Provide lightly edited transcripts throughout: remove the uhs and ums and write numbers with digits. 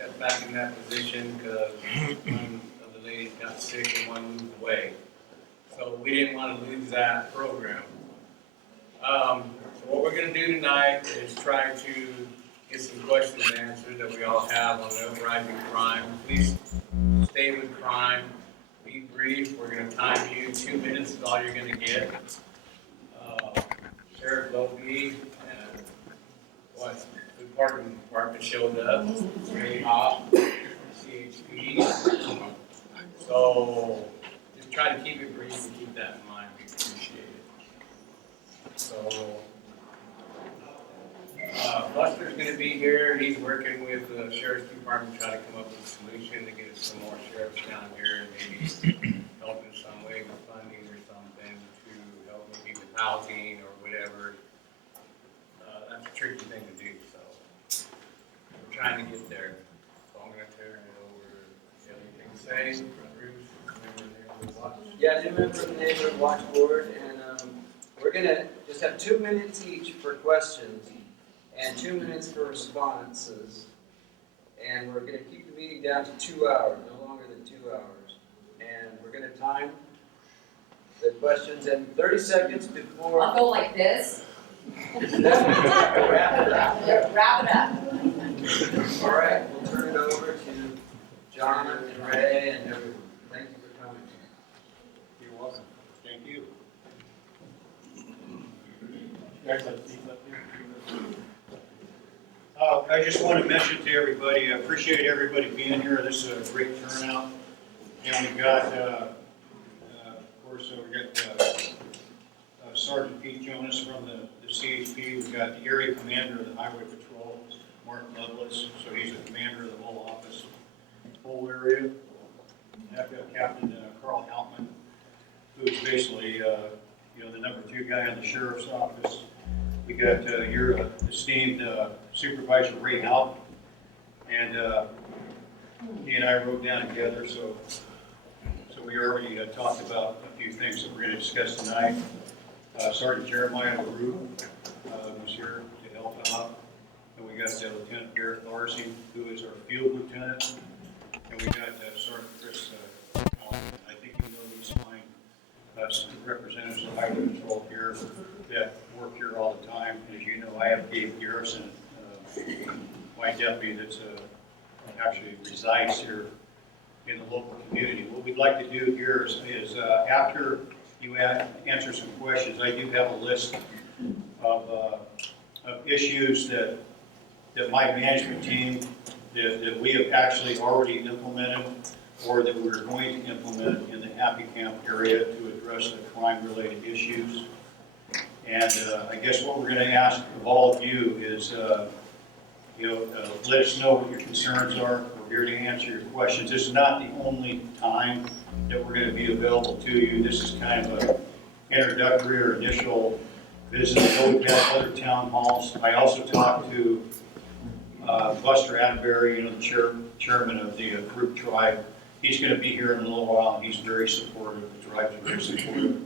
stepped back in that position because one of the ladies got sick and one moved away. So we didn't want to lose that program. So what we're going to do tonight is try to get some questions answered that we all have on the overriding crime. Please stay with crime. Be brief. We're going to time you. 2 minutes is all you're going to get. Sheriff Lopey and the parking department showed up. It's really hot. CHP. So just try to keep it brief and keep that in mind. We appreciate it. So Buster's going to be here. He's working with the Sheriff's Department to try to come up with a solution to get us some more sheriffs down here and maybe help in some way with funding or something to help maybe with housing or whatever. That's a tricky thing to do, so we're trying to get there. So I'm going to turn it over. You have anything to say, Bruce? Yeah, new member of the Neighborhood Watch Board, and we're going to just have 2 minutes each for questions and 2 minutes for responses, and we're going to keep the meeting down to 2 hours, no longer than 2 hours, and we're going to time the questions, and 30 seconds before... I'll go like this. Wrap it up. Wrap it up. All right, we'll turn it over to John and Ray and everyone. Thank you for coming. You're welcome. Thank you. I just want to mention to everybody, I appreciate everybody being here. This is a great turnout. And we've got, of course, we got Sergeant Pete Jonas from the CHP. We've got the area commander of the Highway Patrol, Mark Loveless. So he's the commander of the whole office, whole area. And I've got Captain Carl Haltman, who's basically, the number 2 guy in the sheriff's office. We got your esteemed Supervisor Ray Halp, and he and I wrote down together, so we already talked about a few things that we're going to discuss tonight. Sergeant Jeremiah LaRue was here to help out, and we got Lieutenant Garrett Larson, who is our field lieutenant, and we got Sergeant Chris I think you know these fine representatives of Highway Patrol here that work here all the time. As you know, I have Dave Garrison, my deputy that's actually resides here in the local community. What we'd like to do here is after you answer some questions, I do have a list of issues that my management team, that we have actually already implemented or that we're going to implement in the Happy Camp area to address the crime-related issues. And I guess what we're going to ask of all of you is, let us know what your concerns are. We're here to answer your questions. This is not the only time that we're going to be available to you. This is kind of an introductory or initial visit. We've had other town halls. I also talked to Buster Attebery, the chairman of the group tribe. He's going to be here in a little while, and he's very supportive. The tribe's very supportive.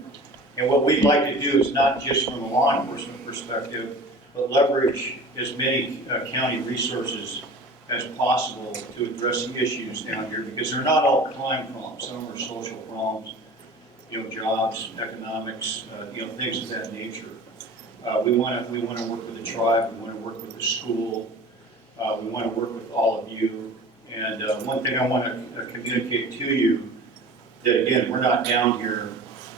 And what we'd like to do is not just from a law enforcement perspective, but leverage as many county resources as possible to address the issues down here, because they're not all crime problems. Some are social problems, jobs, economics, things of that nature. We want to work with the tribe. We want to work with the school. We want to work with all of you. And one thing I want to communicate to you, that again, we're not down here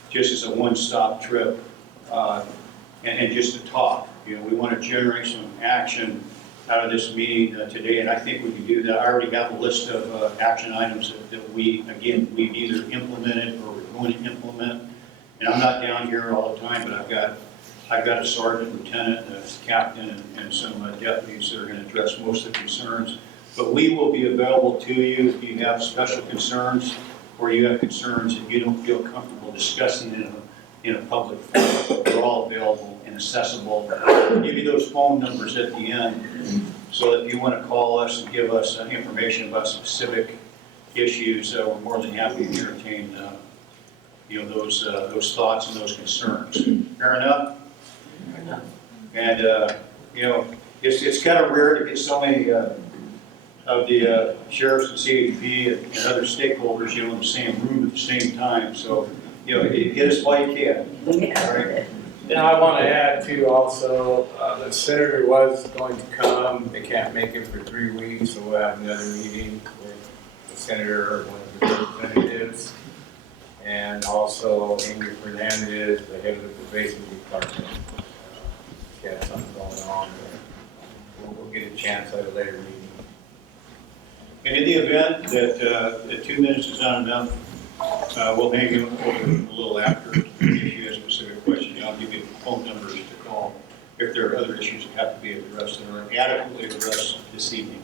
just as a one-stop trip and just to talk. We want to generate some action out of this meeting today, and I think we can do that. I already have a list of action items that we've either implemented or we're going to implement. And I'm not down here all the time, but I've got a sergeant, lieutenant, a captain, and some deputies that are going to address most of the concerns. But we will be available to you if you have special concerns or you have concerns that you don't feel comfortable discussing in a public forum. They're all available and accessible. I'll give you those phone numbers at the end, so that if you want to call us and give us information about specific issues, we're more than happy to entertain those thoughts and those concerns. Fair enough? Fair enough. And it's kind of rare to get so many of the sheriffs and CHP and other stakeholders, you know, in the same room at the same time. So, you know, get us while you can. All right. And I want to add too also, the senator was going to come, they can't make it for 3 weeks, so we'll have another meeting with the senator or one of the representatives. And also Amy Fernandez, the head of the probation department. She has something going on, but we'll get a chance at a later meeting. And in the event that 2 minutes is not enough, we'll hang you over a little after if you have specific questions. I'll give you phone numbers to call if there are other issues that have to be addressed that are adequately addressed this evening.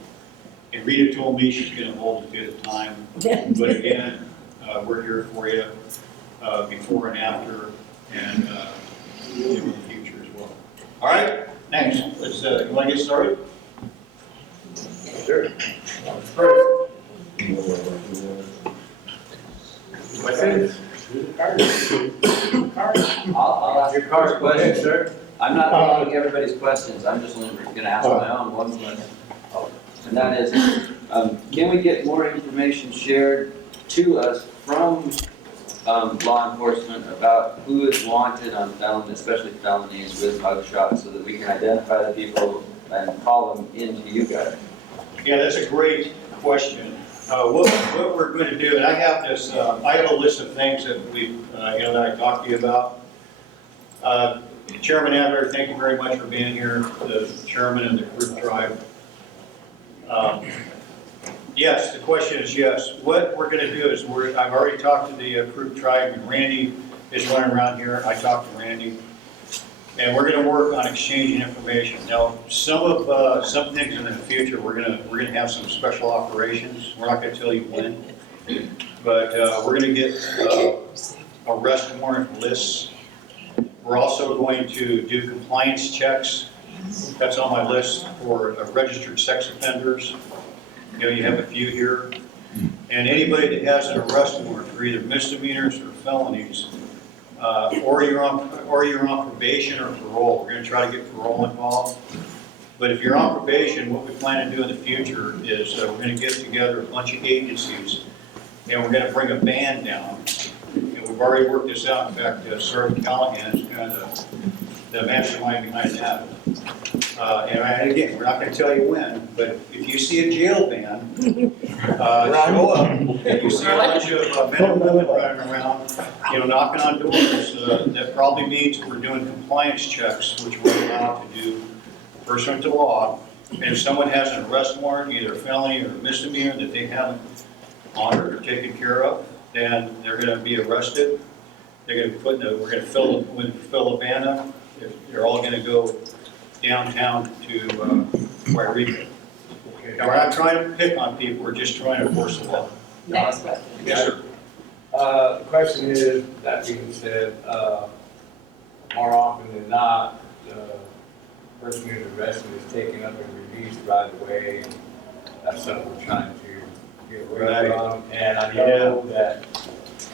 And Rita told me she's going to hold it to the time, but again, we're here for you before and after, and in the future as well. All right, next, let's. You want to get started? Sure. Questions? I'll ask Your your card, first go ahead, question. sir. I'm not taking everybody's questions, I'm just only gonna ask my own one question. And that is, can we get more information shared to us from law enforcement about who is wanted on felonies, especially felonies with mugshots, so that we can identify the people and call them into you guys? Yeah, that's a great question. What we're going to do, and I have this, I have a list of things that we, that I talked to you about. Chairman Attebery, thank you very much for being here, the chairman and the group drive. Yes, the question is yes. What we're going to do is I've already talked to the group tribe, and Randy is running around here. I talked to Randy. And we're going to work on exchanging information. Now, some things in the future, we're going to have some special operations. We're not going to tell you when, but we're going to get arrest warrant lists. We're also going to do compliance checks. That's on my list for registered sex offenders. You know, you have a few here, and anybody that has an arrest warrant for either misdemeanors or felonies. Or you're on probation or parole. We're going to try to get parole involved. But if you're on probation, what we plan to do in the future is we're going to get together a bunch of agencies, and we're going to bring a band down. And we've already worked this out. In fact, Sergeant Callahan is kind of the mastermind behind that. And again, we're not going to tell you when, but if you see a jail band, show up. If you see a bunch of men and women running around, knocking on doors, that probably means we're doing compliance checks, which we're allowed to do pursuant to law. And if someone has an arrest warrant, either a felony or a misdemeanor that they haven't honored or taken care of, then they're going to be arrested. They're going to be put in we're going to fill a van up. They're all going to go downtown to Wairika. Now, we're not trying to pick on people, we're just trying to enforce the law. Next question. Yes, sir. The question is, that being said, more often than not, the person who's arrested is taken up and released right away. That's something we're trying to get away from. And I know that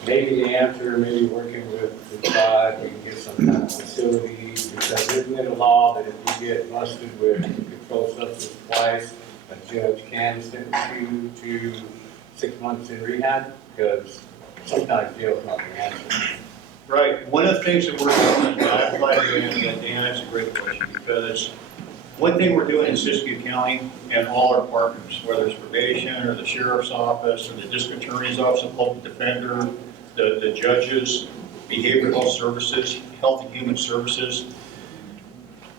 maybe the answer, maybe working with the tribe, we can get some kind of facility, because isn't it a law that if you get busted with controlled substance twice, a judge can sentence you to 6 months in rehab? Because sometimes jail is not the answer. Right. One of the things that we're doing, and I'm glad you're asking that, Dan, that's a great question, because one thing we're doing in Siskiyou County and all our partners, whether it's probation or the sheriff's office or the district attorney's office, the public defender, the judges, behavioral health services, health and human services,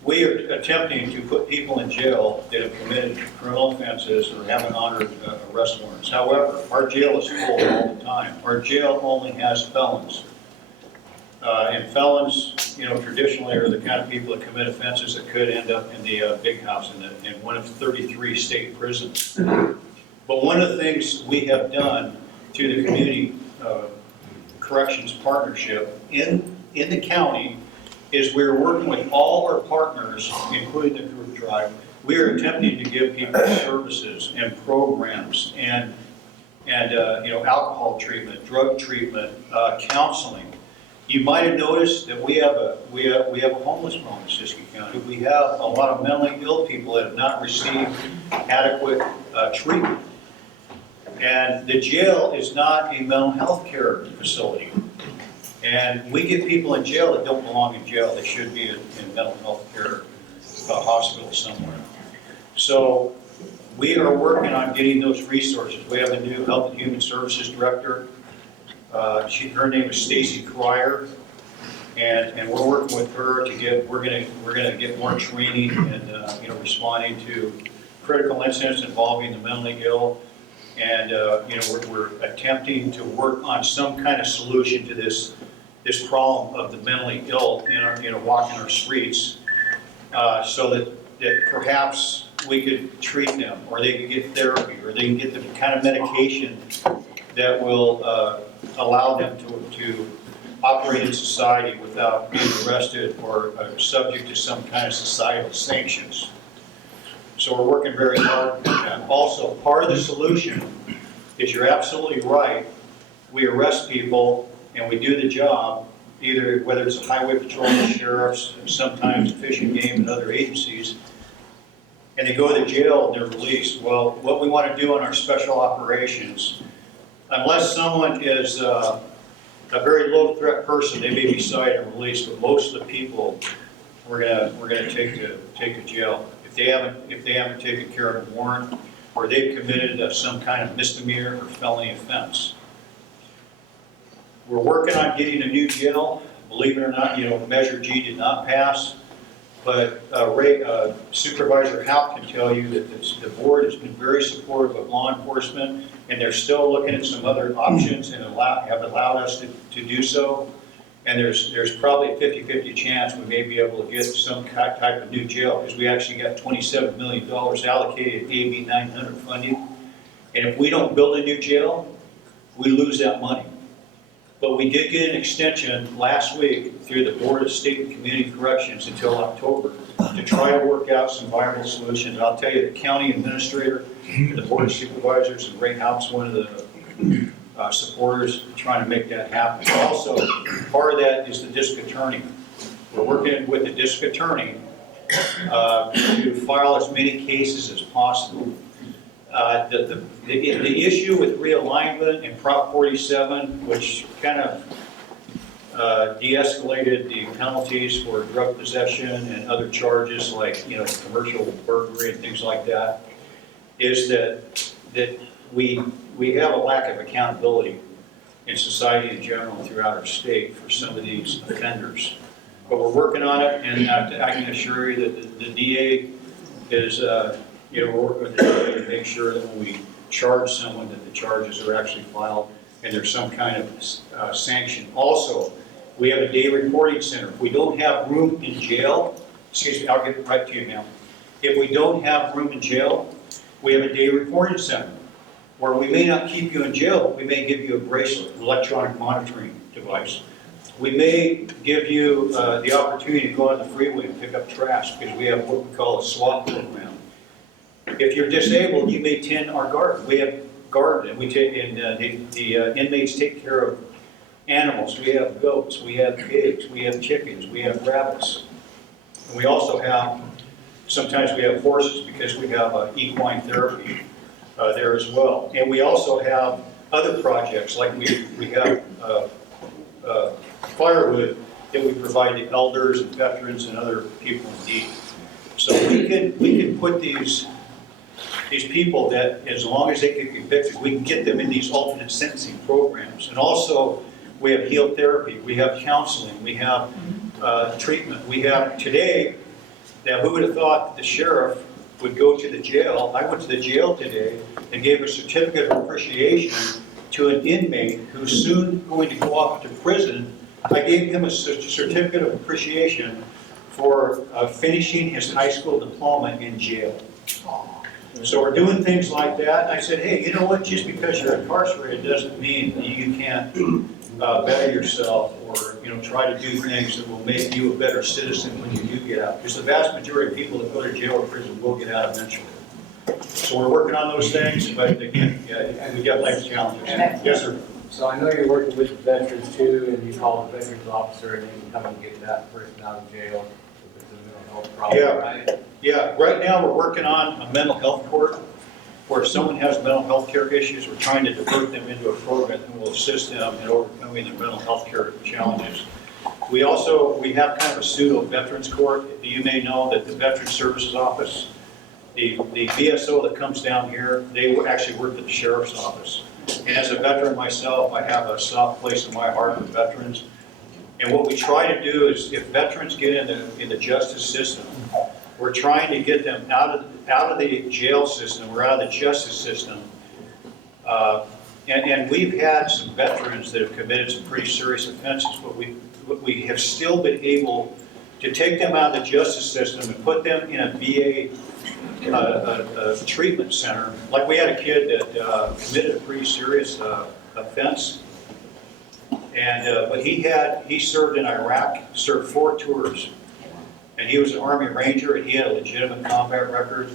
we are attempting to put people in jail that have committed criminal offenses or haven't honored arrest warrants. However, our jail is full all the time. Our jail only has felons. And felons, traditionally are the kind of people that commit offenses that could end up in the big house in one of 33 state prisons. But one of the things we have done to the community corrections partnership in the county is we're working with all our partners, including the group tribe. We are attempting to give people services and programs and alcohol treatment, drug treatment, counseling. You might have noticed that we have a homeless problem in Siskiyou County. We have a lot of mentally ill people that have not received adequate treatment. And the jail is not a mental health care facility. And we get people in jail that don't belong in jail. They should be in mental health care hospital somewhere. So we are working on getting those resources. We have a new Health and Human Services Director. Her name is Stacy Cryer. And we're working with her to we're gonna get more training and responding to critical incidents involving the mentally ill, and we're attempting to work on some kind of solution to this problem of the mentally ill walking our streets, so that perhaps we could treat them, or they could get therapy, or they can get the kind of medication that will allow them to operate in society without being arrested or subject to some kind of societal sanctions. So we're working very hard with that. Also, part of the solution is, you're absolutely right, we arrest people and we do the job, either whether it's a highway patrol, sheriffs, sometimes Fish and Game and other agencies, and they go to jail and they're released. Well, what we want to do in our special operations, unless someone is a very low threat person, they may be cited and released, but most of the people we're gonna take to jail if they haven't taken care of a warrant, or they've committed some kind of misdemeanor or felony offense. We're working on getting a new jail. Believe it or not, Measure G did not pass, but Supervisor Haupt can tell you that the board has been very supportive of law enforcement, and they're still looking at some other options and have allowed us to do so. And there's probably a 50-50 chance we may be able to get some type of new jail, because we actually got $27 million allocated AB 900 funding. And if we don't build a new jail, we lose that money. But we did get an extension last week through the Board of State and Community Corrections until October to try to work out some viable solutions. I'll tell you, the county administrator, the Board of Supervisors, and Ray Haupt's one of the supporters trying to make that happen. Also, part of that is the district attorney. We're working with the district attorney to file as many cases as possible. The issue with realignment and Prop 47, which kind of de-escalated the penalties for drug possession and other charges like commercial burglary and things like that, is that we have a lack of accountability in society in general throughout our state for some of these offenders. But we're working on it, and I can assure you that the DA is we're working with the DA to make sure that when we charge someone, that the charges are actually filed and there's some kind of sanction. Also, we have a day reporting center. If we don't have room in jail, excuse me, I'll get right to you now. If we don't have room in jail, we have a day reporting center where we may not keep you in jail, but we may give you a bracelet, an electronic monitoring device. We may give you the opportunity to go on the freeway and pick up trash, because we have what we call a SWAT program. If you're disabled, you may tend our garden. We have garden, and we take the inmates take care of animals. We have goats, we have pigs, we have chickens, we have rabbits, and we also have sometimes we have horses, because we have equine therapy there as well. And we also have other projects, like we have firewood that we provide to elders and veterans and other people in need. So we can put these people that, as long as they get convicted, we can get them in these alternate sentencing programs. And also, we have healed therapy, we have counseling, we have treatment. We have today, now who would have thought the sheriff would go to the jail? I went to the jail today and gave a certificate of appreciation to an inmate who's soon going to go off to prison. I gave him a certificate of appreciation for finishing his high school diploma in jail. So we're doing things like that. And I said, hey, you know what? Just because you're incarcerated doesn't mean that you can't better yourself, or try to do things that will make you a better citizen when you do get out. Because the vast majority of people that go to jail or prison will get out eventually. So we're working on those things, but again, we got life challenges. Yes, sir. So I know you're working with the veterans too, and you call the veterans officer and they can come and get that person out of jail if it's a mental health problem, right? Yeah, right now we're working on a mental health court. where if someone has mental health care issues, we're trying to divert them into a program that will assist them in overcoming their mental health care challenges. We have kind of a pseudo veterans court. You may know that the Veterans Services Office, the VSO that comes down here, they actually work at the Sheriff's Office. And as a veteran myself, I have a soft place in my heart for veterans. And what we try to do is, if veterans get in the justice system, we're trying to get them out of the jail system or out of the justice system. And we've had some veterans that have committed some pretty serious offenses, but we have still been able to take them out of the justice system and put them in a VA treatment center. Like we had a kid that committed a pretty serious offense, and but he served in Iraq, served 4 tours, and he was an Army Ranger, and he had a legitimate combat record.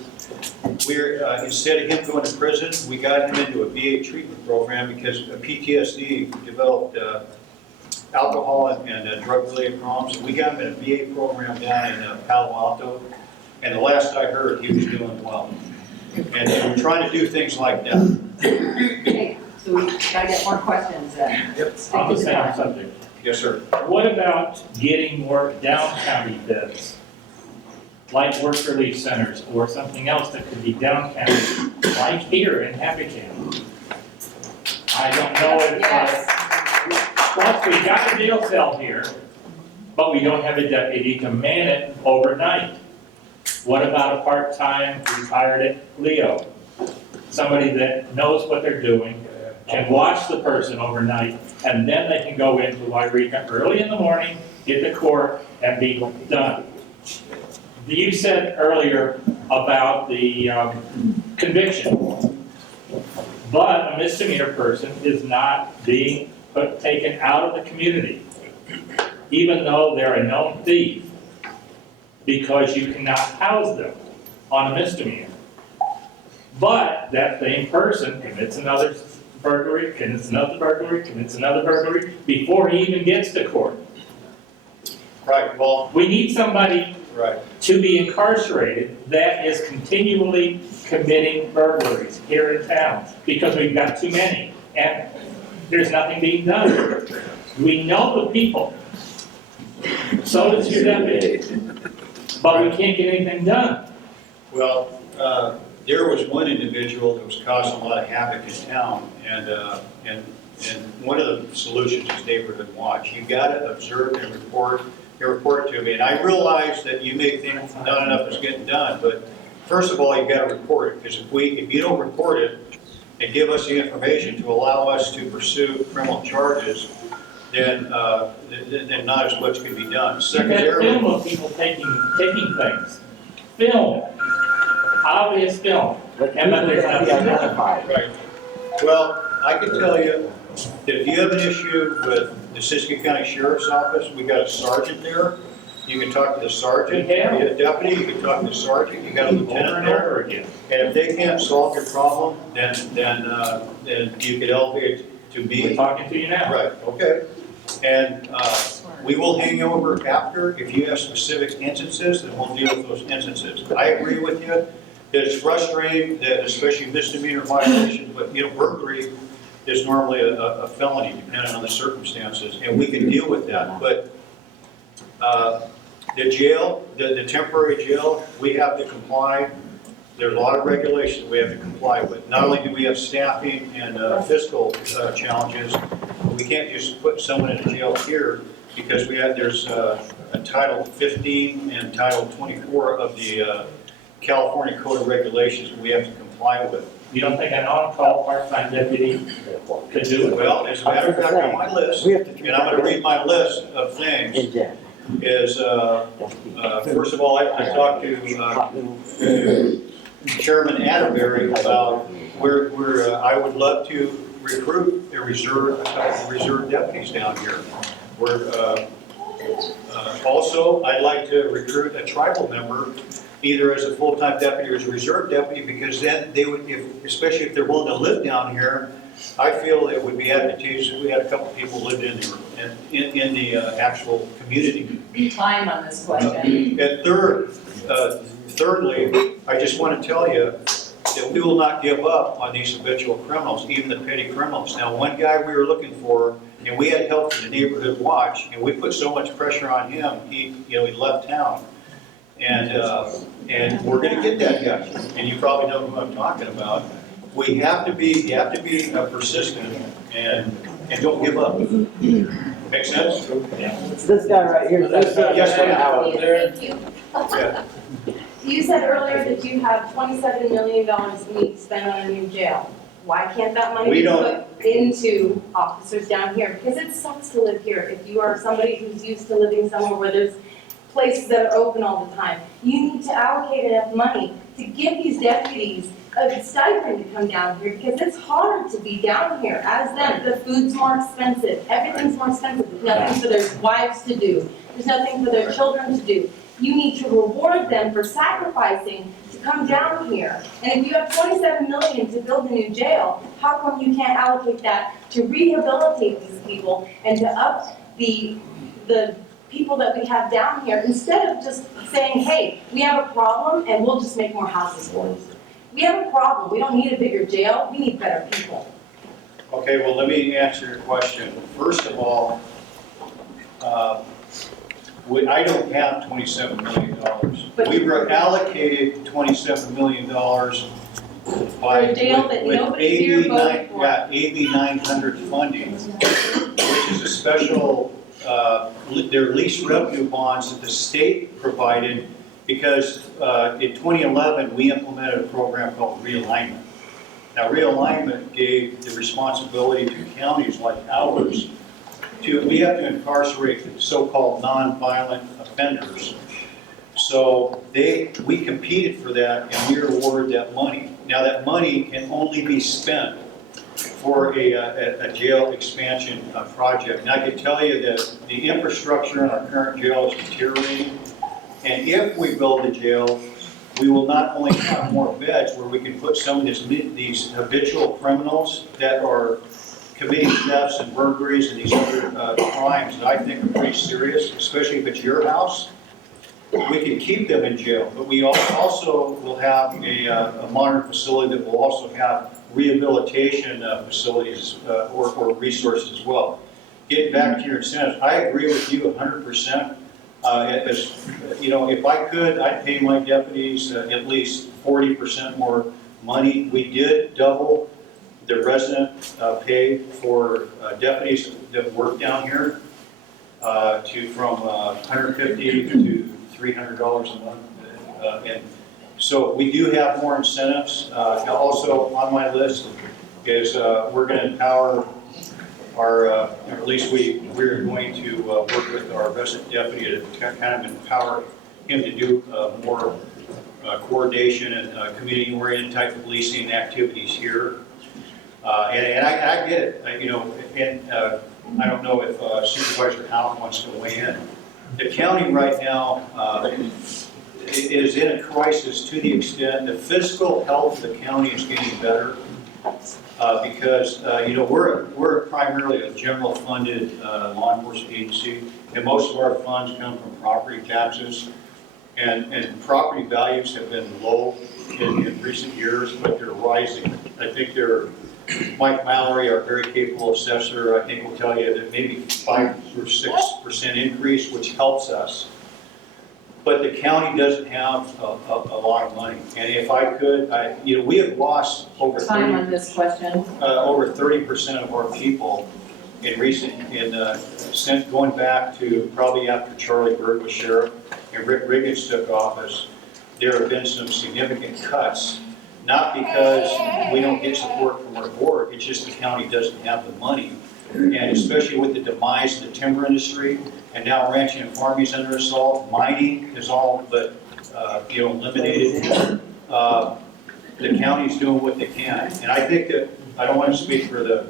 Instead of him going to prison, we got him into a VA treatment program because PTSD developed alcohol and drug-related problems. And we got him in a VA program down in Palo Alto, and the last I heard, he was doing well. And we're trying to do things like that. Okay, so we gotta get more questions then. Yep. On the same subject, Yes, sir. what about getting more downtown events? Like work relief centers or something else that could be downtown, like here in Happy Town? I don't know if, Yes. plus we got a jail cell here, but we don't have a deputy to man it overnight. What about a part-time retired Leo? Somebody that knows what they're doing, can watch the person overnight, and then they can go into Wairika early in the morning, get to court, and be done. You said earlier about the conviction, but a misdemeanor person is not being taken out of the community, even though they're a known thief, because you cannot house them on a misdemeanor. But that same person commits another burglary, commits another burglary, commits another burglary, before he even gets to court. Right, well, We need somebody right. to be incarcerated that is continually committing burglaries here in town, because we've got too many, and there's nothing being done. We know the people, so does your deputy, but we can't get anything done. Well, there was one individual that was causing a lot of havoc in town, and one of the solutions is neighborhood watch. You got to observe and report to me. And I realize that you may think not enough is getting done, but first of all, you got to report it, because if you don't report it and give us the information to allow us to pursue criminal charges, then not as much can be done. You got Secondarily, film of people taking things. Film. Obvious film. And but there's nothing done. right. Well, I can tell you that if you have an issue with the Siskiyou County Sheriff's Office, we got a sergeant there. You can talk to the sergeant. Yeah. You got a deputy, you can talk to the sergeant, you got a Over lieutenant and there. over again. And if they can't solve your problem, then you could elevate to We're me. talking to you now. Right, okay. And we will hang over after. If you have specific instances, then we'll deal with those instances. I agree with you that it's frustrating that especially misdemeanor violations, but burglary is normally a felony depending on the circumstances, and we can deal with that. But the jail, the temporary jail, we have to comply. There's a lot of regulations we have to comply with. Not only do we have staffing and fiscal challenges, but we can't just put someone in a jail here because there's a Title 15 and Title 24 of the California Code of Regulations that we have to comply with. You don't think an on-call part-time deputy could do it? Well, as a matter of fact, on my list, and I'm going to read my list of things, is first of all, I talked to Chairman Attebery about where I would love to recruit a reserve deputies down here. Also, I'd like to recruit a tribal member, either as a full-time deputy or as a reserve deputy, because then they would, especially if they're willing to live down here, I feel it would be advantageous if we had a couple people lived in the actual community. Time on this question. And thirdly, I just want to tell you that we will not give up on these habitual criminals, even the petty criminals. Now, one guy we were looking for, and we had help from the neighborhood watch, and we put so much pressure on him, he left town. And we're gonna get that guy, and you probably know who I'm talking about. You have to be persistent and don't give up. Make sense? This guy right here. Yes, ma'am. Thank you. Yeah. You said earlier that you have $27 million you need to spend on a new jail. Why can't that money We be don't- put into officers down here? Because it sucks to live here. If you are somebody who's used to living somewhere where there's places that are open all the time, you need to allocate enough money to give these deputies a stipend to come down here, because it's hard to be down here as them. The food's more expensive, everything's more expensive. There's nothing for their wives to do. There's nothing for their children to do. You need to reward them for sacrificing to come down here. And if you have $27 million to build a new jail, how come you can't allocate that to rehabilitate these people and to up the people that we have down here, instead of just saying, hey, we have a problem and we'll just make more houses for you. We have a problem. We don't need a bigger jail. We need better people. Okay, well, let me answer your question. First of all, I don't have $27 million. We were allocated $27 million by, For a jail that with nobody here AB voted for. yeah, AB 900 funding, which is a special, their lease revenue bonds that the state provided, because in 2011, we implemented a program called realignment. Now, realignment gave the responsibility to counties like ours we have to incarcerate so-called non-violent offenders. So we competed for that, and we were awarded that money. Now, that money can only be spent for a jail expansion project. And I can tell you that the infrastructure in our current jail is deteriorating. And if we build the jail, we will not only have more beds where we can put some of these habitual criminals that are committing thefts and burglaries and these other crimes that I think are pretty serious, especially if it's your house. We can keep them in jail, but we also will have a modern facility that will also have rehabilitation facilities or resources as well. Getting back to your incentives, I agree with you 100%. If I could, I'd pay my deputies at least 40% more money. We did double the resident pay for deputies that work down here from $150 to $300 a month. And so we do have more incentives. Also on my list is we're going to empower our, or at least we're going to work with our resident deputy to kind of empower him to do more coordination and community-oriented type of policing activities here. And I get it, and I don't know if Supervisor Howe wants to weigh in. The county right now is in a crisis to the extent the fiscal health of the county is getting better because, we're primarily a general funded law enforcement agency, and most of our funds come from property taxes. And property values have been low in recent years, but they're rising. I think Mike Mallory, our very capable assessor, I think will tell you that maybe 5 or 6% increase, which helps us. But the county doesn't have a lot of money. And if I could, we have lost over Time on this question. over 30% of our people since going back to probably after Charlie Bird was sheriff and Rick Riggins took office. There have been some significant cuts. Not because we don't get support from our board, it's just the county doesn't have the money. And especially with the demise of the timber industry, and now ranching and farming is under assault, mining is all but eliminated. The county's doing what they can. And I think that, I don't want to speak for the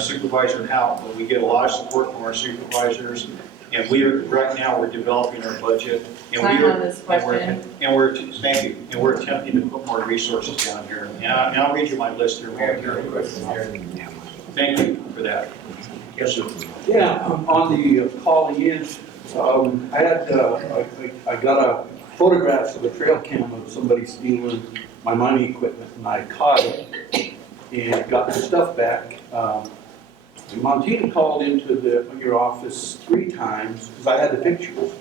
Supervisor Howe, but we get a lot of support from our supervisors. And right now we're developing our budget. And Time on this question. Thank you. And we're attempting to put more resources down here. And I'll read you my list here. Thank you for that. Yes, sir. Yeah, on the calling in, I got a photographs of a trail cam of somebody stealing my mining equipment, and I caught it and got my stuff back. And Montina called into your office 3 times, because I had the pictures.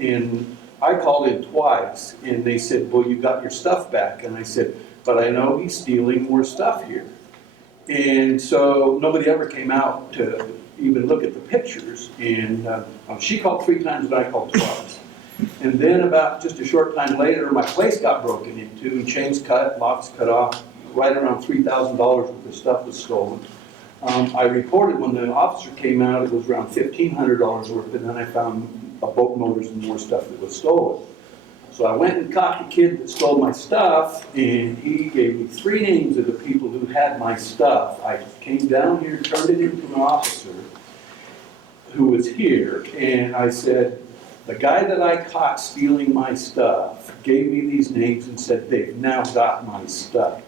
And I called in twice, and they said, well, you got your stuff back. And I said, but I know he's stealing more stuff here. And so nobody ever came out to even look at the pictures. And she called 3 times, and I called twice. And then about just a short time later, my place got broken into, and chains cut, locks cut off, right around $3,000 worth of stuff was stolen. I reported when the officer came out, it was around $1,500 worth, and then I found boat motors and more stuff that was stolen. So I went and caught the kid that stole my stuff, and he gave me 3 names of the people who had my stuff. I came down here, turned it into an officer who was here, and I said, the guy that I caught stealing my stuff gave me these names and said, they've now got my stuff.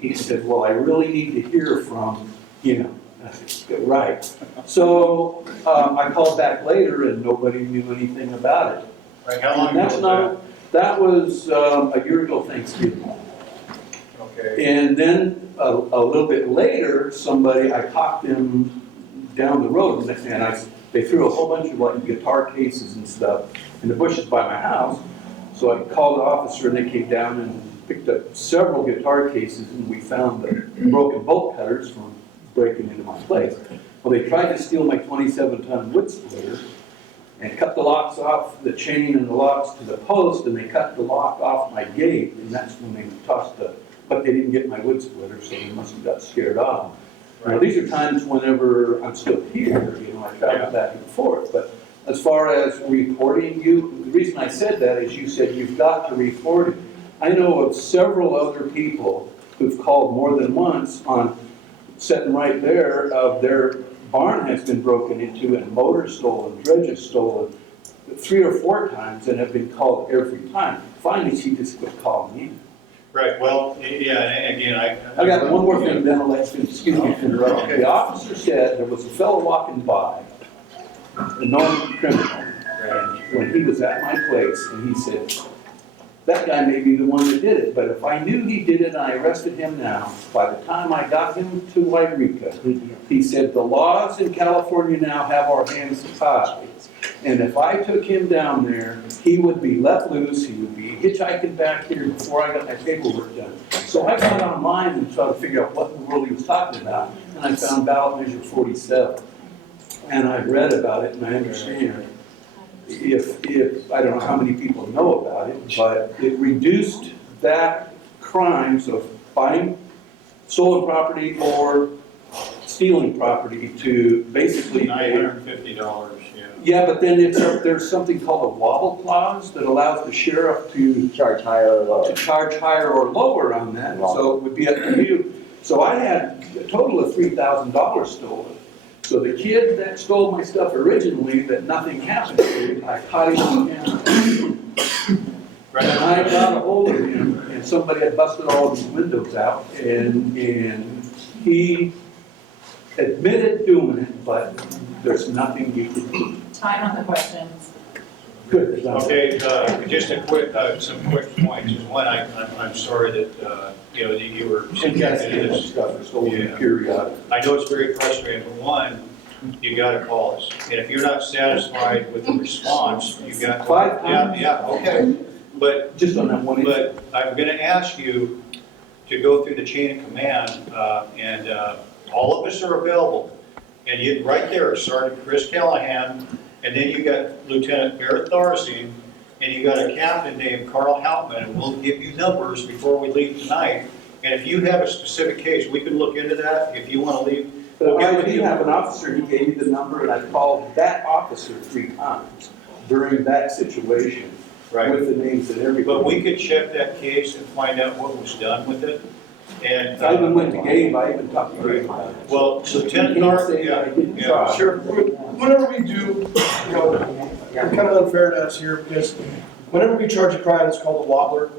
He said, well, I really need to hear from, I said, right. So I called back later and nobody knew anything about it. Right, how long And that's ago that was a year ago Thanksgiving. was that? Okay. And then a little bit later, I caught them down the road, and they threw a whole bunch of like guitar cases and stuff in the bushes by my house. So I called the officer, and they came down and picked up several guitar cases, and we found the broken bolt cutters from breaking into my place. Well, they tried to steal my 27-ton wood splitter and cut the locks off the chain and the locks to the post, and they cut the lock off my gate, and that's when they tossed but they didn't get my wood splitter, so they must have got scared off. Now, these are times whenever I'm still here, I travel back and forth, but as far as reporting the reason I said that is you said you've got to report it. I know of several other people who've called more than once on sitting right there of their barn has been broken into and motors stolen, dredges stolen 3 or 4 times and have been called every time. Finally, she just quit calling me. Right, well, yeah, and again, I got one more thing, then I'll let you, excuse me for interrupting. Okay. The officer said there was a fellow walking by, a known criminal, and when he was at my place, and he said, that guy may be the one that did it, but if I knew he did it and I arrested him now, by the time I got him to Wairika, he said, the laws in California now have our hands tied. And if I took him down there, he would be let loose, he would be hitchhiking back here before I got my paperwork done. So I got online and tried to figure out what in the world he was talking about, and I found ballot measure 47. And I read about it, and I understand. If I don't know how many people know about it, but it reduced that crimes of buying stolen property or stealing property to basically $950, yeah. Yeah, but then there's something called a wobble clause that allows the sheriff to Charge higher or lower. charge higher or lower on that, so it would be up to you. So I had a total of $3,000 stolen. So the kid that stole my stuff originally, that nothing happened to, I caught him on camera. Right. And I got a hold of him, and somebody had busted all of his windows out, and he admitted doing it, but there's nothing you can do. Time on the questions. Good. Okay, just some quick points. One, I'm sorry that, you were And subjected yes, to this. stuff is stolen Yeah. periodic. I know it's very frustrating, but one, you gotta call us. And if you're not satisfied with the response, you got. 5 times? Yeah, okay. But Just on that one issue. But I'm gonna ask you to go through the chain of command, and all of us are available. And you, right there, Sergeant Chris Callahan, and then you got Lieutenant Barrett Tharzine, and you got a captain named Carl Hauptman, and we'll give you numbers before we leave tonight. And if you have a specific case, we can look into that. If you wanna leave, we'll But get I with did you. have an officer, he gave me the number, and I called that officer 3 times during that situation Right. with the names and everything. But we could check that case and find out what was done with it. And I even went to Gabe, I even talked to Gabe about it. well, So Lieutenant you can't Tharzine, say that I didn't yeah. try. Sure. Whenever we do, it's kind of unfair to us here because whenever we charge a crime that's called a wobbler,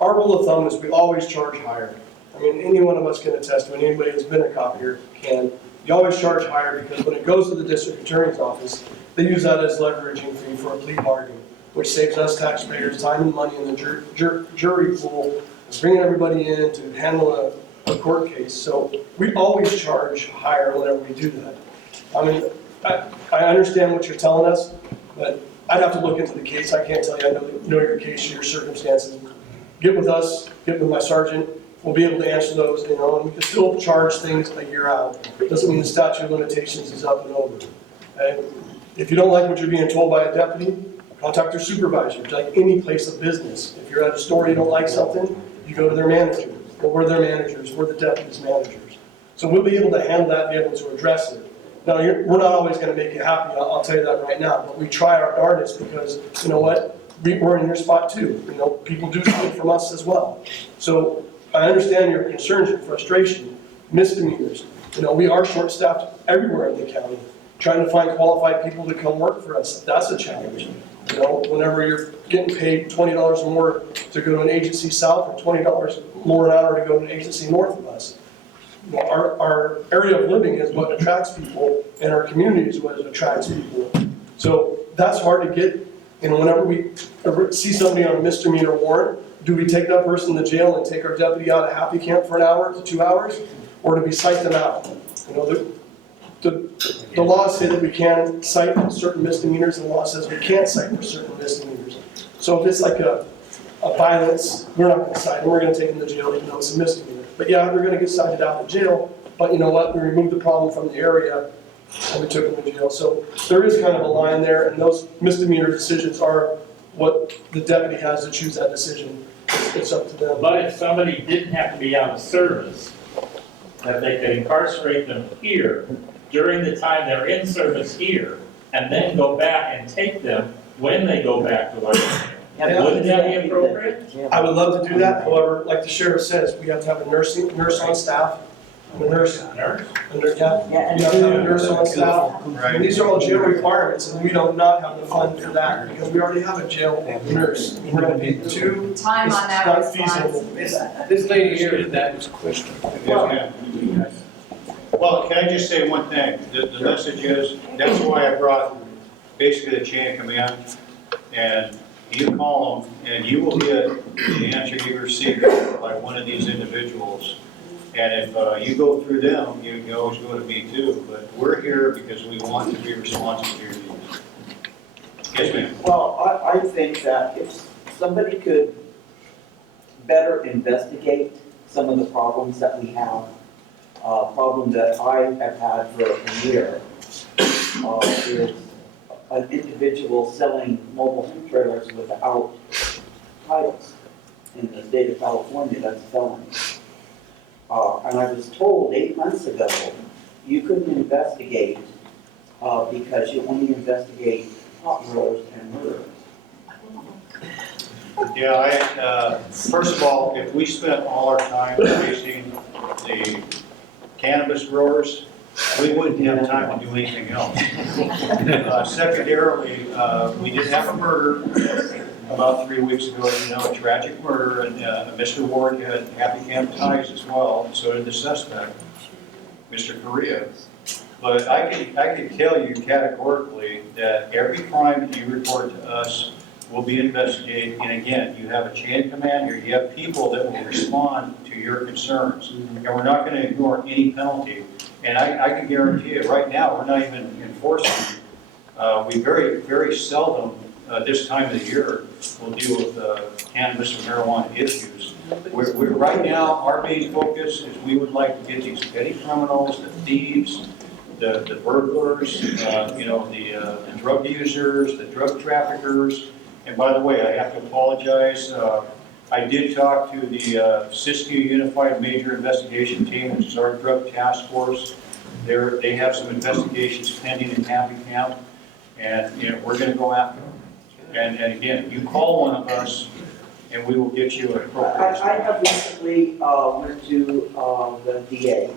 our rule of thumb is we always charge higher. I mean, any one of us can attest to it. Anybody who's been a cop here can. You always charge higher because when it goes to the district attorney's office, they use that as leveraging fee for a plea bargain, which saves us taxpayers time and money in the jury pool bringing everybody in to handle a court case. So we always charge higher whenever we do that. I mean, I understand what you're telling us, but I'd have to look into the case. I can't tell you, I know your case, your circumstances. Get with us, get with my sergeant, we'll be able to answer those, you know, and we can still charge things a year out. Doesn't mean the statute of limitations is up and over. And if you don't like what you're being told by a deputy, contact your supervisor, like any place of business. If you're at a store, you don't like something, you go to their manager. Well, we're their managers, we're the deputy's managers. So we'll be able to handle that, be able to address it. Now, we're not always gonna make you happy, I'll tell you that right now, but we try our darndest because, you know what, we're in your spot too. You know, people do something from us as well. So I understand your concerns, your frustration, misdemeanors. You know, we are short-staffed everywhere in the county. Trying to find qualified people to come work for us, that's a challenge. You know, whenever you're getting paid $20 more to go to an agency south or $20 more an hour to go to an agency north of us. You know, our area of living is what attracts people, and our community is what attracts people. So that's hard to get. You know, whenever we see somebody on a misdemeanor warrant, do we take that person to jail and take our deputy out of happy camp for an hour to 2 hours? Or do we cite them out? You know, the laws say that we can cite certain misdemeanors, and the law says we can't cite for certain misdemeanors. So if it's like a violence, we're not gonna cite them, we're gonna take them to jail even though it's a misdemeanor. But yeah, they're gonna get cited out of jail, but you know what, we removed the problem from the area and we took them to jail. So there is kind of a line there, and those misdemeanor decisions are what the deputy has to choose that decision. It's up to them. But if somebody didn't have to be out of service, that they could incarcerate them here during the time they're in service here, and then go back and take them when they go back to work. Wouldn't that be appropriate? I would love to do that, however, like the sheriff says, we have to have a nurse on staff, a nurse, Nurse? yeah, we have to have a nurse on staff. And these are all jail requirements, and we do not have the fund for that, because we already have a jail nurse. We're gonna pay two, Time it's on that not response. feasible. This lady here is that question. Well, can I just say one thing? The message is, that's why I brought basically the chain of command, and you call them, and you will get the answer you receive by one of these individuals. And if you go through them, you can always go to me too, but we're here because we want to be responsive to your needs. Yes, ma'am? Well, I think that if somebody could better investigate some of the problems that we have, problem that I have had for a year, is an individual selling mobile home trailers without titles. In the state of California, that's a felony. And I was told 8 months ago, you couldn't investigate because you only investigate pot growers and murderers. Yeah, first of all, if we spent all our time chasing the cannabis growers, we wouldn't have time to do anything else. Secondarily, we did have a murder about 3 weeks ago, you know, a tragic murder, and Mr. Ward had happy camp ties as well, and so did the suspect, Mr. Correa. But I can tell you categorically that every crime that you report to us will be investigated, and again, you have a chain of command here, you have people that will respond to your concerns, and we're not going to ignore any penalty. And I can guarantee you, right now, we're not even enforcing. We very seldom, this time of the year, will deal with cannabis and marijuana issues. We're right now, our main focus is we would like to get these petty criminals, the thieves, the burglars, you know, the drug users, the drug traffickers. And by the way, I have to apologize. I did talk to the Siskiyou Unified Major Investigation Team, which is our drug task force. They have some investigations pending in Happy Camp, and you know, we're going to go after them. And again, you call one of us, and we will get you an appropriate. I have recently went to the DA.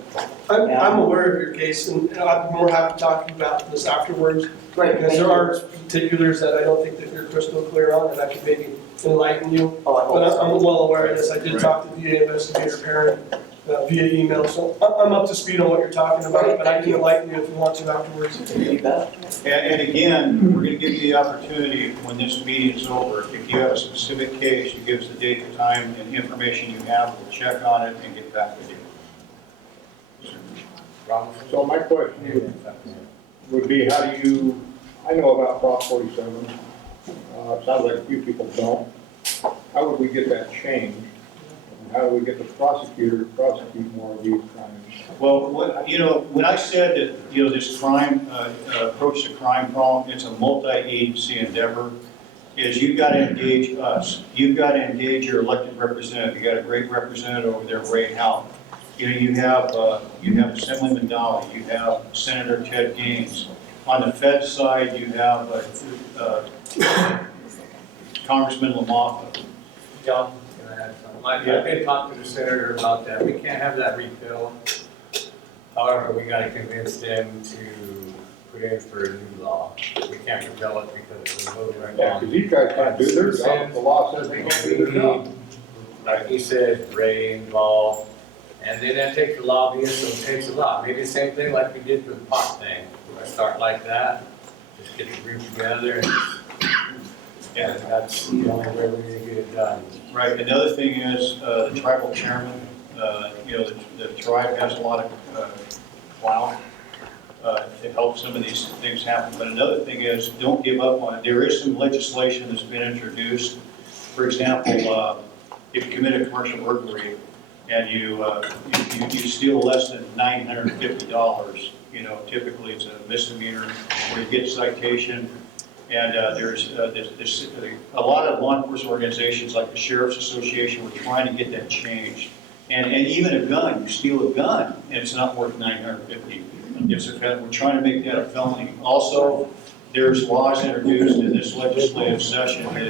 I'm aware of your case, and I'm more happy to talk to you about this afterwards. Great, Because there are particulars that I don't think that you're crystal clear on, and I can maybe enlighten you. Oh, I hope But so. I'm well aware of this. I did talk to the DA investigator Perrin, via email, so I'm up to speed on what you're talking about, but I can enlighten you if you want to afterwards. You bet. And again, we're gonna give you the opportunity, when this meeting is over, if you have a specific case, you give us the date, the time, and the information you have, we'll check on it and get back with you. So my question would be, how do you, I know about Prop 47, it sounds like a few people don't. How would we get that changed? And how do we get the prosecutor to prosecute more of these crimes? Well, when I said that, this crime, approach to crime problem, it's a multi-agency endeavor, is you've got to engage us. You've got to engage your elected representative. You got a great representative over there, Ray Howe. You have Assemblyman Dolly, you have Senator Ted Gaines. On the Fed side, you have Congressman LaMoffa. John, can I add something? I did talk to the senator about that. We can't have that repealed. However, we gotta convince them to put in for a new law. We can't repeal it because it's a little right Yeah, now. because these guys can't do their job, the law says they can't do their job. Like he said, Ray involved, and then that takes a lobbyist, so it takes a lot. Maybe the same thing like we did with the pot thing. We're gonna start like that, just get the group together, and that's the only way we're gonna get it done. Right, another thing is, the tribal chairman, the tribe has a lot of clout to help some of these things happen. But another thing is, don't give up on it. There is some legislation that's been introduced. For example, if you commit a commercial burglary and you steal less than $950, typically it's a misdemeanor where you get a citation. And there's a lot of law enforcement organizations like the Sheriff's Association were trying to get that changed. And even a gun, you steal a gun and it's not worth $950. We're trying to make that a felony. Also, there's laws introduced in this legislative session that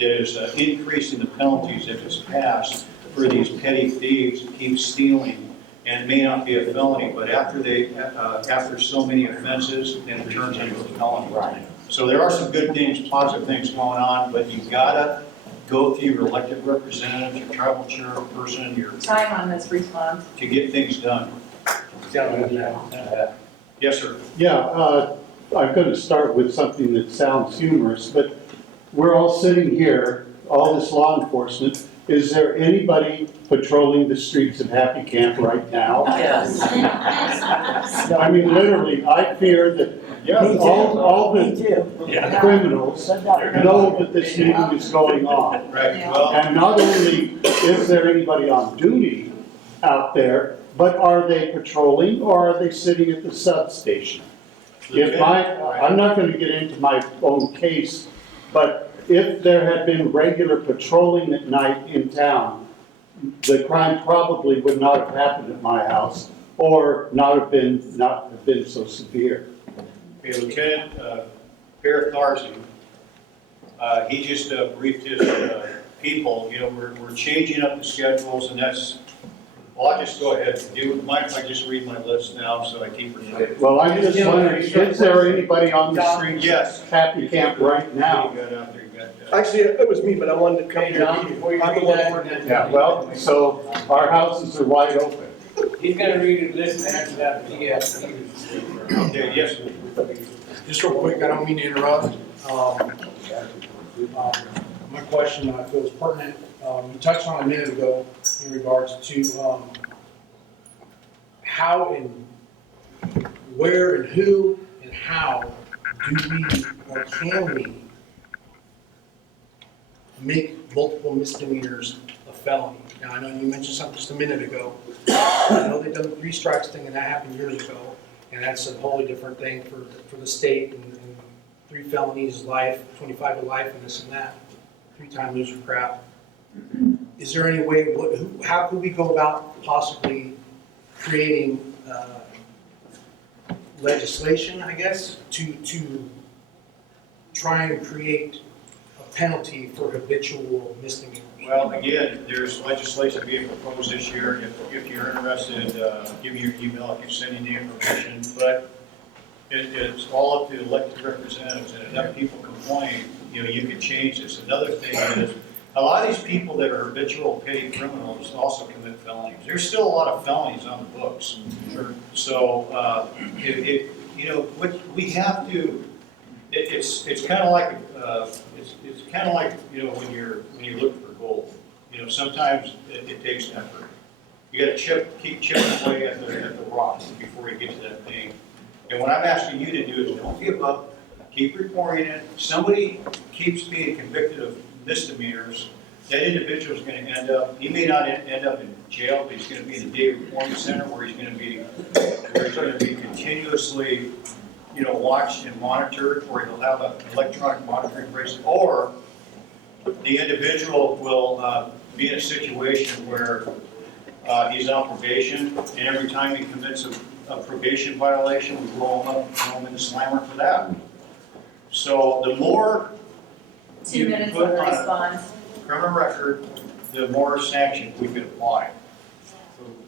is increasing the penalties if it's passed for these petty thieves who keep stealing. And it may not be a felony, but after so many offenses, then it turns into a felony. Right. So there are some good things, positive things going on, but you've got to go through your elected representatives, your tribal chairperson, Time on this response. to get things done. Yes, sir. Yeah, I'm going to start with something that sounds humorous, but we're all sitting here, all this law enforcement. Is there anybody patrolling the streets of Happy Camp right now? Yes. I mean, literally, I fear that all the criminals know that this meeting is going on. Right, well, And not only is there anybody on duty out there, but are they patrolling or are they sitting at the substation? I'm not going to get into my own case, but if there had been regular patrolling at night in town, the crime probably would not have happened at my house or not have been so severe. okay, Lieutenant Bear Tharzi, he just briefed his people. We're changing up the schedules, and that's. Well, I'll just go ahead. Do you mind if I just read my list now so I keep it? Well, I'm just wondering, is there anybody on the streets Yes. of Happy Camp right now? You got out there, you got, Actually, it was me, but I wanted to come Hey, to John, the meeting. before you I'm the read one that, working. Yeah, well, so our houses are wide open. He's gonna read the list and answer that, but yes. Okay, yes. Just real quick, I don't mean to interrupt. My question, I feel is pertinent. You touched on a minute ago in regards to how and where and who and how do we or can we make multiple misdemeanors a felony? Now, I know you mentioned something just a minute ago. I know they've done the 3 strikes thing and that happened years ago. And that's a wholly different thing for the state, and 3 felonies, life, 25 to life, and this and that, 3-time loser crap. Is there any way, how could we go about possibly creating legislation, I guess, to try and create a penalty for habitual misdemeanors? Well, again, there's legislation being proposed this year. If you're interested, give me your email, I can send you the information. But it's all up to elected representatives, and if enough people complain, you can change this. Another thing is, a lot of these people that are habitual petty criminals also commit felonies. There's still a lot of felonies on the books. So, you know, what we have to, it's kind of like, it's kind of like, you know, when you're looking for gold. You know, sometimes it takes effort. You gotta keep chipping away at the rocks before you get to that thing. And what I'm asking you to do is don't give up, keep reporting it. Somebody keeps being convicted of misdemeanors, that individual's gonna end up, he may not end up in jail, but he's gonna be in a day reform center where he's gonna be continuously, you know, watched and monitored, or he'll have an electronic monitoring bracelet, or the individual will be in a situation where he's on probation, and every time he commits a probation violation, we blow him up, throw him in the slammer for that. So the more 2 you minutes put on the on a response. criminal record, the more sanctions we could apply.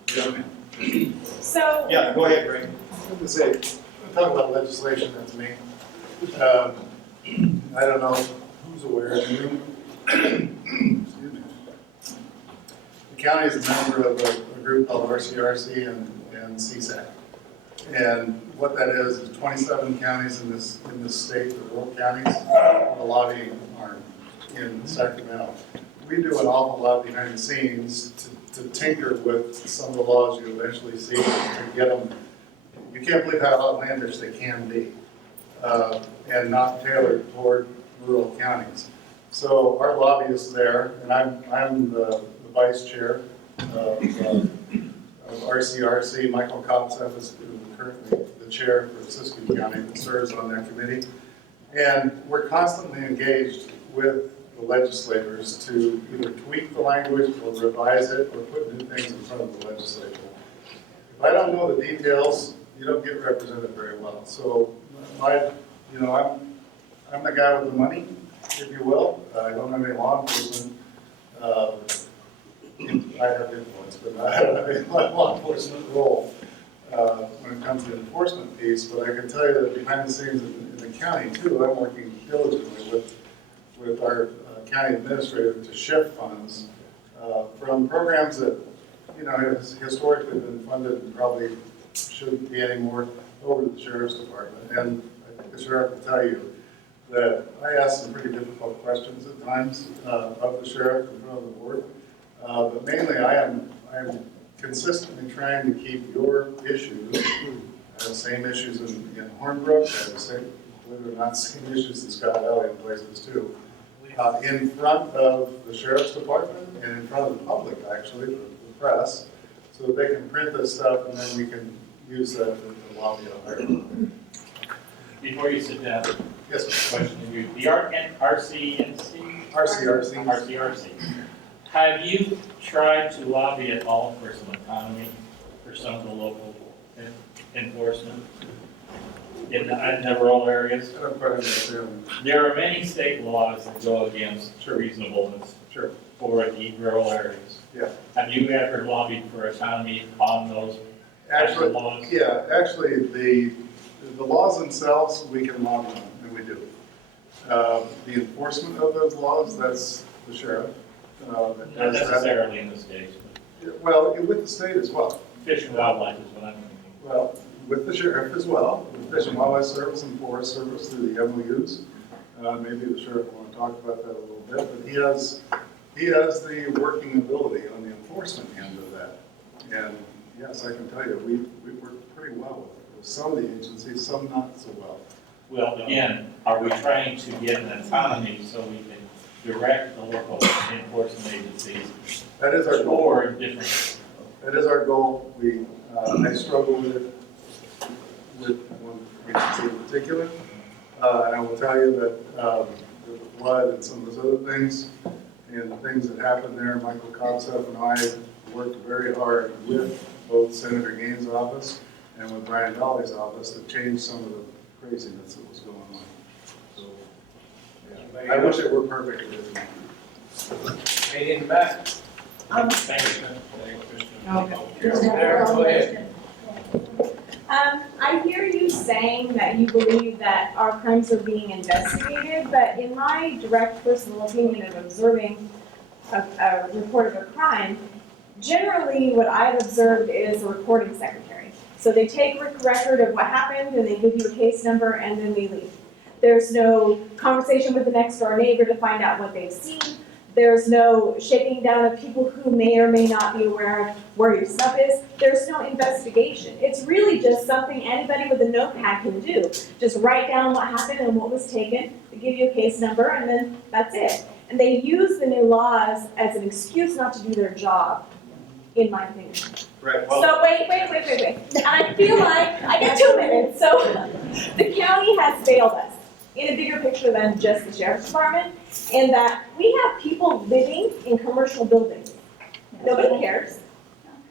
So, yes, ma'am. So, Yeah, go ahead, Greg. I was going to say, talk about legislation, that's me. I don't know who's aware of you. Excuse me. The county is a member of a group called RCRC and CSAC. And what that is 27 counties in this state, the rural counties, the lobbying arm in Sacramento. We do an awful lot behind the scenes to tinker with some of the laws you eventually see to get them. You can't believe how outlandish they can be, and not tailored toward rural counties. So our lobbyist there, and I'm the vice chair of RCRC. Michael Kopseff is currently the chair for Siskiyou County that serves on that committee. And we're constantly engaged with the legislators to either tweak the language or revise it or put new things in front of the legislature. If I don't know the details, you don't get represented very well. So I'm the guy with the money, if you will. I don't have any law enforcement. I have influence, but I don't have any law enforcement role when it comes to the enforcement piece. But I can tell you that behind the scenes in the county too, I'm working diligently with our county administrator to shift funds from programs that have historically been funded and probably shouldn't be anymore over to the sheriff's department. And I think the sheriff will tell you that I ask some pretty difficult questions at times of the sheriff in front of the board. But mainly I am consistently trying to keep your issues, the same issues in Hornbrook, the same, believe it or not, same issues in Scott Valley and places too, in front of the sheriff's department and in front of the public, actually, the press, so that they can print this stuff and then we can use that to lobby a higher. Before you sit down, Yes, sir. question to you. The RCRC? RCRC. Have you tried to lobby at all for some autonomy for some of the local enforcement in the rural areas? I don't quite understand. There are many state laws that go against reasonableness for the rural areas. Yeah. Have you ever lobbied for autonomy on those types of laws? Yeah, actually, the laws themselves, we can lobby on, and we do. The enforcement of those laws, that's the sheriff. Not necessarily in this case, Well, with the state as well. Fish and Wildlife is what I'm thinking. Well, with the sheriff as well, with Fish and Wildlife Service and Forest Service through the MOUs. Maybe the sheriff will want to talk about that a little bit, but he has the working ability on the enforcement end of that. And yes, I can tell you, we work pretty well with some of the agencies, some not so well. Well, again, are we trying to get an autonomy so we can direct the local enforcement agencies? That is our goal. Or different? That is our goal. I struggle with it with one agency in particular. And I will tell you that with the flood and some of those other things, and the things that happened there, Michael Kopseff and I worked very hard with both Senator Gaines' office and with Brian Dolly's office to change some of the craziness that was going on. So, yeah. I wish it were perfect. Lady in the back. Thank you. Go ahead. I hear you saying that you believe that our crimes are being investigated, but in my direct personal opinion of observing a report of a crime, generally what I've observed is a recording secretary. So they take record of what happened and they give you a case number and then they leave. There's no conversation with the next door neighbor to find out what they've seen. There's no shaking down of people who may or may not be aware of where your stuff is. There's no investigation. It's really just something anybody with a notepad can do. Just write down what happened and what was taken, they give you a case number, and then that's it. And they use the new laws as an excuse not to do their job, in my opinion. Right, well. So wait. And I feel like, I get 2 minutes, so the county has failed us in a bigger picture than just the sheriff's department, in that we have people living in commercial buildings. Nobody cares.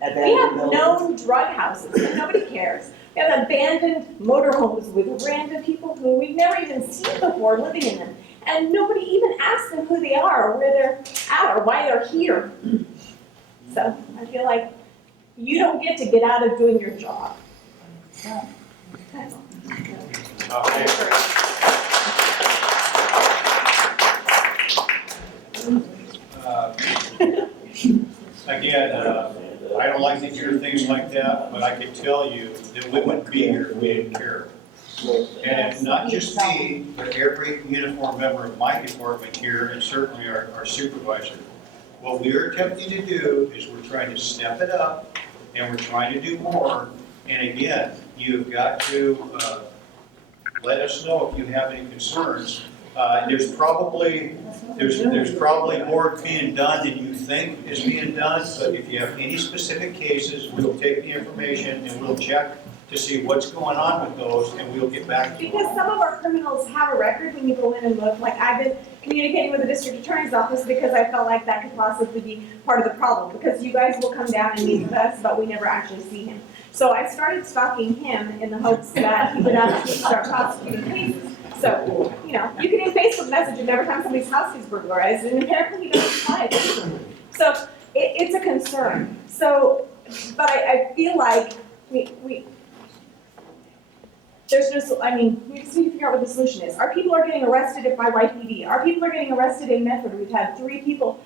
We have known drug houses, and nobody cares. We have abandoned motorhomes with random people who we've never even seen before living in them. And nobody even asks them who they are, or where they're at, or why they're here. So I feel like you don't get to get out of doing your job. Again, I don't like to hear things like that, but I can tell you that we wouldn't be here if we didn't care. And it's not just me, but every uniformed member of my department here, and certainly our supervisor. What we are attempting to do is we're trying to step it up, and we're trying to do more. And again, you've got to let us know if you have any concerns. There's probably more being done than you think is being done, but if you have any specific cases, we'll take the information and we'll check to see what's going on with those, and we'll get back to you. Because some of our criminals have a record when you go in and look. Like, I've been communicating with the district attorney's office because I felt like that could possibly be part of the problem. Because you guys will come down and meet with us, but we never actually see him. So I started stalking him in the hopes that he would actually start prosecuting cases. So, you know, you can do a Facebook message every time somebody's house is burglarized, and apparently he doesn't reply. So it's a concern. So, but I feel like there's no, I mean, we just need to figure out what the solution is. Our people are getting arrested by YPD. Our people are getting arrested in Medford. We've had 3 people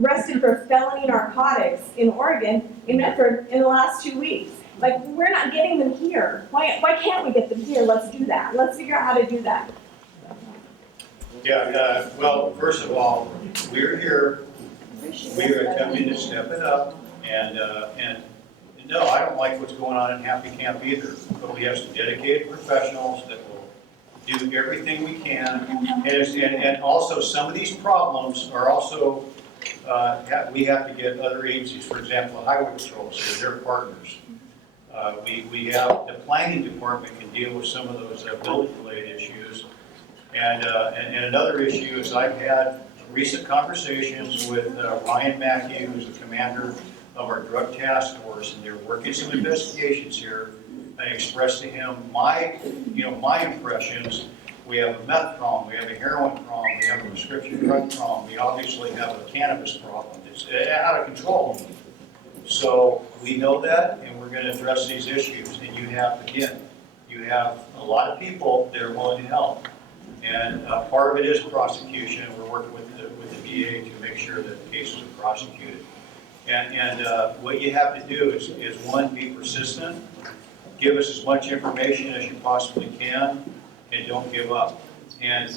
arrested for felony narcotics in Oregon, in Medford, in the last 2 weeks. Like, we're not getting them here. Why can't we get them here? Let's do that. Let's figure out how to do that. Yeah, well, first of all, we're here, we are attempting to step it up, and no, I don't like what's going on in Happy Camp either, but we have some dedicated professionals that will do everything we can, and also some of these problems are also, we have to get other agencies, for example, the Highway Patrol, so they're partners. We have, the planning department can deal with some of those building-related issues. And another issue is I've had recent conversations with Ryan Mackey, who's the commander of our drug task force, and they're working some investigations here. I expressed to him my impressions. We have a meth problem, we have a heroin problem, we have a prescription drug problem, we obviously have a cannabis problem. It's out of control. So we know that, and we're going to address these issues. And you have a lot of people that are willing to help. And part of it is prosecution. We're working with the VA to make sure that cases are prosecuted. And what you have to do is one, be persistent, give us as much information as you possibly can, and don't give up. And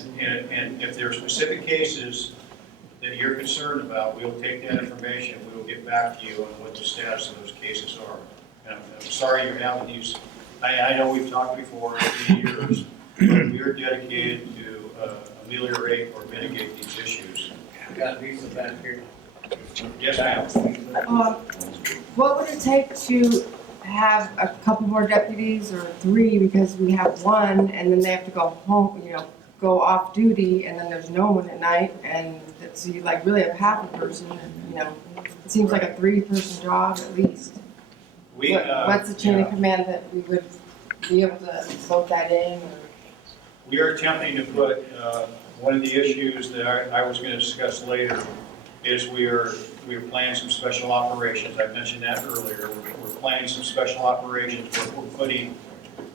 if there are specific cases that you're concerned about, we'll take that information, we will get back to you on what the status of those cases are. And I'm sorry you're having these, I know we've talked before in years, but we are dedicated to ameliorate or mitigate these issues. Got Lisa back here. Yes, ma'am. What would it take to have a couple more deputies, or 3, because we have 1 and then they have to go home, go off duty, and then there's no one at night, and so you like really have half a person, and it seems like a 3-person job at least. What's the chain of command that we would be able to vote that in? Or? We are attempting to put, one of the issues that I was going to discuss later is we are planning some special operations. I mentioned that earlier. We're planning some special operations where we're putting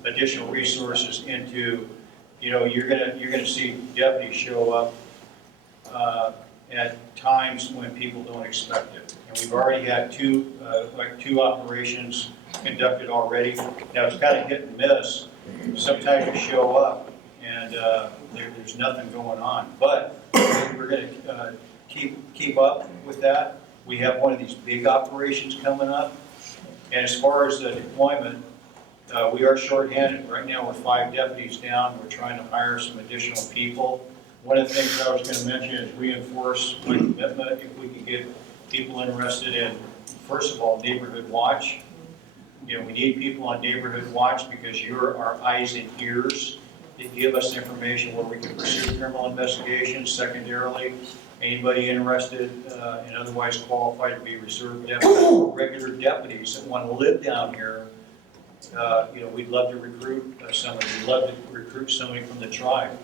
additional resources into, you're gonna see deputies show up at times when people don't expect it. And we've already had two operations conducted already. Now, it's kind of hit and miss. Sometimes you show up and there's nothing going on. But we're going to keep up with that. We have one of these big operations coming up. And as far as the deployment, we are shorthanded. Right now, we're 5 deputies down. We're trying to hire some additional people. One of the things I was going to mention is reinforce my commitment if we could get people interested in, first of all, neighborhood watch. You know, we need people on neighborhood watch because you're our eyes and ears that give us information where we can pursue criminal investigations. Secondarily, anybody interested and otherwise qualified to be reserve deputies, regular deputies that want to live down here, you know, we'd love to recruit somebody. We'd love to recruit somebody from the tribe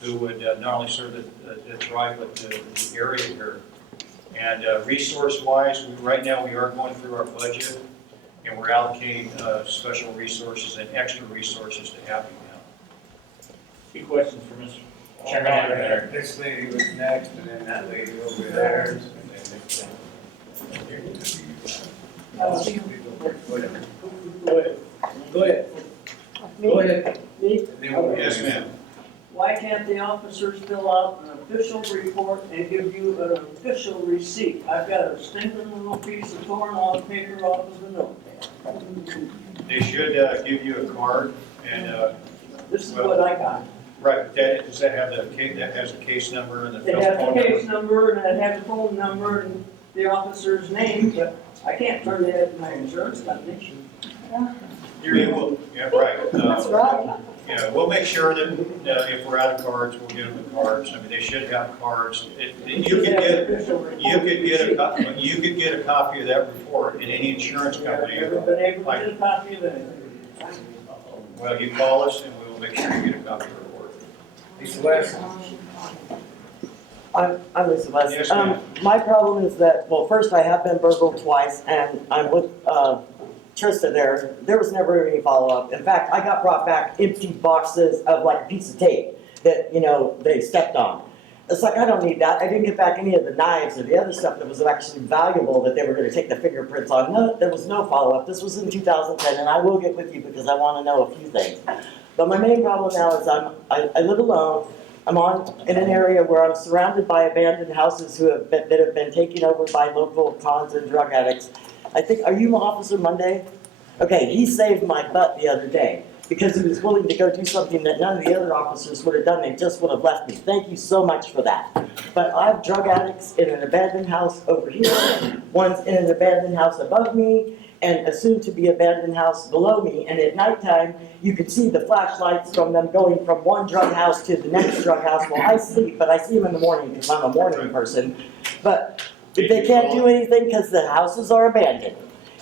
who would not only serve the tribe but the area here. And resource-wise, right now we are going through our budget and we're allocating special resources and extra resources to Happy Town. Two questions for Mr. Chairman Attebery. This lady was next, and then that lady over there, and then next time. Go ahead. Go ahead. Yes, ma'am. Why can't the officers fill out an official report and give you an official receipt? I've got a stinking little piece of torn off paper off of the notepad. They should give you a card and. This is what I got. Right, does that have the case, that has a case number and the It phone has the number? case number and it has the phone number and the officer's name, but I can't turn it in my insurance company. Yeah, right. That's right. Yeah, we'll make sure that if we're out of cards, we'll get them the cards. I mean, they should have cards. You could get a copy of that report in any insurance company. I've never been able to get a copy of anything. Well, you call us and we will make sure you get a copy of the report. Lisa West. I'm Lisa West. Yes, ma'am. My problem is that, well, first I have been burgled twice and I'm with Trista there. There was never any follow-up. In fact, I got brought back empty boxes of like a piece of tape that, you know, they stepped on. It's like, I don't need that. I didn't get back any of the knives or the other stuff that was actually valuable that they were going to take the fingerprints on. No, there was no follow-up. This was in 2010, and I will get with you because I want to know a few things. But my main problem now is I live alone. I'm in an area where I'm surrounded by abandoned houses that have been taken over by local cons and drug addicts. I think, are you Officer Monday? Okay, he saved my butt the other day because he was willing to go do something that none of the other officers would have done. They just would have left me. Thank you so much for that. But I have drug addicts in an abandoned house over here, one's in an abandoned house above me, and a soon-to-be abandoned house below me. And at nighttime, you can see the flashlights from them going from one drug house to the next drug house. Well, I sleep, but I see them in the morning because I'm a morning person. But they can't do anything because the houses are abandoned.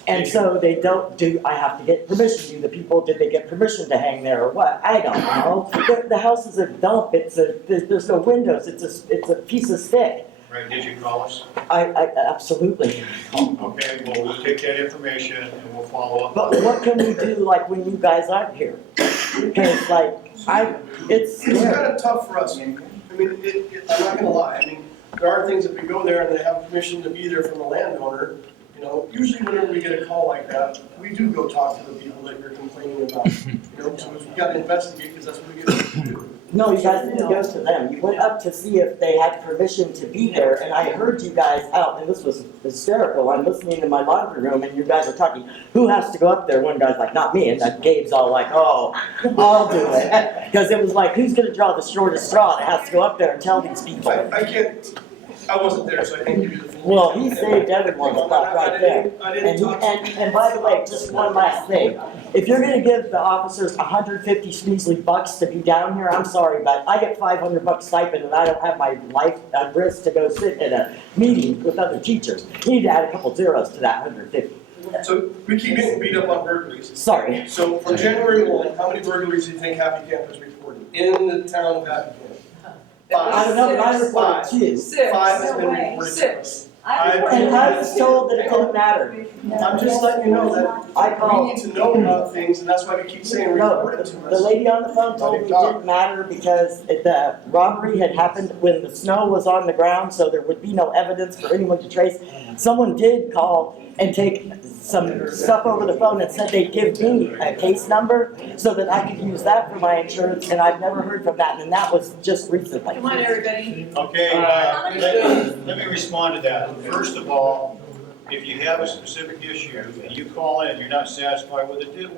And so they don't do, I have to get permission. Do the people, did they get permission to hang there or what? I don't know. The house is a dump. There's no windows. It's a piece of stick. Right, did you call us? I absolutely. Okay, well, we'll take that information and we'll follow up. But what can we do like when you guys aren't here? Because like, it's kind of tough for us. I mean, I'm not gonna lie. I mean, there are things that we go there and they have permission to be there from the landowner. You know, usually whenever we get a call like that, we do go talk to the people that you're complaining about. You know, so we gotta investigate because that's what we get to do. No, you guys didn't go to them. You went up to see if they had permission to be there, and I heard you guys out, and this was hysterical. I'm listening in my laundry room, and you guys are talking, who has to go up there? One guy's like, not me, and then Gabe's all like, oh, I'll do it. Because it was like, who's gonna draw the shortest straw that has to go up there and tell these people? I wasn't there, so I can't give you the full. Well, he saved everyone's spot right there. And by the way, just one last thing. If you're gonna give the officers 150 measly bucks to be down here, I'm sorry, but I get $500 stipend and I don't have my life at risk to go sit in a meeting with other teachers. You need to add a couple zeros to that 150. So we keep getting beat up on burglaries. Sorry. So from January 1, how many burglaries do you think Happy Camp has reported in the town of Happy Camp? I don't know, but I reported 2. 5 has been reported to us. And I was told that it didn't matter. I'm just letting you know that I we called. need to know about things, and that's why we keep saying report it to The us. lady on the phone told me it didn't matter because the robbery had happened when the snow was on the ground, so there would be no evidence for anyone to trace. Someone did call and take some stuff over the phone and said they'd give me a case number so that I could use that for my insurance, and I've never heard from that, and that was just recently. Come on, everybody. Okay, let me respond to that. First of all, if you have a specific issue and you call in and you're not satisfied with it,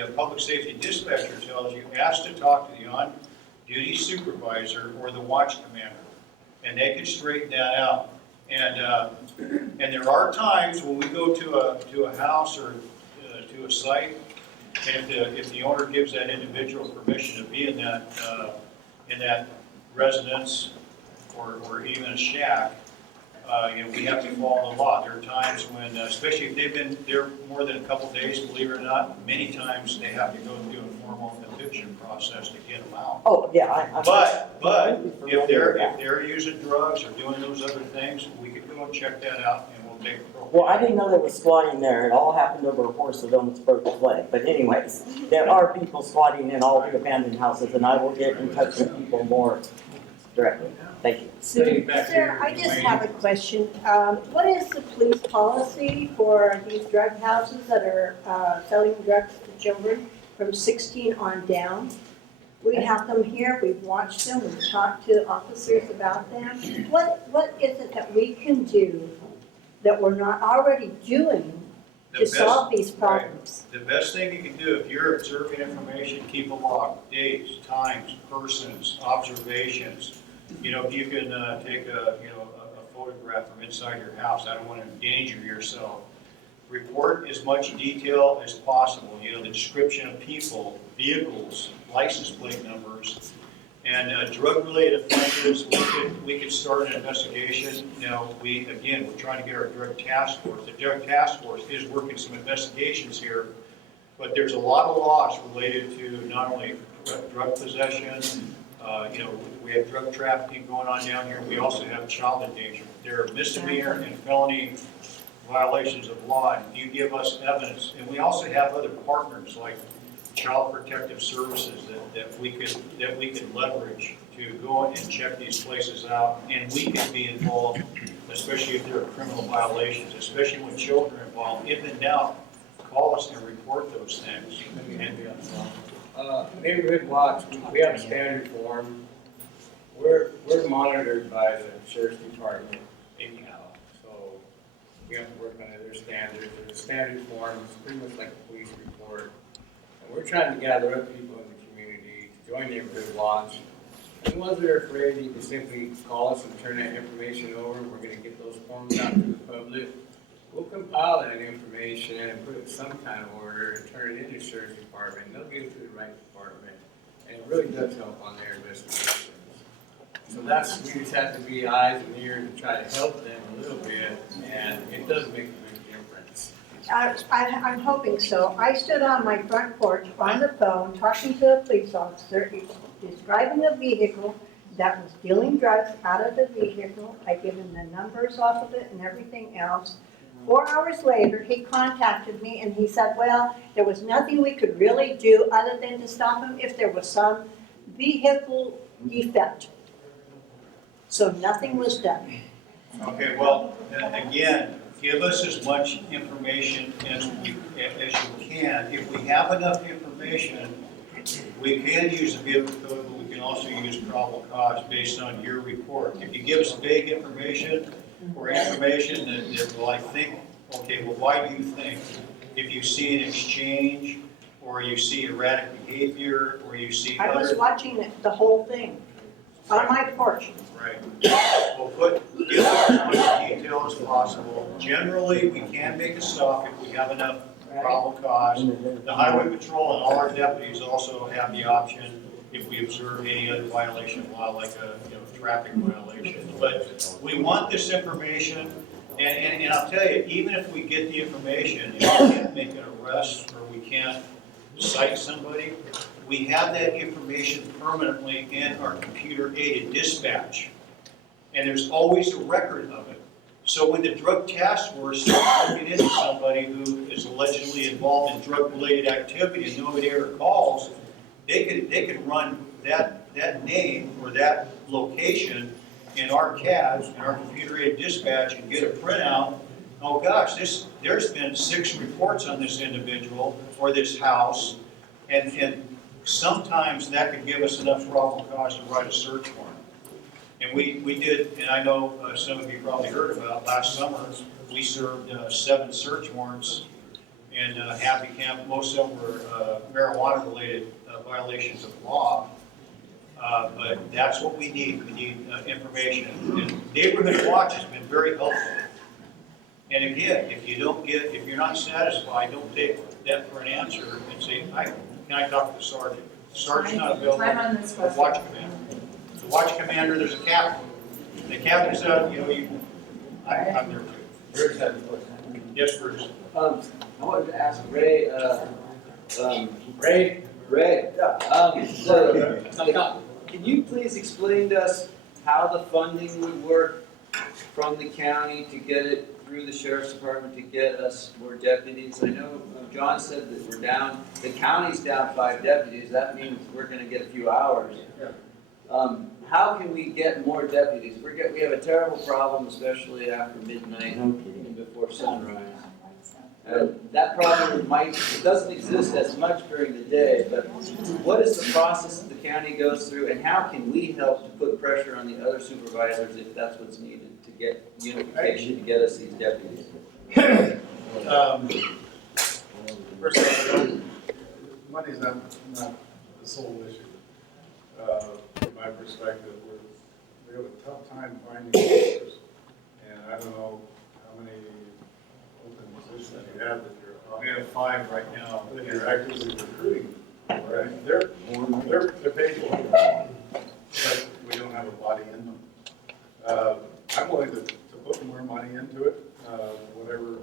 a public safety dispatcher tells you, ask to talk to the on-duty supervisor or the watch commander, and they can straighten that out. And there are times when we go to a house or to a site, and if the owner gives that individual permission to be in that residence or even a shack, we have to follow the law. There are times when, especially if they've been there more than a couple of days, believe it or not, many times they have to go through a formal eviction process to get them out. Oh, yeah. But if they're using drugs or doing those other things, we could go and check that out and we'll take appropriate. Well, I didn't know there was squatting there. It all happened over a horse that almost broke his leg. But anyways, there are people squatting in all the abandoned houses, and I will get in touch with people more directly. Thank you. Sir, I just have a question. What is the police policy for these drug houses that are selling drugs to children from 16 on down? We have them here, we've watched them, we've talked to officers about them. What is it that we can do that we're not already doing to solve these problems? Right. The best thing you can do, if you're observing information, keep a log, dates, times, persons, observations. You can take a photograph from inside your house. I don't want to endanger yourself. Report as much detail as possible. The description of people, vehicles, license plate numbers, and drug-related offenses. We could start an investigation. We're trying to get our drug task force. The drug task force is working some investigations here, but there's a lot of laws related to not only drug possession. We have drug trafficking going on down here. We also have child endangerment. There are misdemeanor and felony violations of law, and you give us evidence. And we also have other partners like Child Protective Services that we could leverage to go and check these places out, and we can be involved, especially if there are criminal violations, especially when children are involved. If in doubt, call us and report those things. Neighborhood watch, we have a standard form. We're monitored by the sheriff's department anyhow, so we have to work on their standards. There's a standard form, it's pretty much like a police report. And we're trying to gather up people in the community to join neighborhood watch. And the ones that are afraid, you can simply call us and turn that information over. We're going to get those forms out to the public. We'll compile that information and put it in some kind of order and turn it into the sheriff's department. And they'll get it to the right department. And it really does help on their investigations. So we just have to be eyes and ears and try to help them a little bit, and it does make a big difference. I'm hoping so. I stood on my front porch on the phone talking to a police officer, describing a vehicle that was dealing drugs out of the vehicle. I gave him the numbers off of it and everything else. 4 hours later, he contacted me and he said, well, there was nothing we could really do other than to stop him if there was some vehicle defect. So nothing was done. Okay, well, again, give us as much information as you can. If we have enough information, we can use the vehicle code, but we can also use probable cause based on your report. If you give us vague information or information that well, I think, okay, well, why do you think? If you see an exchange, or you see erratic behavior, or you see I was watching the whole thing on my porch. Right. We'll give us as much detail as possible. Generally, we can make a stop if we have enough probable cause. The highway patrol and all our deputies also have the option if we observe any other violation of law, like a traffic violation. But we want this information, and I'll tell you, even if we get the information, if we can't make an arrest or we can't cite somebody, we have that information permanently in our computer-aided dispatch. And there's always a record of it. So when the drug task force starts looking into somebody who is allegedly involved in drug-related activity and nobody ever calls, they could run that name or that location in our CAD, in our computer-aided dispatch, and get a printout. Oh gosh, there's been 6 reports on this individual or this house, and sometimes that could give us enough probable cause to write a search warrant. And we did, and I know some of you probably heard about, last summer, we served 7 search warrants in Happy Camp. Most of them were marijuana-related violations of law. But that's what we need. We need information. And Neighborhood Watch has been very helpful. And again, if you're not satisfied, don't take that for an answer and say, can I talk to the sergeant? The sergeant's not available. The watch commander. The watch commander, there's a captain. The captain's out, I'm there too. Bruce has a question. Yes, Bruce. I wanted to ask Ray, Ray, can you please explain to us how the funding would work from the county to get it through the sheriff's department to get us more deputies? I know John said that we're down, the county's down 5 deputies. That means we're gonna get a few hours. How can we get more deputies? We have a terrible problem, especially after midnight and before sunrise. That problem it doesn't exist as much during the day, but what is the process that the county goes through, and how can we help to put pressure on the other supervisors if that's what's needed to get unification, to get us these deputies? First of all, money's not the sole issue. From my perspective, we have a tough time finding officers, and I don't know how many open positions you have that you're. We have 5 right now. That you're actively recruiting. Right? They're paid for, but we don't have a body in them. I'm willing to put more money into it. Whatever,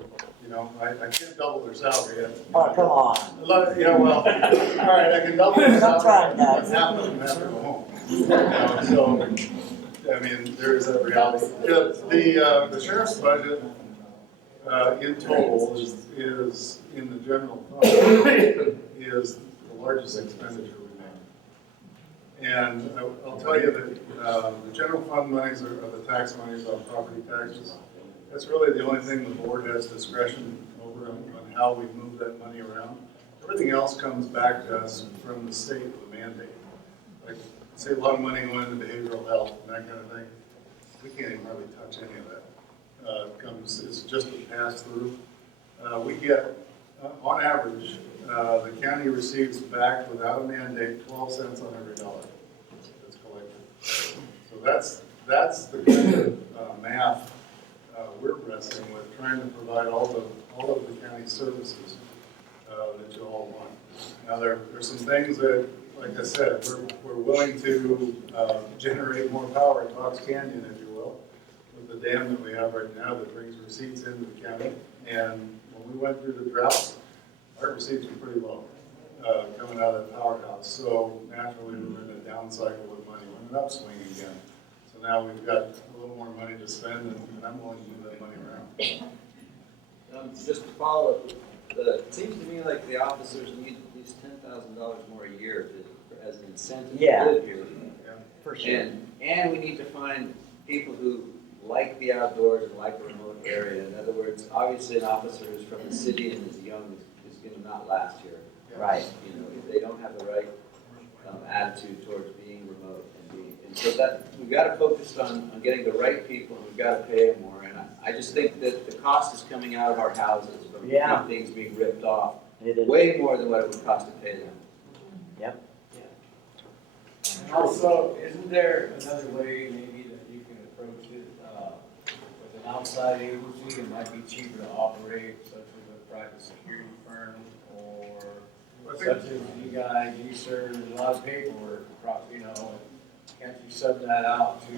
I can't double their salary yet. Oh, come on. Yeah, well, all right, I can double their Not salary, trying, but guys. half of them have to go home. So, I mean, there is a reality. The sheriff's budget in total is in the general fund is the largest expenditure we make. And I'll tell you that the general fund monies are the tax monies on property taxes. That's really the only thing the board has discretion over on how we move that money around. Everything else comes back to us from the state with a mandate. Like, say a lot of money going into behavioral health and that kind of thing. We can't even hardly touch any of that. It's just a pass through. We get, on average, the county receives back without a mandate 12 cents on every dollar that's collected. So that's the kind of math we're wrestling with, trying to provide all of the county services that you all want. Now there's some things that, like I said, we're willing to generate more power at Fox Canyon, if you will, with the dam that we have right now that brings receipts into the county. And when we went through the drought, our receipts were pretty low coming out of the powerhouse. So naturally we're in a down cycle with money. We're in an upswing again. So now we've got a little more money to spend, and I'm willing to move that money around. Just to follow up, it seems to me like the officers need at least $10,000 more a year as an incentive to live here. Yeah, for sure. And we need to find people who like the outdoors and like a remote area. In other words, obviously an officer who's from the city and is young is going to not last here. Right. If they don't have the right attitude towards being remote and so that we've got to focus on getting the right people, and we've got to pay them more. And I just think that the cost is coming out of our houses from things being ripped off way more than what it would cost to pay them. Yep. And also, isn't there another way maybe that you can approach it with an outside agency that might be cheaper to operate, such as a private security firm, or such as you guys, you serve a lot of paperwork, can't you sub that out to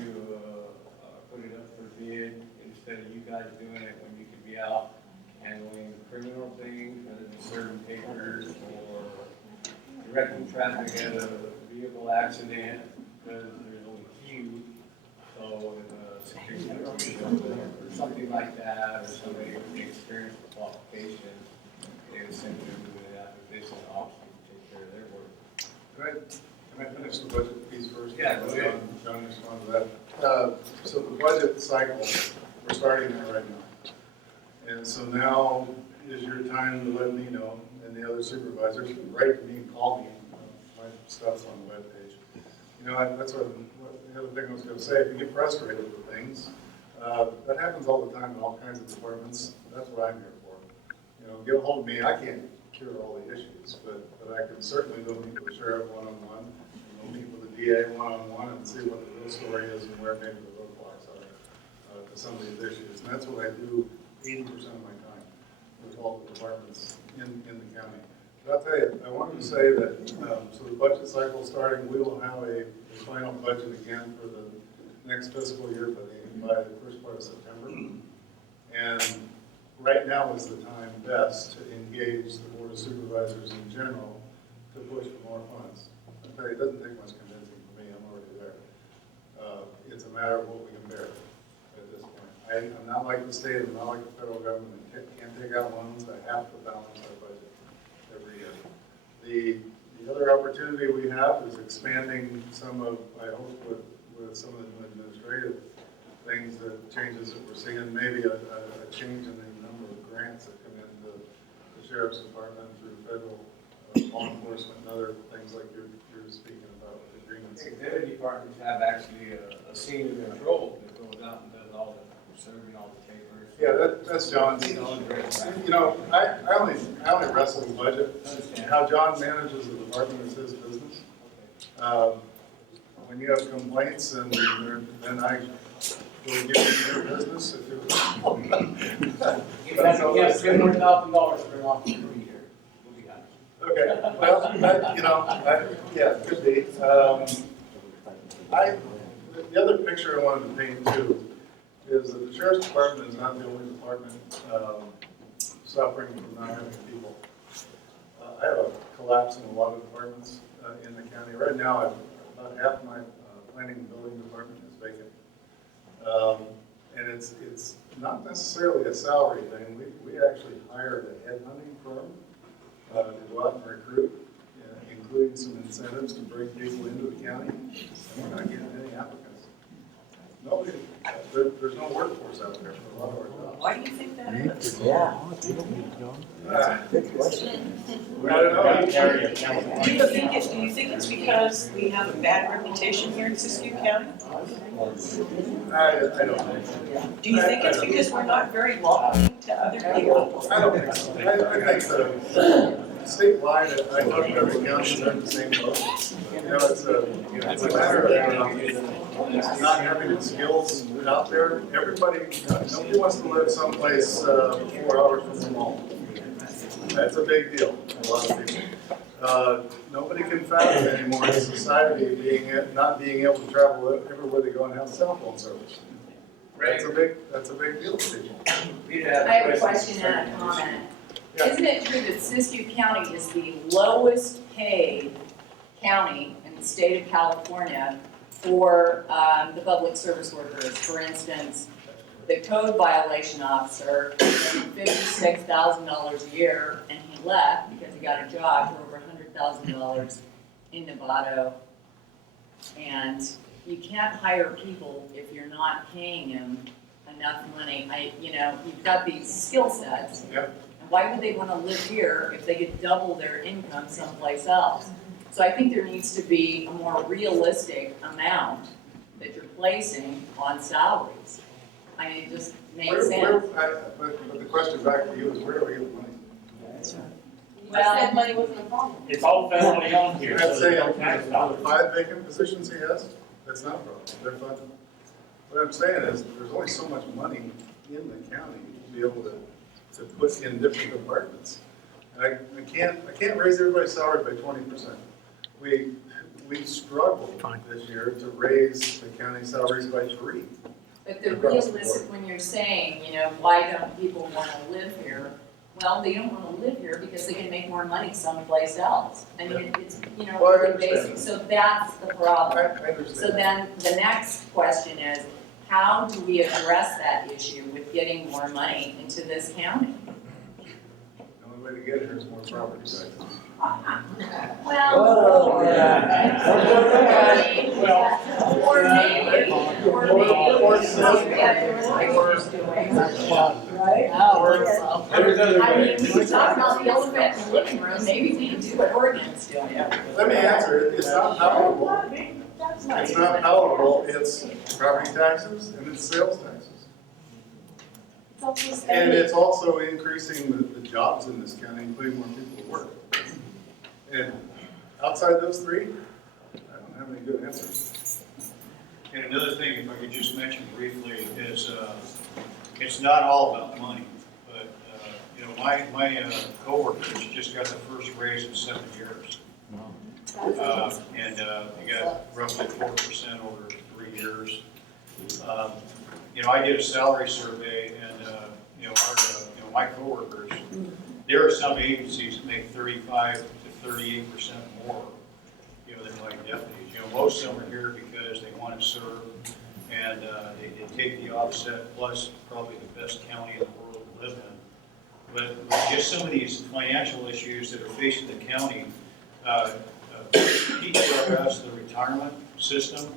put it up for bid instead of you guys doing it when you could be out handling criminal things, whether it's certain papers or directing traffic at a vehicle accident, because there's only a few, so in a security something like that, or somebody with the experience or qualification, they would send them to the acquisition office to take care of their work. Can I finish the budget piece first? Yeah, go ahead. John respond to that. So the budget cycle, we're starting that right now. And so now is your time to let me know, and the other supervisors, write to me, call me, my stuff's on the webpage. You know, that's what the other thing I was gonna say, if you get frustrated with things, that happens all the time in all kinds of departments, that's what I'm here for. You know, get a hold of me, I can't cure all the issues, but I can certainly go meet with the sheriff one-on-one, and go meet with the DA one-on-one and see what the real story is and where maybe the roadblocks are to some of these issues. And that's what I do 80% of my time with all the departments in the county. But I'll tell you, I wanted to say that, so the budget cycle starting, we will have a final budget again for the next fiscal year by the first part of September. And right now is the time best to engage the Board of Supervisors in general to push for more funds. I'll tell you, it doesn't take much convincing for me, I'm already there. It's a matter of what we can bear at this point. I'm not like the state, I'm not like the federal government, I can't take out loans, I have to balance our budget every year. The other opportunity we have is expanding some of, I hope with some of the administrative things, the changes that we're seeing, maybe a change in the number of grants that come into the Sheriff's Department through federal law enforcement and other things like you're speaking about with agreements. Executive departments have actually a senior control that goes out and does all the serving all the papers. Yeah, that's John's. You know, I only wrestle with budget. How John manages the department is his business. When you have complaints, and then I will give you your business if you're. Yes, $10,000 for an officer per year. We'll be honest. Okay, well, yeah, could be. The other picture I wanted to paint too is that the Sheriff's Department is not the only department suffering from not having people. I have a collapse in a lot of departments in the county. Right now, about half my planning and building department is vacant. And it's not necessarily a salary thing. We actually hired a headhunting firm to go out and recruit, including some incentives to bring people into the county. And we're not getting any applicants. Nobody, there's no workforce out there for a lot of our jobs. Why do you think that is? Yeah. Good question. I don't know. Do you think it's because we have a bad reputation here in Siskiyou County? I don't know. Do you think it's because we're not very welcoming to other people? I don't think so. I think so. Statewide, I talk to every county, they're in the same boat. You know, it's a matter of not having the skills out there. Everybody, nobody wants to live someplace 4 hours from the mall. That's a big deal, a lot of people. Nobody can fathom anymore in society not being able to travel everywhere they go and have cell phone service. That's a big deal to people. I have a question and a comment. Yeah. Isn't it true that Siskiyou County is the lowest paid county in the state of California for the public service workers? For instance, the code violation officer made $56,000 a year, and he left because he got a job for over $100,000 in Novato. And you can't hire people if you're not paying them enough money. You've got these skill sets. Yep. Why would they want to live here if they could double their income someplace else? So I think there needs to be a more realistic amount that you're placing on salaries. I mean, it just makes sense. But the question back to you is, where do we get the money? Well, said money wasn't a problem. It's all federally owned here. I'd so say there's no tax the dollars. 5 vacant positions he has, that's not a problem, they're funded. What I'm saying is, there's only so much money in the county to be able to put in different departments. And I can't raise everybody's salary by 20%. We struggled this year to raise the county salaries by 3%. But the realistic, when you're saying, why don't people want to live here? Well, they don't want to live here because they can make more money someplace else. I mean, it's, Well, I really understand. basic. So that's the problem. I understand. So then the next question is, how do we address that issue with getting more money into this county? The only way to get here is more property taxes. Well, or maybe. I mean, we talk about the elephant in the living room, maybe we can do what Oregon's doing. Let me answer it, it's not palatable. It's not palatable, it's property taxes and it's sales taxes. And it's also increasing the jobs in this county, including more people to work. And outside those three, I don't have any good answers. And another thing, if I could just mention briefly, is it's not all about money, but you know, my coworkers just got the first raise in 7 years, and they got roughly 4% over 3 years. You know, I did a salary survey, and you know, my coworkers, there are some agencies that make 35 to 38% more, you know, than my deputies. You know, most of them are here because they want to serve, and they take the offset, plus probably the best county in the world to live in. But just some of these financial issues that are facing the county, teach us the retirement system,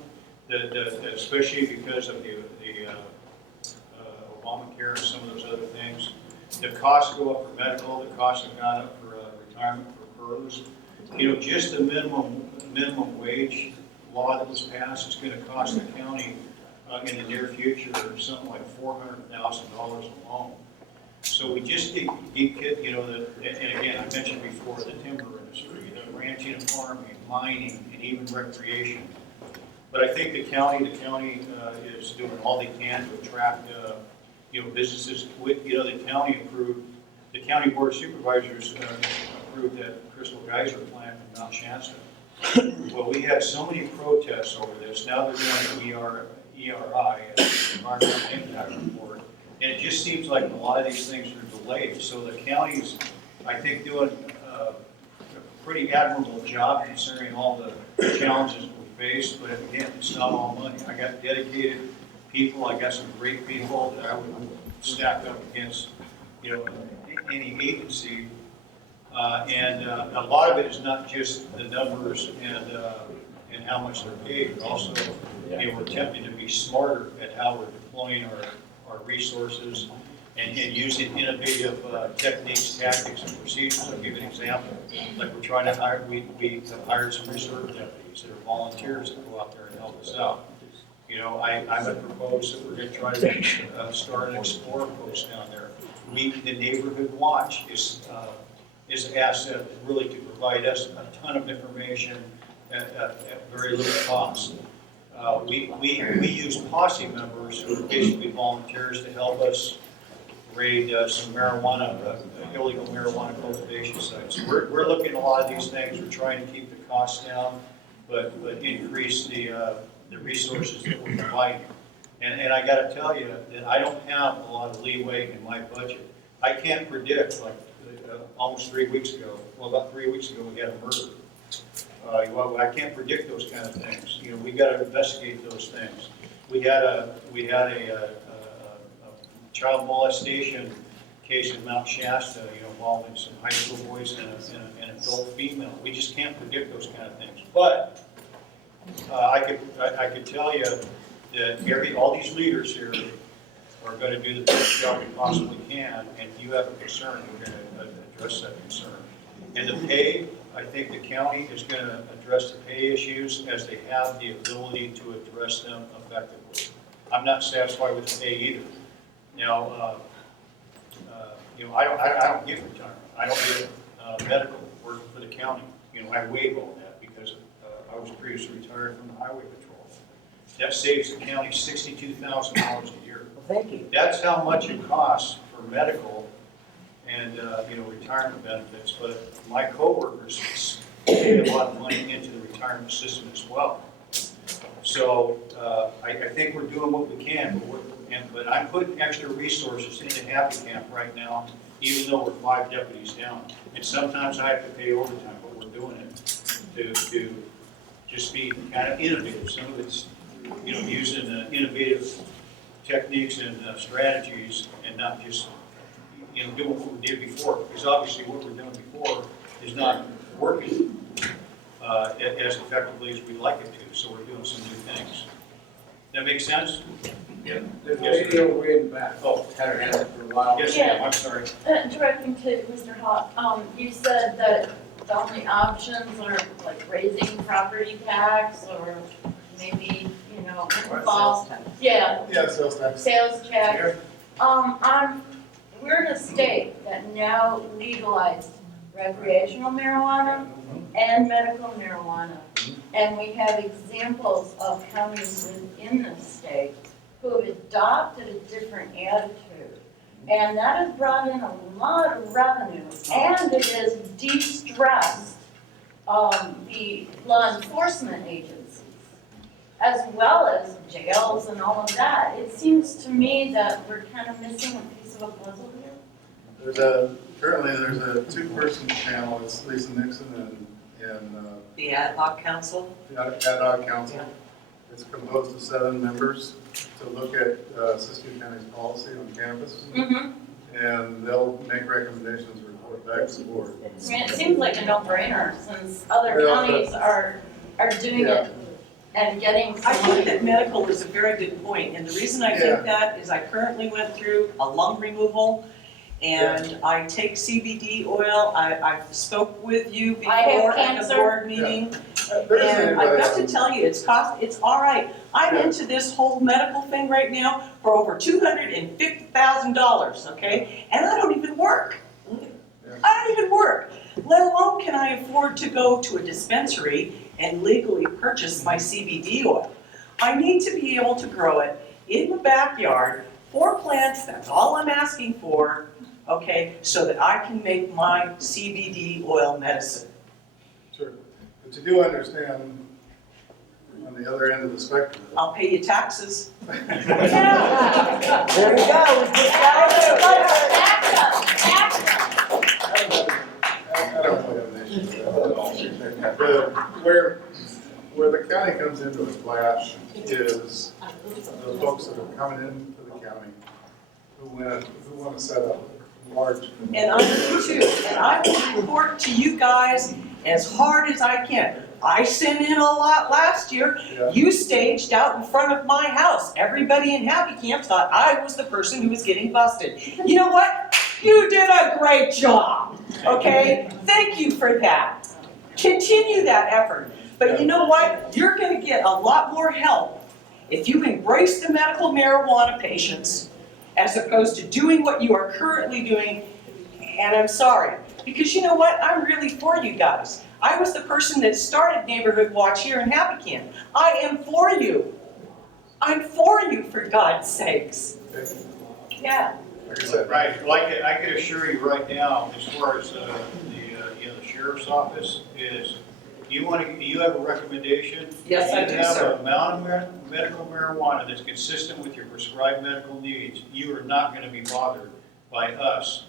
that especially because of the Obamacare and some of those other things. The costs go up for medical, the costs have gone up for retirement for PERS. You know, just the minimum wage law that was passed is going to cost the county in the near future something like $400,000 alone. So we just keep you know, and again, I mentioned before, the timber industry, the ranching and farming, mining, and even recreation. But I think the county is doing all they can to attract, you know, businesses. With, you know, the county board of supervisors approved that crystal geyser plant in Mount Shasta. Well, we had so many protests over this. Now they're doing ERI, Environmental Impact Report, and it just seems like a lot of these things are delayed. So the county's, I think, doing a pretty admirable job considering all the challenges we face. But again, it's not all money. I got dedicated people. I got some great people that I would stack up against, you know, any agency. And a lot of it is not just the numbers and how much they're paid, but also, you know, we're attempting to be smarter at how we're deploying our resources and using innovative techniques, tactics, and procedures. I'll give you an example. Like we're trying to hire, we have hired some reserve deputies that are volunteers that go out there and help us out. You know, I'm going to propose that we're going to try to start an Explorer post down there. The Neighborhood Watch is an asset really to provide us a ton of information at very little cost. We use posse members who are basically volunteers to help us raid some marijuana, illegal marijuana cultivation sites. We're looking at a lot of these things. We're trying to keep the costs down, but increase the resources that we're providing. And I got to tell you that I don't have a lot of leeway in my budget. I can't predict, like almost 3 weeks ago, well, about 3 weeks ago, we had a murder. Well, I can't predict those kind of things. You know, we got to investigate those things. We had a child molestation case in Mount Shasta, you know, involving some high school boys and an adult female. We just can't predict those kind of things. But I could tell you that all these leaders here are going to do the best job we possibly can, and if you have a concern, we're going to address that concern. And the pay, I think the county is going to address the pay issues as they have the ability to address them effectively. I'm not satisfied with the pay either. Now, you know, I don't get retirement. I don't get medical work for the county. You know, I waive all that because I was previously retired from the highway patrol. That saves the county $62,000 a year. Well, thank you. That's how much it costs for medical and you know, retirement benefits. But my coworkers pay a lot of money into the retirement system as well. So I think we're doing what we can, but I'm putting extra resources into Happy Camp right now, even though we're 5 deputies down. And sometimes I have to pay overtime, but we're doing it to just be kind of innovative. Some of it's, you know, using innovative techniques and strategies and not just, do what we did before, because obviously what we're doing before is not working as effectively as we'd like it to, so we're doing some new things. That make sense? The video way in the back. Oh, Had her hand up for a while. yes, ma'am, I'm sorry. Directing to Mr. Hawk, you said that the only options are like raising property tax or maybe, false. Yeah, Yeah, sales tax. sales tax. We're in a state that now legalized recreational marijuana and medical marijuana. And we have examples of counties within the state who have adopted a different attitude. And that has brought in a lot of revenue, and it has de-stressed the law enforcement agencies, as well as jails and all of that. It seems to me that we're kind of missing a piece of a puzzle here. Currently there's a two-person panel, it's Lisa Nixon and The ad hoc council? the ad hoc council. It's composed of 7 members to look at Siskiyou County's policy on campus. And they'll make recommendations and report back to the board. I mean, it seems like a no-brainer since other counties are doing it and getting. I think that medical is a very good point, and the reason I think that is I currently went through a lung removal, and I take CBD oil. I spoke with you before at the board meeting, and I've got to tell you, it's all right. I'm into this whole medical thing right now for over $250,000, okay? And I don't even work. I don't even work. Let alone can I afford to go to a dispensary and legally purchase my CBD oil. I need to be able to grow it in the backyard, 4 plants, that's all I'm asking for, okay, so that I can make my CBD oil medicine. Sure. But you do understand, on the other end of the spectrum. I'll pay you taxes. There you go, we just got it. I don't really have an issue with that. Where the county comes into a clash is the folks that are coming into the county who want to set up large. And I do too, and I will report to you guys as hard as I can. I sent in a lot last year. You staged out in front of my house. Everybody in Happy Camp thought I was the person who was getting busted. You know what? You did a great job, okay? Thank you for that. Continue that effort. But you know what? You're gonna get a lot more help if you embrace the medical marijuana patients as opposed to doing what you are currently doing. And I'm sorry, because you know what? I'm really for you guys. I was the person that started Neighborhood Watch here in Happy Camp. I am for you. I'm for you, for God's sakes. Yeah. Like I said, Right, well, I could assure you right now, as far as the sheriff's office is, you have a recommendation? Yes, I do, You have sir. an amount of medical marijuana that's consistent with your prescribed medical needs, you are not gonna be bothered by us.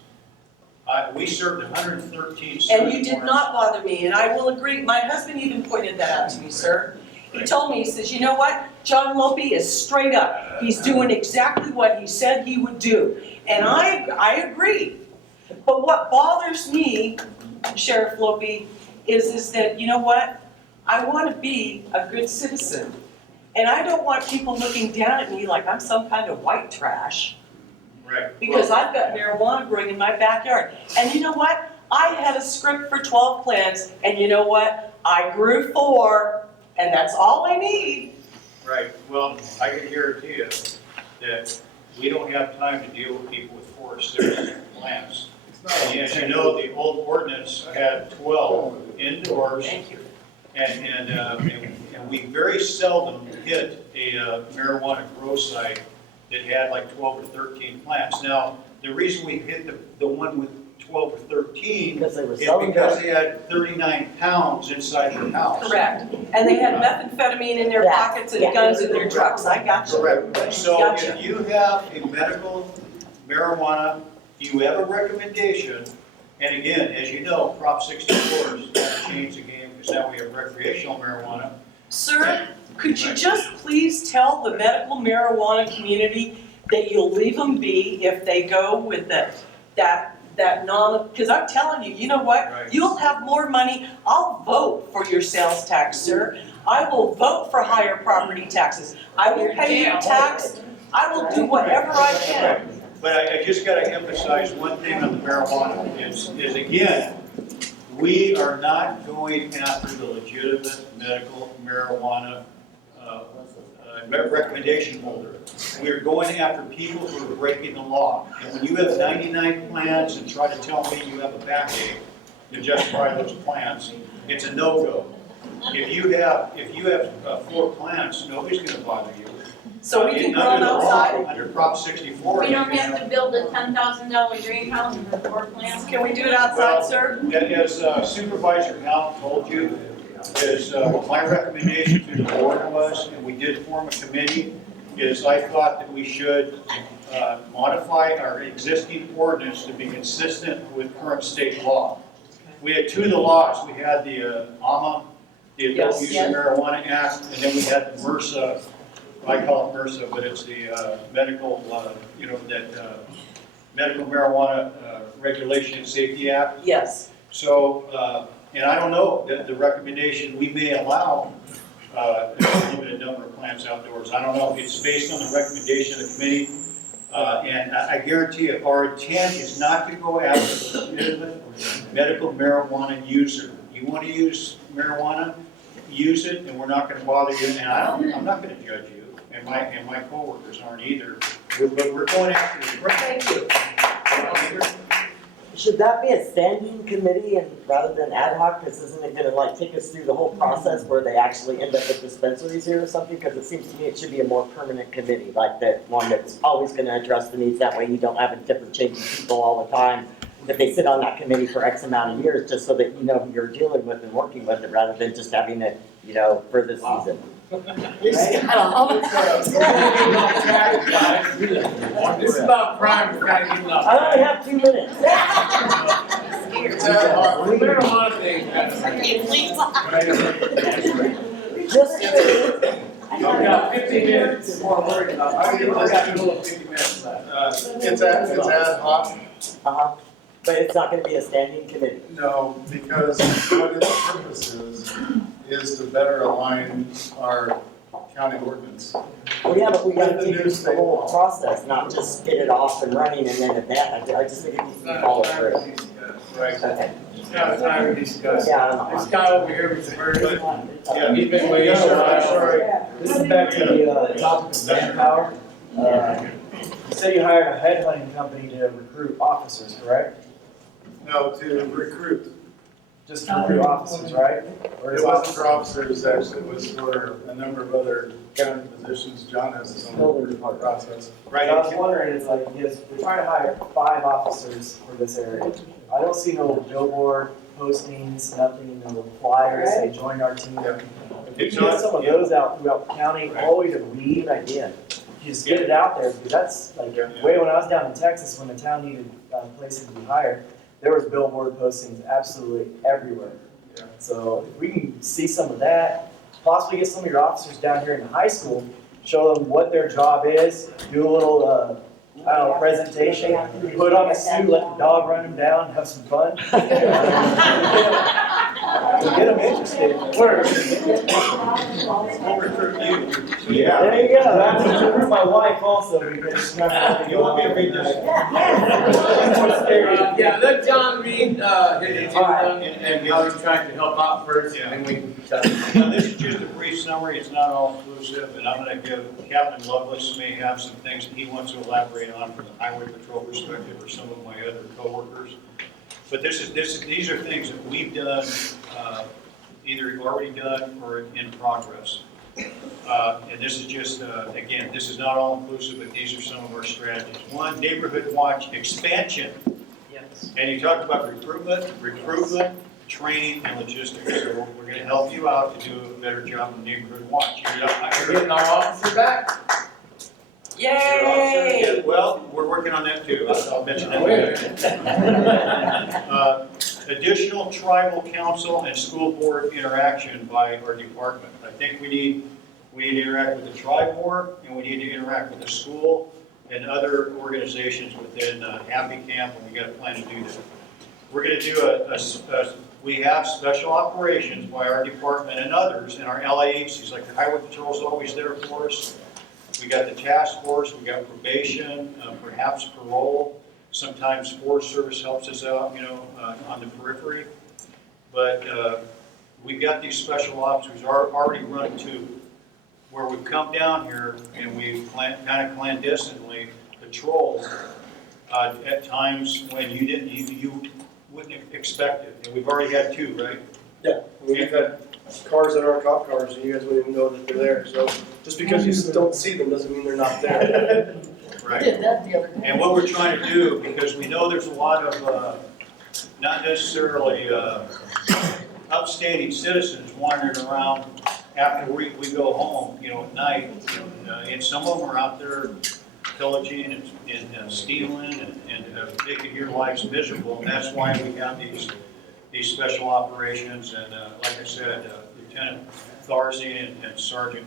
We served 113 search And you did warrants. not bother me, and I will agree. My husband even pointed that out to me, sir. He told me, he says, you know what? John Lopey is straight up. He's doing exactly what he said he would do. And I agree. But what bothers me, Sheriff Lopey, is that, you know what? I want to be a good citizen. And I don't want people looking down at me like I'm some kind of white trash. Right. Because I've got marijuana growing in my backyard. And you know what? I had a script for 12 plants, and you know what? I grew 4, and that's all I need. Right, well, I can guarantee you that we don't have time to deal with people with 4 or 6 plants. And as you know, the old ordinance had 12 indoors. Thank you. And we very seldom hit a marijuana grow site that had like 12 or 13 plants. Now, the reason we hit the one with 12 or 13 is because they had 39 pounds inside their house. Correct. And they had methamphetamine in their pockets and guns in their trucks. I got you. Correct. So if you have a medical marijuana, you have a recommendation, and again, as you know, Prop 64 is going to change the game because now we have recreational marijuana. Sir, could you just please tell the medical marijuana community that you'll leave them be if they go with because I'm telling you, you know what? Right. You'll have more money. I'll vote for your sales tax, sir. I will vote for higher property taxes. I will pay your tax. I will do whatever I can. But I just gotta emphasize one thing on the marijuana, is again, we are not going after the legitimate medical marijuana recommendation holder. We're going after people who are breaking the law. And when you have 99 plans and try to tell me you have a backache to justify those plans, it's a no-go. If you have 4 plants, nobody's gonna bother you. So we can grow them outside? Under Prop 64. We don't have to build a $10,000 greenhouse for 4 plants. Can we do it outside, sir? As Supervisor Hal told you, is my recommendation to the board was, and we did form a committee, is I thought that we should modify our existing ordinance to be consistent with current state law. We had 2 of the laws. We had the AMA, the Adult Use of Marijuana Act, and then we had the MRSA. I call it MRSA, but it's the medical, Medical Marijuana Regulation and Safety Act. Yes. So, and I don't know, the recommendation, we may allow a limited number of plants outdoors. I don't know. It's based on the recommendation of the committee. And I guarantee you, our intent is not to go after the legitimate medical marijuana user. You want to use marijuana, use it, and we're not going to bother you. And I'm not going to judge you, and my coworkers aren't either. But we're going after the Thank you. Should that be a standing committee and rather than ad hoc? Because isn't it gonna like take us through the whole process where they actually end up with dispensaries here or something? Because it seems to me it should be a more permanent committee, like that one that's always gonna address the needs. That way you don't have a different changing people all the time. That they sit on that committee for X amount of years, just so that you know who you're dealing with and working with it, rather than just having it, for this season. This is about crime, we gotta get enough. I only have 2 minutes. It's a marijuana thing. Just I've got 15 minutes before I'm worried about. I got 50 minutes left. It's ad hoc. But it's not gonna be a standing committee. No, because what its purpose is to better align our county ordinance. Well, yeah, but we gotta take you through the whole process, not just get it off and running and then at that, I just think it needs to be followed through. Right. Okay. It's not time to discuss. Yeah, This guy over here was very, Yeah. he's been waiting. Sorry. This is back to the topic of manpower. You said you hired a headhunting company to recruit officers, correct? No, to recruit. Just to recruit officers, right? Or It is wasn't for officers, actually, it was for a number of other county positions. John has his own process. Right. I was wondering, it's like, yes, we're trying to hire 5 officers for this area. I don't see no billboard postings, nothing, no flyers, say join our team. If we can get some of those out throughout the county, all the way to Reed, idea. You just get it out there, because that's like, way when I was down in Texas, when the town needed places to be hired, there was billboard postings absolutely everywhere. So if we can see some of that, possibly get some of your officers down here in the high school, show them what their job is, do a little, presentation, put on a suit, let the dog run them down, have some fun. To get them interested. We'll recruit you. Yeah. There you go. I have to recruit my wife also because she's not going to You want me to read this? Yeah, let John read, his and how he's trying to help out first, and then we can. Now, this is just a brief summary, it's not all inclusive, and I'm gonna give, Captain Lovelace may have some things that he wants to elaborate on from the highway patrol perspective, or some of my other coworkers. But these are things that we've done, either already done or in progress. And this is just, again, this is not all inclusive, but these are some of our strategies. One, neighborhood watch expansion. Yes. And you talked about recruitment, training, and logistics. So we're gonna help you out to do a better job in neighborhood watch. We're getting our officer back. Yay! Well, we're working on that too. I'll mention that later. Additional tribal council and school board interaction by our department. I think we need to interact with the tribe more, and we need to interact with the school. and other organizations within Happy Camp, and we got a plan to do that. We're gonna do we have special operations by our department and others in our LA agencies, like the Highway Patrol is always there for us. We got the task force, we got probation, perhaps parole. Sometimes Forest Service helps us out, on the periphery. But we've got these special ops, we've already run two, where we've come down here and we've kind of clandestinely patrolled at times when you wouldn't expect it. And we've already had two, right? Yeah, we've had cars that aren't cop cars, and you guys wouldn't even know that they're there. So just because you don't see them doesn't mean they're not there. Right. Did that the other day. And what we're trying to do, because we know there's a lot of not necessarily upstanding citizens wandering around after we go home, at night. And some of them are out there pillaging and stealing and making your lives miserable. And that's why we have these special operations. And like I said, Lieutenant Tharzi and Sergeant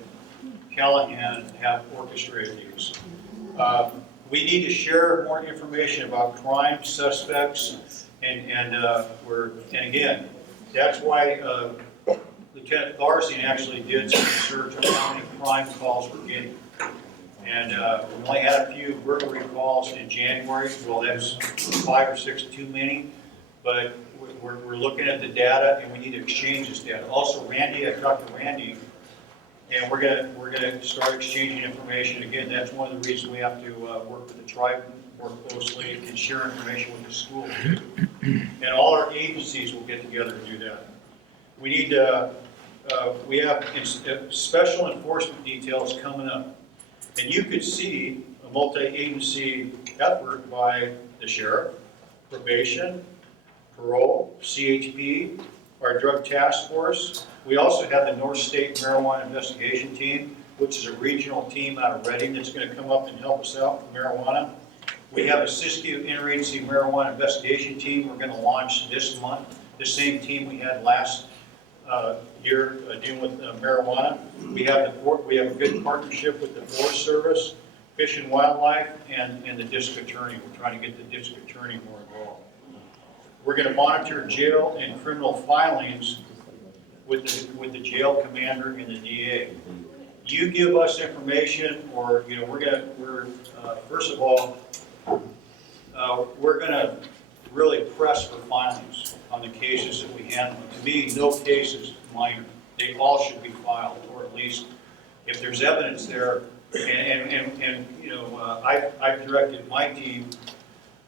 Callahan have orchestrated these. We need to share more information about crime suspects, and again, that's why Lieutenant Tharzi actually did some research on how many crime calls we're getting. And we only had a few burglary calls in January. Well, that's 5 or 6 too many, but we're looking at the data, and we need to exchange this data. Also, Randy, I talked to Randy, and we're gonna start exchanging information. Again, that's one of the reasons we have to work with the tribe more closely and share information with the school too. And all our agencies will get together and do that. We need we have special enforcement details coming up, and you could see a multi-agency effort by the sheriff, probation, parole, CHP, our drug task force. We also have the North State Marijuana Investigation Team, which is a regional team out of Reading that's going to come up and help us out with marijuana. We have a Siskiyou Interagency Marijuana Investigation Team we're going to launch this month, the same team we had last year dealing with marijuana. We have a good partnership with the Forest Service, Fish and Wildlife, and the District Attorney. We're trying to get the District Attorney more involved. We're going to monitor jail and criminal filings with the jail commander and the DA. You give us information, or first of all, we're going to really press for filings on the cases that we handle. To me, no case is minor. They all should be filed, or at least if there's evidence there. I've directed my team.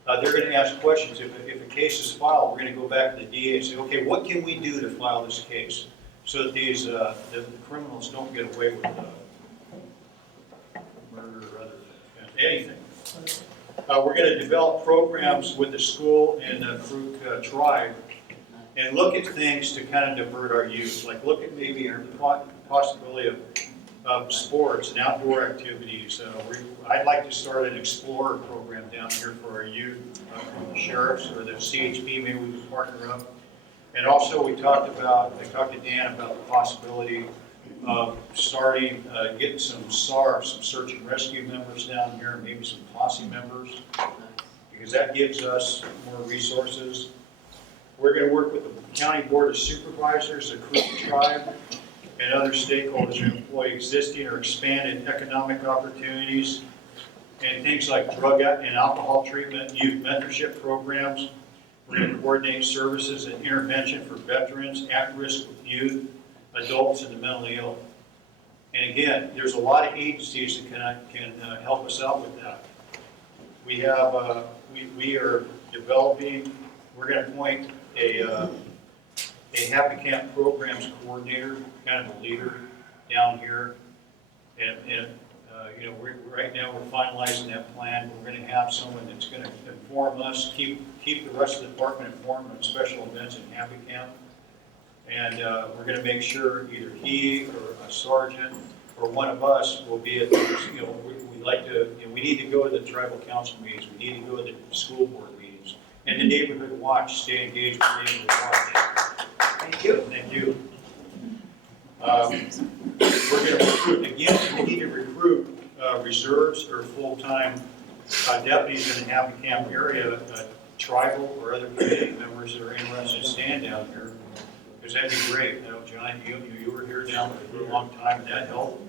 They're going to ask questions. If a case is filed, we're going to go back to the DA and say, okay, what can we do to file this case so that these the criminals don't get away with murder or other anything. We're going to develop programs with the school and the Crook tribe and look at things to kind of divert our youth. Like look at maybe the possibility of sports and outdoor activities. I'd like to start an Explorer program down here for our youth, from the sheriffs or the CHP, maybe we could partner up. And also I talked to Dan about the possibility of starting, getting some SAR, some search and rescue members down here, maybe some posse members, because that gives us more resources. We're going to work with the County Board of Supervisors, the Crook tribe, and other stakeholders to employ existing or expanded economic opportunities and things like drug and alcohol treatment, youth mentorship programs. We're going to coordinate services and intervention for veterans, at-risk youth, adults, and the mentally ill. And again, there's a lot of agencies that can help us out with that. We have we are developing. We're going to appoint a Happy Camp programs coordinator, kind of a leader down here, and right now we're finalizing that plan. We're going to have someone that's going to inform us, keep the rest of the department informed on special events in Happy Camp, and we're going to make sure either he or a sergeant or one of us will be at those. We like to. We need to go to the tribal council meetings. We need to go to the school board meetings and the neighborhood watch. Stay engaged with the neighborhood watch. Thank you. Thank you. We're going to recruit, again, we need to recruit reserves or full-time deputies in the Happy Camp area, tribal or other community members that are interested in staying down here, because that'd be great. You know, John, you were here down there for a long time, and that helped.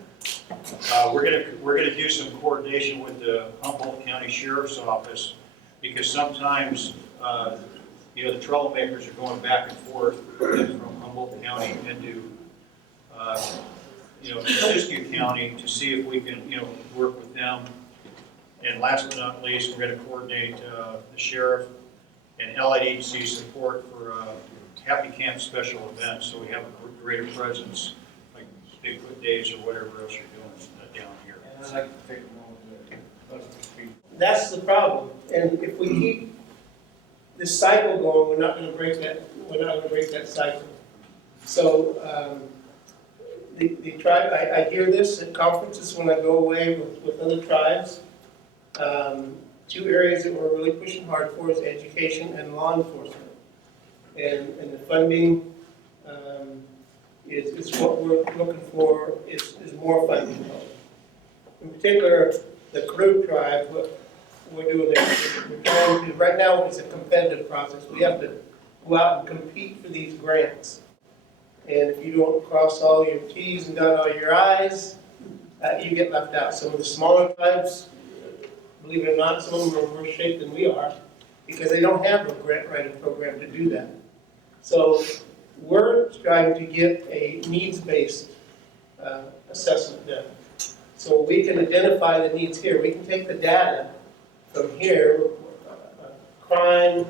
We're gonna do some coordination with the Humboldt County Sheriff's Office, because sometimes, you know, the troublemakers are going back and forth from Humboldt County into, you know, Siskiyou County to see if we can, you know, work with them. And last but not least, we're gonna coordinate, the sheriff and allied agency support for, Happy Camp special events, so we have a greater presence, like Bigfoot Days or whatever else you're doing down here. And I'd like to take a moment to Buster speak. That's the problem, and if we keep this cycle going, we're not gonna break that cycle. So, the tribe, I hear this at conferences when I go away with other tribes. Two areas that we're really pushing hard for is education and law enforcement. And the funding, is what we're looking for, is more funding. In particular, the Karuk tribe, what we're doing there, we're trying to, right now it's a competitive process. We have to go out and compete for these grants. And if you don't cross all your T's and dot all your I's, you get left out. Some of the smaller tribes, believe it or not, some of them are in worse shape than we are because they don't have a grant writing program to do that. So we're trying to get a needs-based assessment done. So we can identify the needs here. We can take the data from here, crime,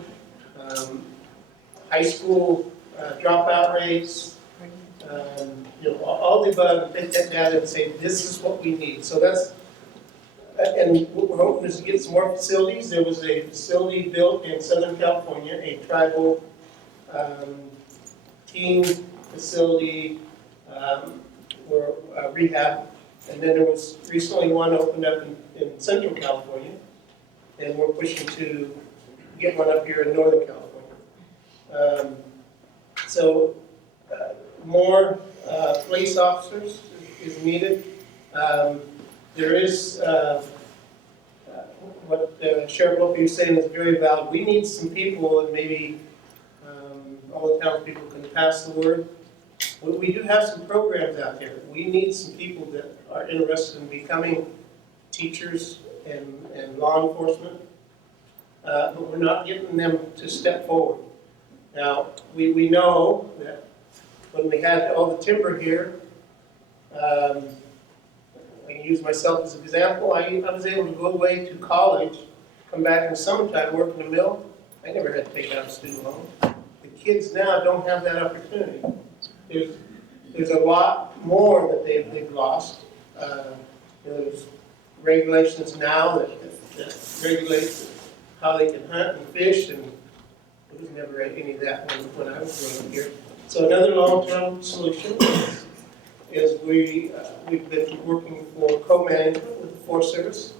high school dropout rates, you know, all the above, and take that data and say, this is what we need. So that's, and what we're hoping is to get some more facilities. There was a facility built in Southern California, a tribal teen facility for rehab. And then there was recently one opened up in Central California. And we're pushing to get one up here in Northern California. So more police officers is needed. There is, what Sheriff Lopey was saying is very valid. We need some people, and maybe all the townspeople can pass the word. We do have some programs out there. We need some people that are interested in becoming teachers and law enforcement, but we're not getting them to step forward. Now, we know that when we had all the timber here, I can use myself as an example. I was able to go away to college, come back in the summertime, work in the mill. I never had to take out a student loan. The kids now don't have that opportunity. There's a lot more that they've lost. There's regulations now that regulate how they can hunt and fish, and there was never any of that when I was growing up here. So another long-term solution is we've been working for co-management with the Forest Service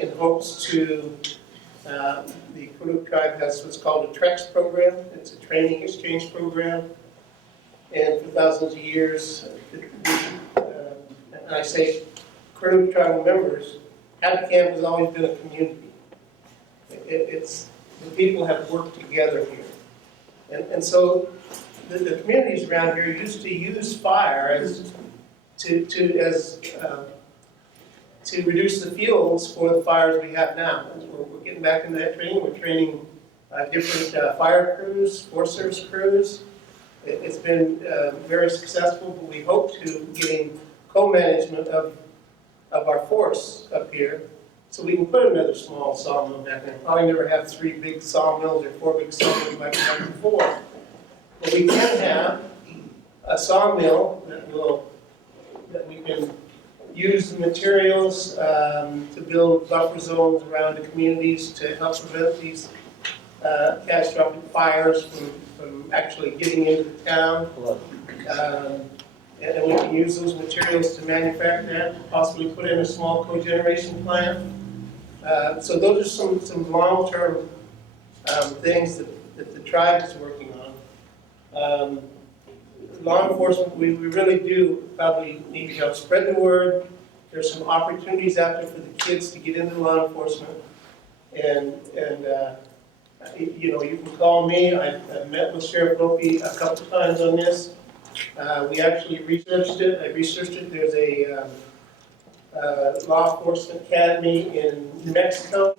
in hopes to, the Karuk tribe has what's called a TREX program. It's a training exchange program. And for thousands of years, and I say Karuk tribal members, Happy Camp has always been a community. It's the people have worked together here. And so the communities around here used to use fire as to reduce the fuels for the fires we have now. We're getting back into that training. We're training different fire crews, Forest Service crews. It's been very successful, but we hope to gain co-management of our forests up here, so we can put another small sawmill back there. Probably never have 3 big sawmills or 4 big sawmills like we had before. But we can have a sawmill that we can use the materials to build buffer zones around the communities to help prevent these catastrophic fires from actually getting into the town. And we can use those materials to manufacture that, possibly put in a small cogeneration plant. So those are some long-term things that the tribe is working on. Law enforcement, we really do probably need to help spread the word there's some opportunities out there for the kids to get into law enforcement. And you know, you can call me. I've met with Sheriff Lopey a couple times on this. We actually researched it. I researched it. There's a law enforcement academy in New Mexico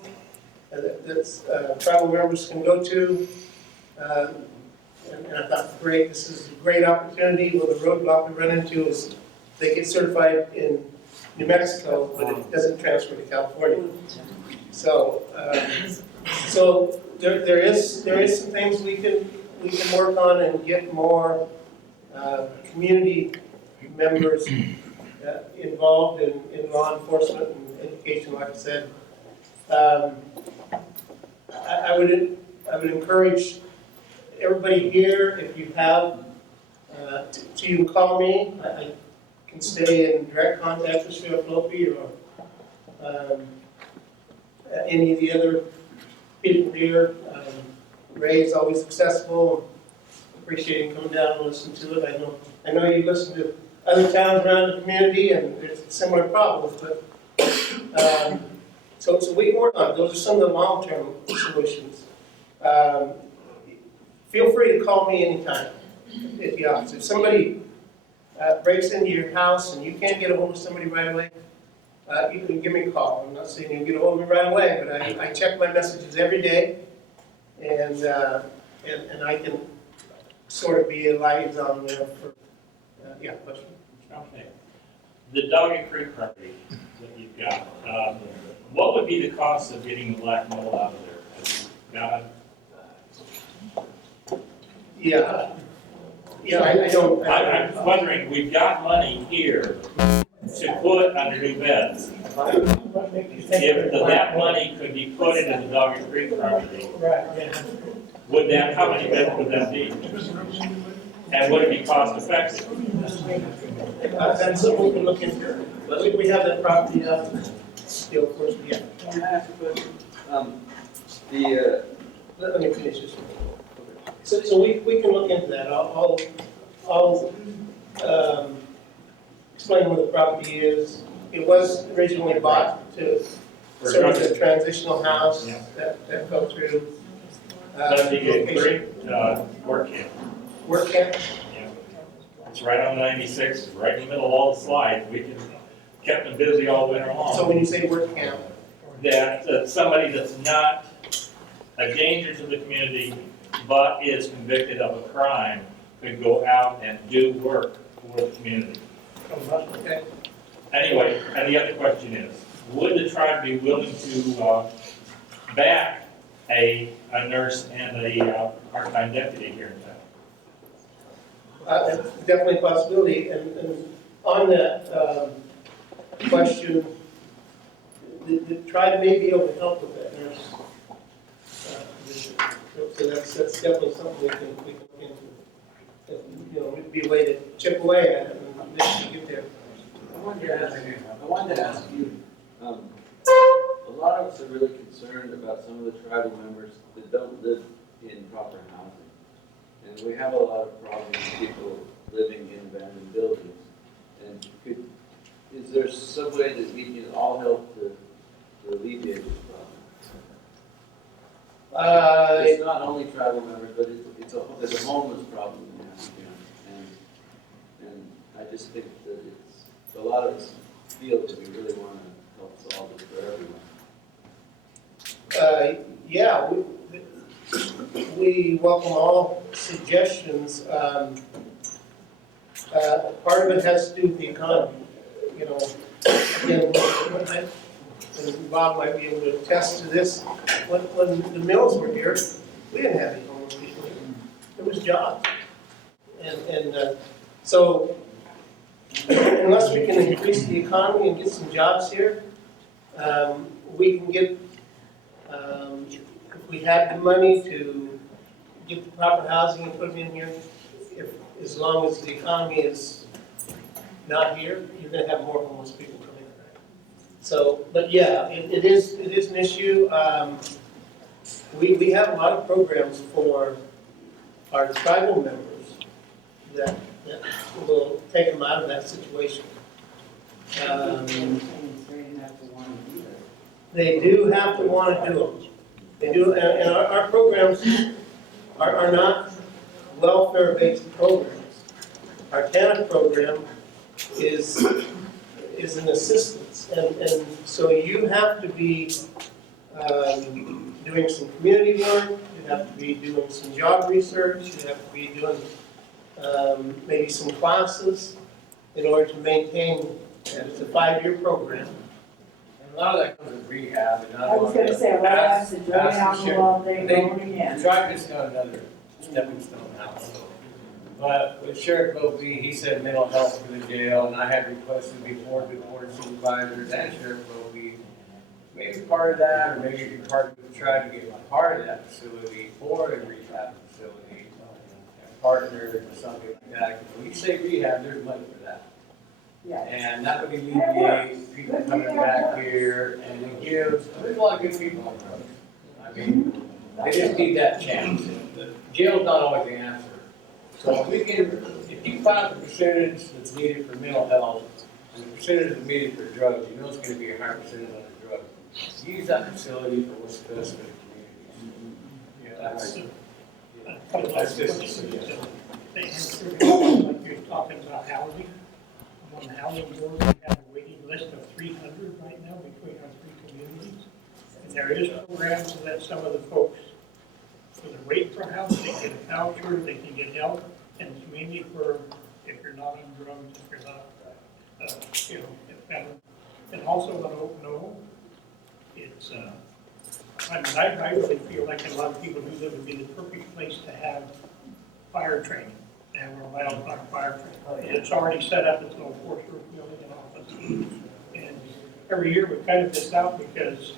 that's tribal members can go to. And I thought, great, this is a great opportunity. Well, the roadblock we run into is they get certified in New Mexico, but it doesn't transfer to California. So, there is some things we can work on and get more community members involved in law enforcement and education, like I said. I would encourage everybody here, if you have, to call me. I can stay in direct contact with Sheriff Lopey or any of the other people here. Ray is always accessible. Appreciate him coming down and listening to it. I know you listen to other towns around the community and there's similar problems, but so we can work on it. Those are some of the long-term solutions. Feel free to call me anytime at the office. If somebody breaks into your house and you can't get a hold of somebody right away, you can give me a call. I'm not saying you can get a hold of me right away, but I check my messages every day, and I can sort of be a liaison there for, yeah, question. Okay. The Doggy Creek property that you've got, what would be the cost of getting the black mold out of there? Have you got it? Yeah. Yeah, I don't. I'm wondering, we've got money here to put under new beds. If that money could be put into the Doggy Creek property, would that, how many beds would that be? And would it be cost effective? That's something we can look into. We have that property still, of course, yeah. Can I ask a question? Let me finish this. So we can look into that. I'll explain where the property is. It was originally bought to serve as a transitional house that fell through. That'd be a great work camp. Work camp? Yeah. It's right on 96, right in the middle of all the slides. We kept them busy all winter long. So when you say work camp? That somebody that's not a danger to the community but is convicted of a crime could go out and do work for the community. Okay. Anyway, and the other question is, would the tribe be willing to back a nurse and a part-time deputy here in town? It's definitely a possibility. And on that question, the tribe may be able to help with that nurse position. So that's definitely something we can look into. You know, it'd be a way to chip away at it and eventually get there. I wanted to ask you, a lot of us are really concerned about some of the tribal members that don't live in proper housing. And we have a lot of problems with people living in abandoned buildings. And is there some way that we can all help to alleviate this problem? It's not only tribal members, but there's a homeless problem in African. And I just think that a lot of us feel that we really want to help solve it for everyone. Yeah, we welcome all suggestions. Part of it has to do with the economy. You know, again, and Bob might be able to attest to this. When the mills were here, we didn't have any homeless people here. There was jobs. And so unless we can increase the economy and get some jobs here, we can get, if we had the money to get the proper housing and put them in here, as long as the economy is not here, you're going to have more homeless people coming in. So, but yeah, it is an issue. We have a lot of programs for our tribal members that will take them out of that situation. They do have to want to do them. They do, and our programs are not welfare-based programs. Our TANF program is an assistance, and so you have to be doing some community work, you have to be doing some job research, you have to be doing maybe some classes in order to maintain, and it's a 5-year program. And a lot of that comes with rehab, and I was gonna say, well, that's the drug and alcohol thing going again. Tried this down another stepping stone house. But with Sheriff Lopey, he said mental health for the jail, and I had requested before the board of supervisors and Sheriff Lopey, maybe part of that, or maybe part of try to get part of that facility for a rehab facility, and partner or something like that. When you say rehab, there's money for that. Yeah. And that would alleviate people coming back here, and it gives, there's a lot of good people on the road. I mean, they just need that chance. The jail's not always the answer. So if you find the percentage that's needed for mental health, and the percentage that's needed for drugs, you know it's gonna be a higher percentage on the drugs. Use that facility for what's best for the community. Yeah, that's just a suggestion. Like you're talking about housing. On the housing board, we have a waiting list of 300 right now between our 3 communities. And there is programs that some of the folks, for the rate for housing, they get a voucher, they can get help, and it's mainly for if you're not on drugs, if you're not, and also I don't know, it's, I really feel like a lot of people who live would be the perfect place to have fire training. And we're allowed fire training. It's already set up, it's no force roof building and office. And every year we kind of miss out because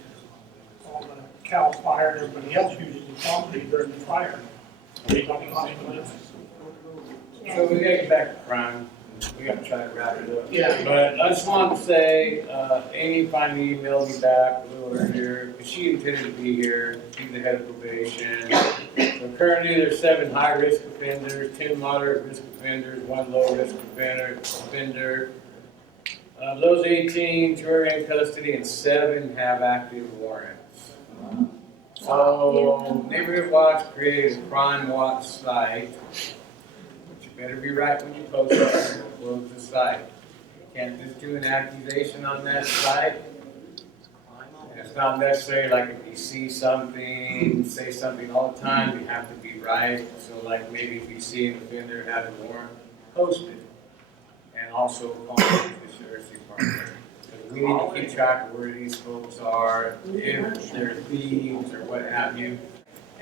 all the Cal Fire and everybody else uses the property during the fire. They don't hospitalize. So we gotta get back to crime. We gotta try to wrap it up. Yeah. But I just wanted to say, Amy finally emailed me back a little earlier, because she intended to be here. She's the head of probation. So currently, there's 7 high-risk offenders, 10 moderate-risk offenders, 1 low-risk offender. Of those 18, 2 are in custody, and 7 have active warrants. So Neighborhood Watch created a crime watch site. Better be right when you post it and close the site. You can't just do an accusation on that site. And it's not necessary, like if you see something, say something all the time, you have to be right. So like maybe if you see an offender has a warrant, post it. And also contact the sheriff's department. Because we need to keep track of where these folks are, if they're thieves or what have you.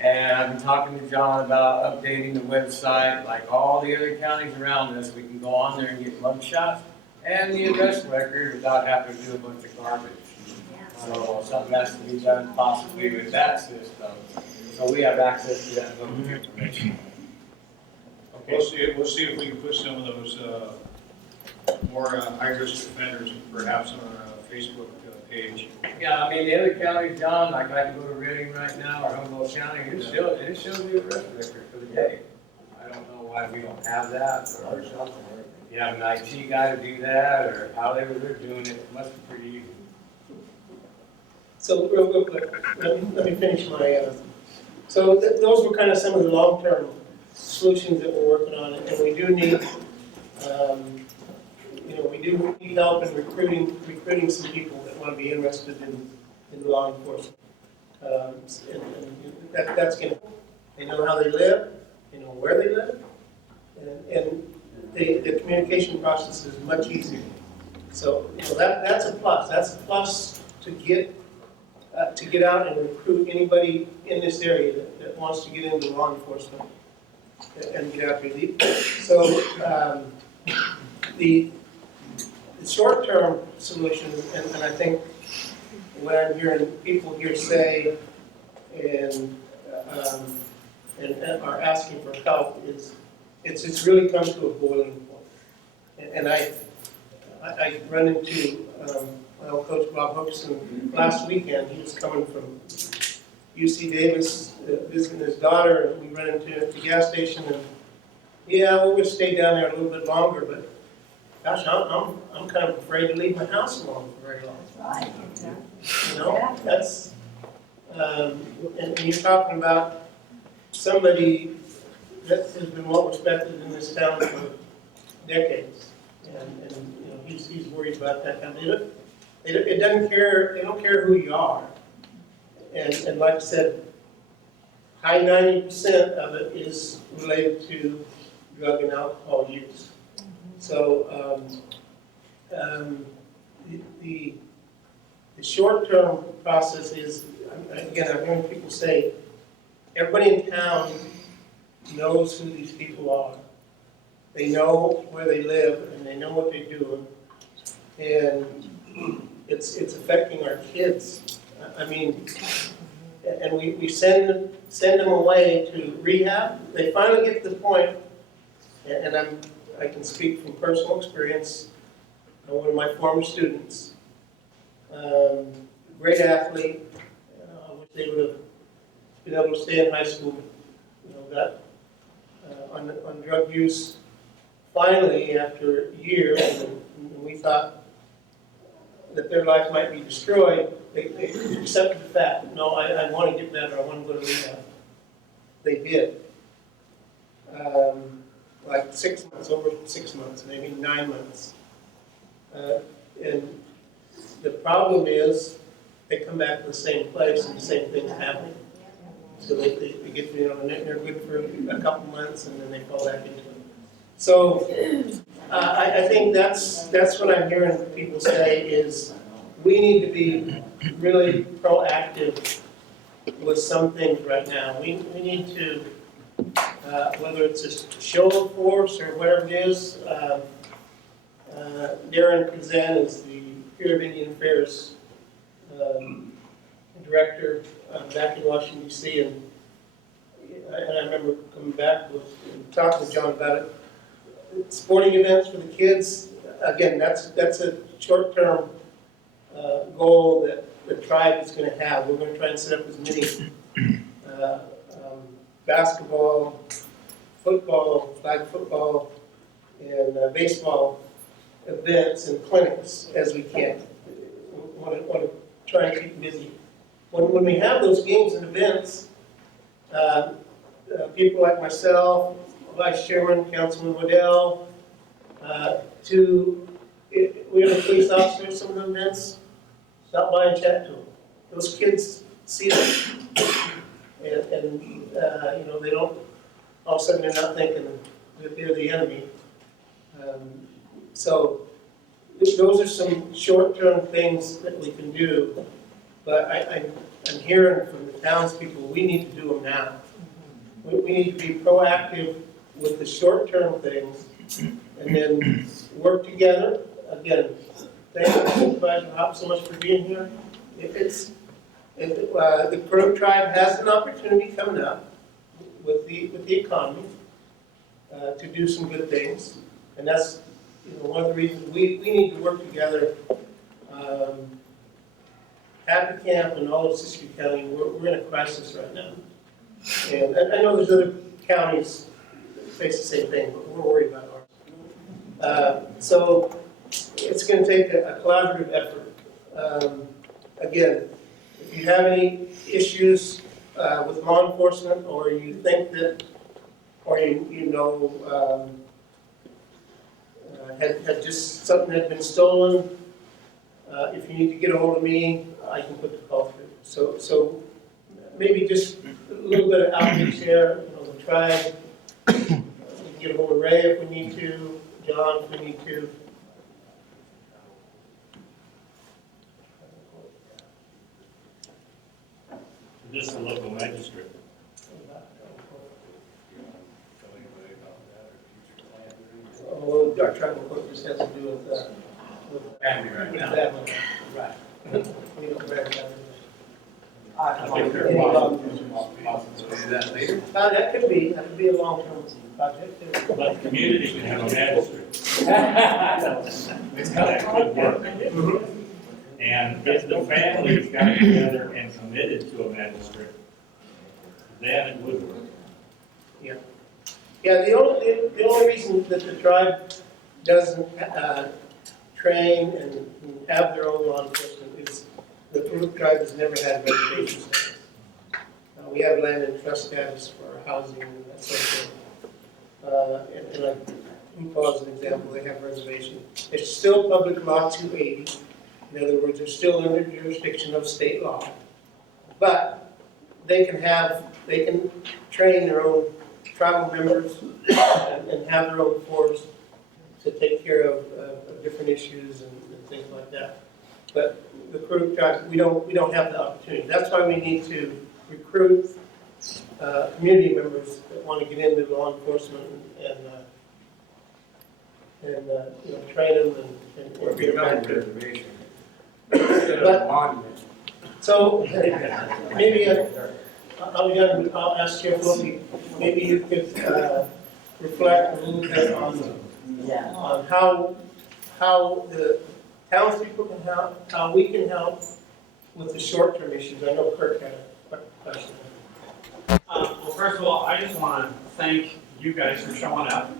And I've been talking to John about updating the website, like all the other counties around us. We can go on there and get mug shots and the arrest record without having to do a bunch of garbage. So something has to be done possibly with that system, so we have access to that public information. Okay. We'll see if we can put some of those more high-risk offenders perhaps on a Facebook page. Yeah, I mean, the other counties, John, like I can go to Reading right now, or Humboldt County, it shows the arrest record for the day. I don't know why we don't have that, or you have an IT guy to do that, or however they're doing it, it must be pretty easy. So real quick, let me finish my, so those were kind of some of the long-term solutions that we're working on, and we do need, we do need help in recruiting some people that want to be interested in law enforcement. And that's going to, they know how they live, they know where they live, and the communication process is much easier. So that's a plus. That's a plus to get out and recruit anybody in this area that wants to get into law enforcement and get out there. So the short-term solution, and I think what I'm hearing people here say and are asking for help is it's really come to a boiling point. And I run into my old coach Bob Hookson last weekend. He was coming from UC Davis visiting his daughter, and we ran into at the gas station. And yeah, we're going to stay down there a little bit longer, but gosh, I'm kind of afraid to leave my house alone for very long. Right. You know, that's, and you're talking about somebody that has been well respected in this town for decades. And you know, he's worried about that kind of thing. It doesn't care, they don't care who you are. And like I said, high 90% of it is related to drug and alcohol use. So, the short-term process is, again, I'm hearing people say, everybody in town knows who these people are. They know where they live and they know what they're doing. And it's affecting our kids. I mean, and we send them away to rehab. They finally get to the point, and I can speak from personal experience. One of my former students, great athlete, wish they would have been able to stay in high school. You know, got on drug use. Finally, after years, and we thought that their life might be destroyed, they accepted the fact, no, I want to get better, I want to go to rehab. They did. Like 6 months, over 6 months, maybe 9 months. And the problem is, they come back to the same place and the same things happen. So they get, you know, they're good for a couple months and then they fall back into it. So I think that's what I'm hearing people say is we need to be really proactive with some things right now. We need to, whether it's a show of force or whatever it is, Darren Kazan is the Bureau of Indian Affairs director back in Washington, D.C. And I remember coming back and talking to John about it. Sporting events for the kids, again, that's a short-term goal that the tribe is going to have. We're going to try and set up as many basketball, football, flag football, and baseball events and clinics as we can. We want to try and keep busy. When we have those games and events, people like myself, Vice Chairman, Councilman Waddell, we have a police officer at some of the events, stop by and chat to them. Those kids see them. And you know, they don't, all of a sudden they're not thinking that they're the enemy. So those are some short-term things that we can do, but I'm hearing from the townspeople, we need to do them now. We need to be proactive with the short-term things and then work together. Again, thank you, Supervisor Hop, so much for being here. If the Crow tribe has an opportunity coming up with the economy to do some good things, and that's, you know, one of the reasons we need to work together. Happy Camp and all of Siskiyou County, we're in a crisis right now. And I know there's other counties that face the same thing, but we're worried about ours. So it's going to take a collaborative effort. Again, if you have any issues with law enforcement, or you think that, or you know, had just something had been stolen, if you need to get a hold of me, I can put the call through. So maybe just a little bit of outreach there, you know, the tribe, we can get a hold of Ray if we need to, John if we need to. This is the local magistrate. Oh, our tribal court just has to do with family right now. family. Right. We don't bear that. That later? That could be a long-term project too. But the community can have a magistrate. It's That could work. And if the families got together and committed to a magistrate, then it would work. Yeah. Yeah, the only reason that the tribe doesn't train and have their own law enforcement is, the Puruk tribe has never had reservation status. We have land and trust status for our housing and that sort of thing. And like Utah as an example, they have reservation. It's still public law 280. In other words, they're still under jurisdiction of state law. But they can train their own tribal members and have their own force to take care of different issues and things like that. But the Puruk tribe, we don't have the opportunity. That's why we need to recruit community members that want to get into law enforcement and train them and get them back to So maybe I'll ask Jeff Lopey, maybe you could reflect a little bit on how the townspeople can help, how we can help with the short-term issues. I know Kirk had a question. Well, first of all, I just want to thank you guys for showing up.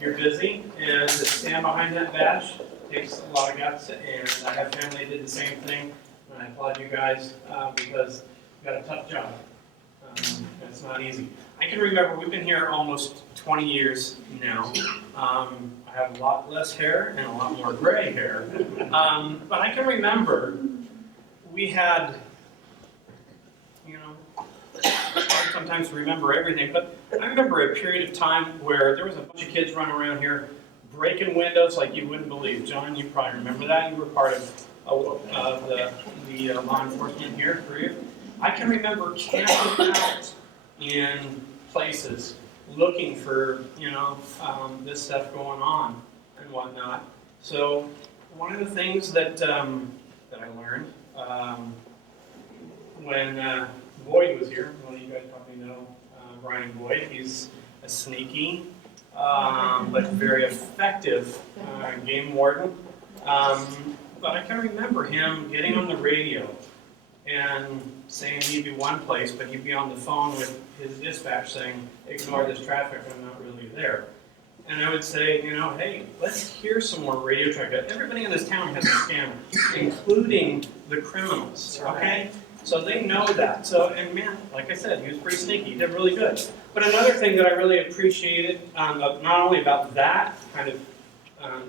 You're busy, and to stand behind that badge takes a lot of guts, and I have family that did the same thing, and I applaud you guys because you got a tough job. It's not easy. I can remember, we've been here almost 20 years now. I have a lot less hair and a lot more gray hair. But I can remember we had, hard sometimes to remember everything, but I remember a period of time where there was a bunch of kids running around here breaking windows like you wouldn't believe. John, you probably remember that. You were part of the law enforcement here, were you? I can remember camping out in places looking for, this stuff going on and whatnot. So one of the things that I learned when Boyd was here, well, you guys probably know Brian Boyd. He's a sneaky but very effective game warden. But I can remember him getting on the radio and saying he'd be one place, but he'd be on the phone with his dispatch saying, ignore this traffic, I'm not really there. And I would say, hey, let's hear some more radio traffic. Everybody in this town has a scammer, including the criminals, okay? So they know that. So, and man, like I said, he was pretty sneaky. He did really good. But another thing that I really appreciated, not only about that kind of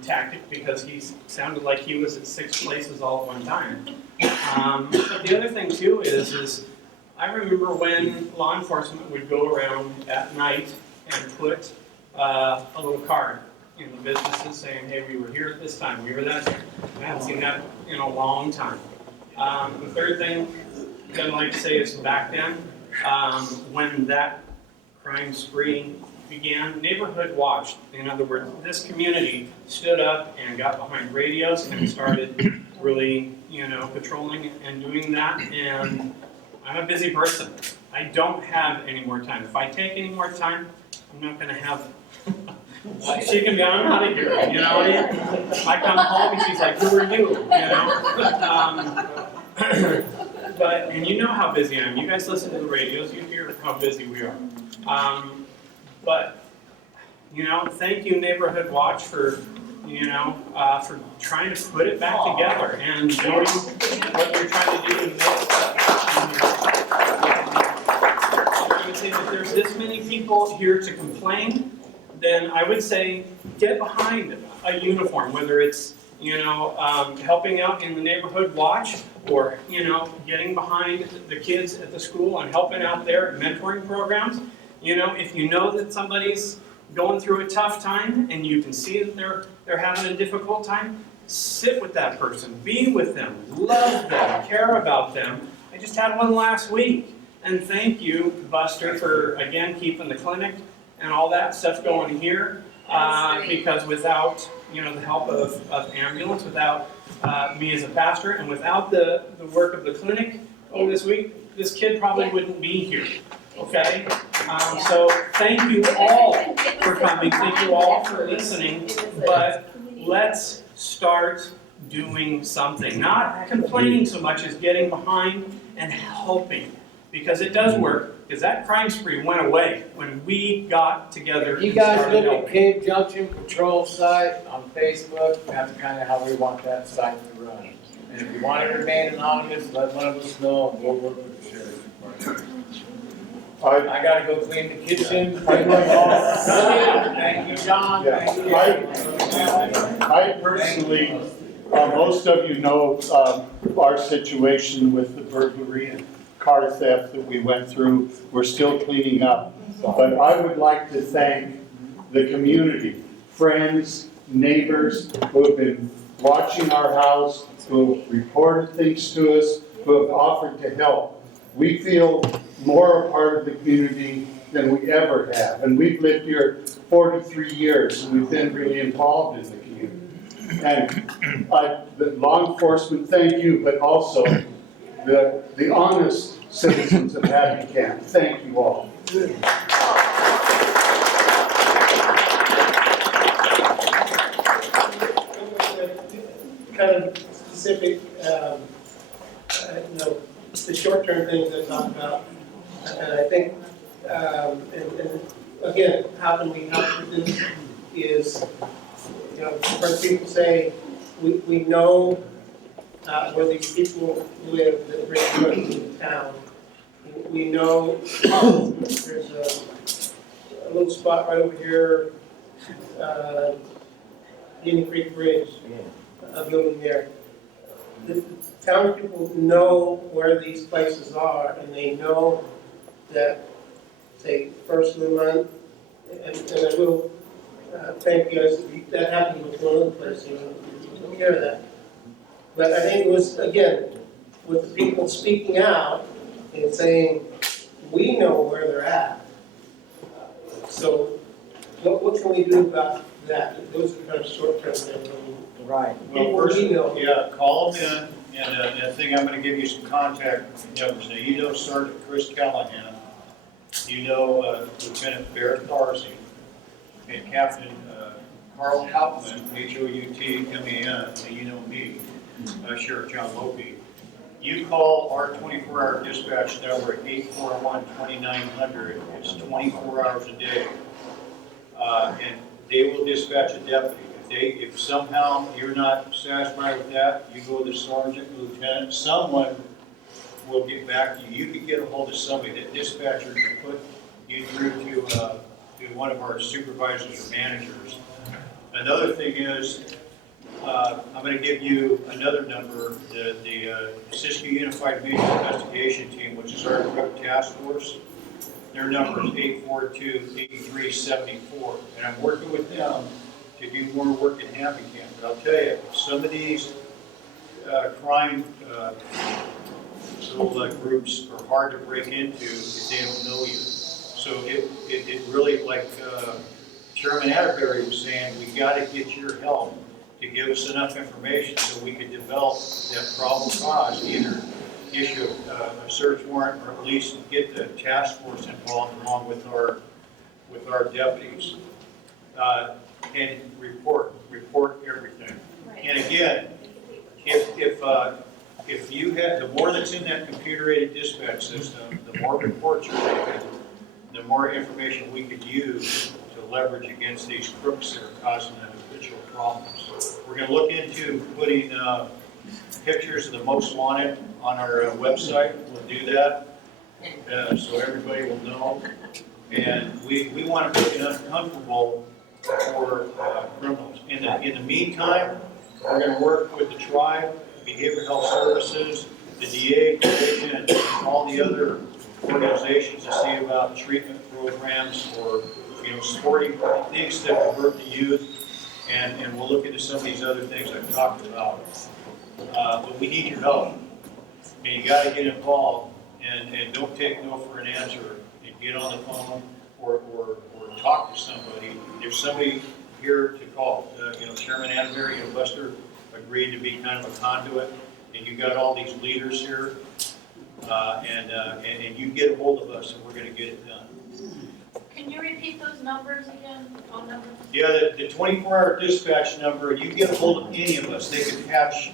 tactic, because he sounded like he was at 6 places all at one time. But the other thing too is I remember when law enforcement would go around at night and put a little card in the businesses saying, hey, we were here at this time, we were that time. I haven't seen that in a long time. The third thing that I'd like to say is back then, when that crime spree began, Neighborhood Watch, in other words, this community stood up and got behind radios and started really, patrolling and doing that. And I'm a busy person. I don't have any more time. If I take any more time, I'm not going to have. She can be, I'm out of here. I come home and she's like, who are you? And you know how busy I am. You guys listen to the radios. You hear how busy we are. But thank you, Neighborhood Watch, for for trying to put it back together and doing what you're trying to do in this. I would say that there's this many people here to complain, then I would say get behind a uniform, whether it's helping out in the Neighborhood Watch or getting behind the kids at the school and helping out there, mentoring programs. If you know that somebody's going through a tough time and you can see that they're having a difficult time, sit with that person, be with them, love them, care about them. I just had one last week. And thank you, Buster, for, again, keeping the clinic and all that stuff going here. Because without, the help of ambulance, without me as a pastor, and without the work of the clinic over this week, this kid probably wouldn't be here. Okay? So thank you all for coming. Thank you all for listening. But let's start doing something. Not complaining so much as getting behind and hoping, because it does work, because that crime spree went away when we got together If you and guys started look at helping. Cave Junction Patrol site on Facebook, that's kind of how we want that site to run. And if you want to remain anonymous, let one of us know, and we'll work with the sheriff's department. I gotta go clean the kitchen. Thank you, John. Thank you. I personally, most of you know our situation with the burglary and car theft that we went through. We're still cleaning up. But I would like to thank the community, friends, neighbors who have been watching our house, who have reported things to us, who have offered to help. We feel more a part of the community than we ever have. And we've lived here 43 years, and we've been really involved in the community. And the law enforcement, thank you, but also the honest citizens of Happy Camp, thank you all. Kind of specific, the short-term things that I talked about. And I think, and again, how can we help with this is, when people say, we know where these people live that bring drugs into town. We know there's a little spot right over here, Guinea Creek Bridge, a building there. The town people know where these places are, and they know that, say, first of the month, and I will thank you guys, that happened with one other place, you took care of that. But I think it was, again, with the people speaking out and saying, we know where they're at. So what can we do about that? Those are kind of short-term things. Right. Well, first, yeah, call them in, and I think I'm gonna give you some contact numbers. Now, you know Sergeant Chris Callahan, you know Lieutenant Barrett Tharzi, and Captain Carl Houtman, Houtman, and you know me, Sheriff John Lopey. You call our 24-hour dispatch number at 841-2900. It's 24 hours a day. And they will dispatch a deputy. If somehow you're not satisfied with that, you go to the sergeant, lieutenant, someone will get back to you. You can get a hold of somebody. That dispatcher can put you through to one of our supervisors or managers. Another thing is, I'm going to give you another number, the Siskiyou Unified Major Investigation Team, which is our quick task force. Their number is 842-8374, and I'm working with them to do more work in Happy Camp. But I'll tell you, some of these crime groups are hard to break into if they don't know you. So it really, like Chairman Attebery was saying, we got to get your help to give us enough information so we can develop that probable cause, either issue a search warrant or at least get the task force involved along with our deputies. And report everything. Right. And again, if you had, the more that's in that computer-aided dispatch system, the more reports you're making, the more information we could use to leverage against these crooks that are causing them habitual problems. We're going to look into putting pictures of the most wanted on our website. We'll do that so everybody will know. And we want to make it uncomfortable for criminals. In the meantime, we're going to work with the tribe, behavioral health services, the DA division, and all the other organizations to see about treatment programs or supporting things that will hurt the youth. And we'll look into some of these other things I've talked about. But we need your help. And you got to get involved and don't take no for an answer. And get on the phone or talk to somebody. There's somebody here to call. Chairman Attebery and Buster agreed to be kind of a conduit. And you got all these leaders here. And you get a hold of us and we're going to get it done. Can you repeat those numbers again? Phone numbers? Yeah, the 24-hour dispatch number, you get a hold of any of us. They can patch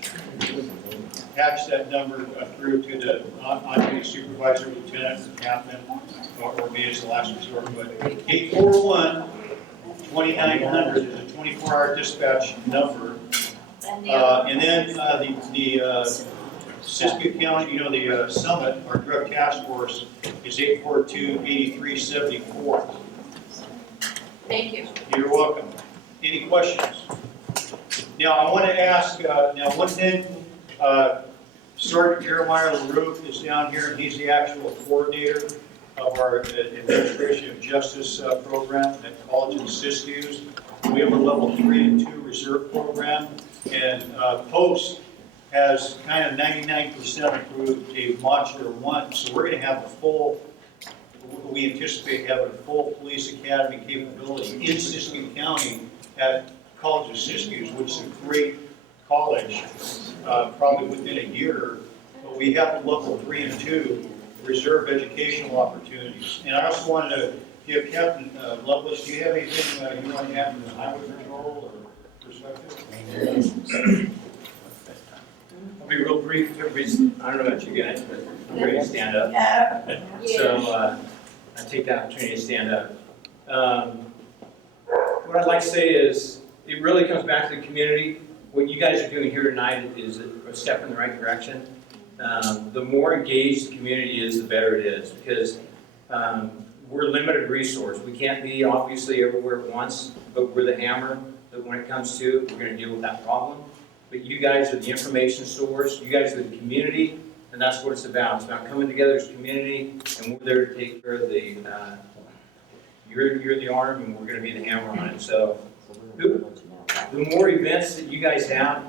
attach that number through to the on-duty supervisor, lieutenant, captain, or me as the last resort. But 841-2900 is a 24-hour dispatch number. And then the Siskiyou County, the Summit, our drug task force, is 842-8374. Thank you. You're welcome. Any questions? Now, I want to ask, one thing, Sergeant Jeremiah LaRue is down here, and he's the actual coordinator of our Administration of Justice program at College and Siskiyous. We have a level 3 and 2 reserve program, and Post has kind of 99% approved a modular 1, so we're going to have a full, we anticipate having a full police academy capability in Siskiyou County at College of Siskiyous, which is a great college, probably within a year. But we have a level 3 and 2 reserve educational opportunities. And I also wanted to give Captain Lovelace, do you have anything you want to add from the highway patrol or perspective? I'll be real brief. Everybody's, I don't know about you guys, but I'm ready to stand up. So I take the opportunity to stand up. What I'd like to say is, it really comes back to the community. What you guys are doing here tonight is a step in the right direction. The more engaged the community is, the better it is, because we're a limited resource. We can't be obviously everywhere at once, but we're the hammer that when it comes to it, we're going to deal with that problem. But you guys are the information source, you guys are the community, and that's what it's about. It's about coming together as a community, and we're there to take care of the, you're the arm, and we're going to be the hammer on it. So the more events that you guys have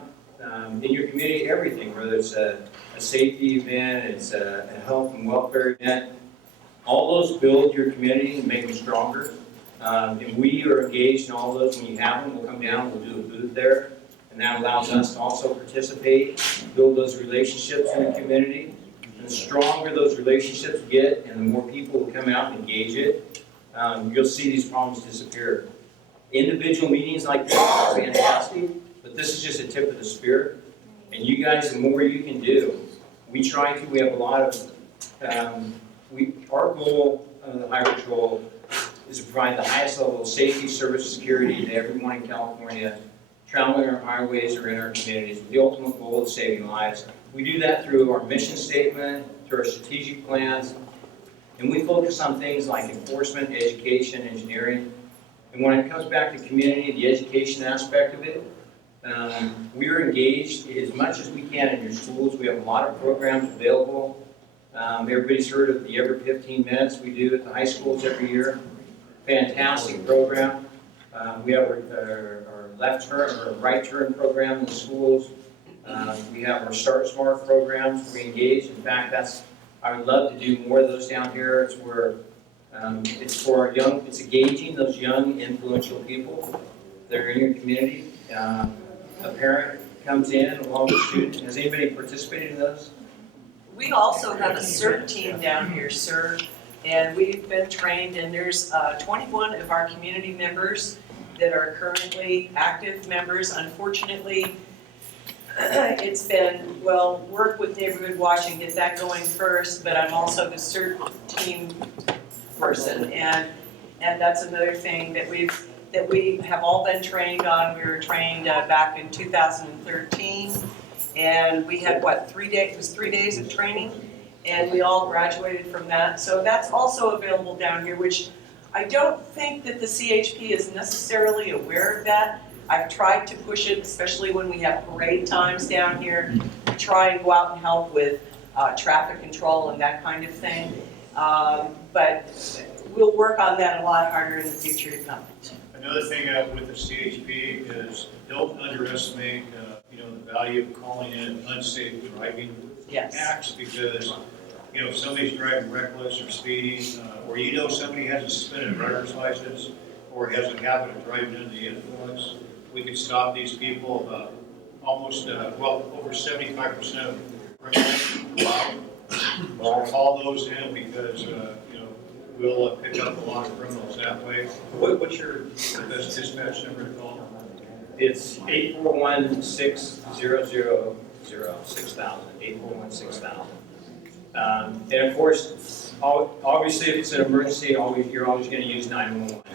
in your community, everything, whether it's a safety event, it's a health and welfare event, all those build your community and make them stronger. And we are engaged in all those. When you have them, we'll come down, we'll do a booth there. And that allows us to also participate, build those relationships in the community. And the stronger those relationships get and the more people will come out and engage it, you'll see these problems disappear. Individual meetings like this are fantastic, but this is just a tip of the spear. And you guys, the more you can do, we have a lot of, our goal of the Highway Patrol is to provide the highest level of safety, service, security to everyone in California traveling our highways or in our communities, with the ultimate goal of saving lives. We do that through our mission statement, through our strategic plans, and we focus on things like enforcement, education, engineering. And when it comes back to community, the education aspect of it, we're engaged as much as we can in your schools. We have a lot of programs available. Everybody's heard of the Every 15 Minutes we do at the high schools every year. Fantastic program. We have our left turn or right turn program in the schools. We have our Start Smart programs where we engage. In fact, I would love to do more of those down here. It's where it's for our young, it's engaging those young, influential people that are in your community. A parent comes in along with a student. Has anybody participated in those? We also have a CERT team down here, sir, and we've been trained, and there's 21 of our community members that are currently active members. Unfortunately, it's been, work with Neighborhood Watch and get that going first, but I'm also the CERT team person, and that's another thing that we have all been trained on. We were trained back in 2013, and we had 3 days, it was 3 days of training, and we all graduated from that. So that's also available down here, which I don't think that the CHP is necessarily aware of that. I've tried to push it, especially when we have parade times down here, to try and go out and help with traffic control and that kind of thing. But we'll work on that a lot harder in the future to come. Another thing with the CHP is don't underestimate the value of calling in unsafe driving acts, because if somebody's driving reckless or speeding, or somebody has a suspended driver's license or has a habit of driving under the influence, we can stop these people almost over 75% of criminals. So call those in because we'll pick up a lot of criminals that way. What's your best dispatch number to call? It's 841-600-6000. 841-6000. And of course, obviously, if it's an emergency, you're always going to use 911.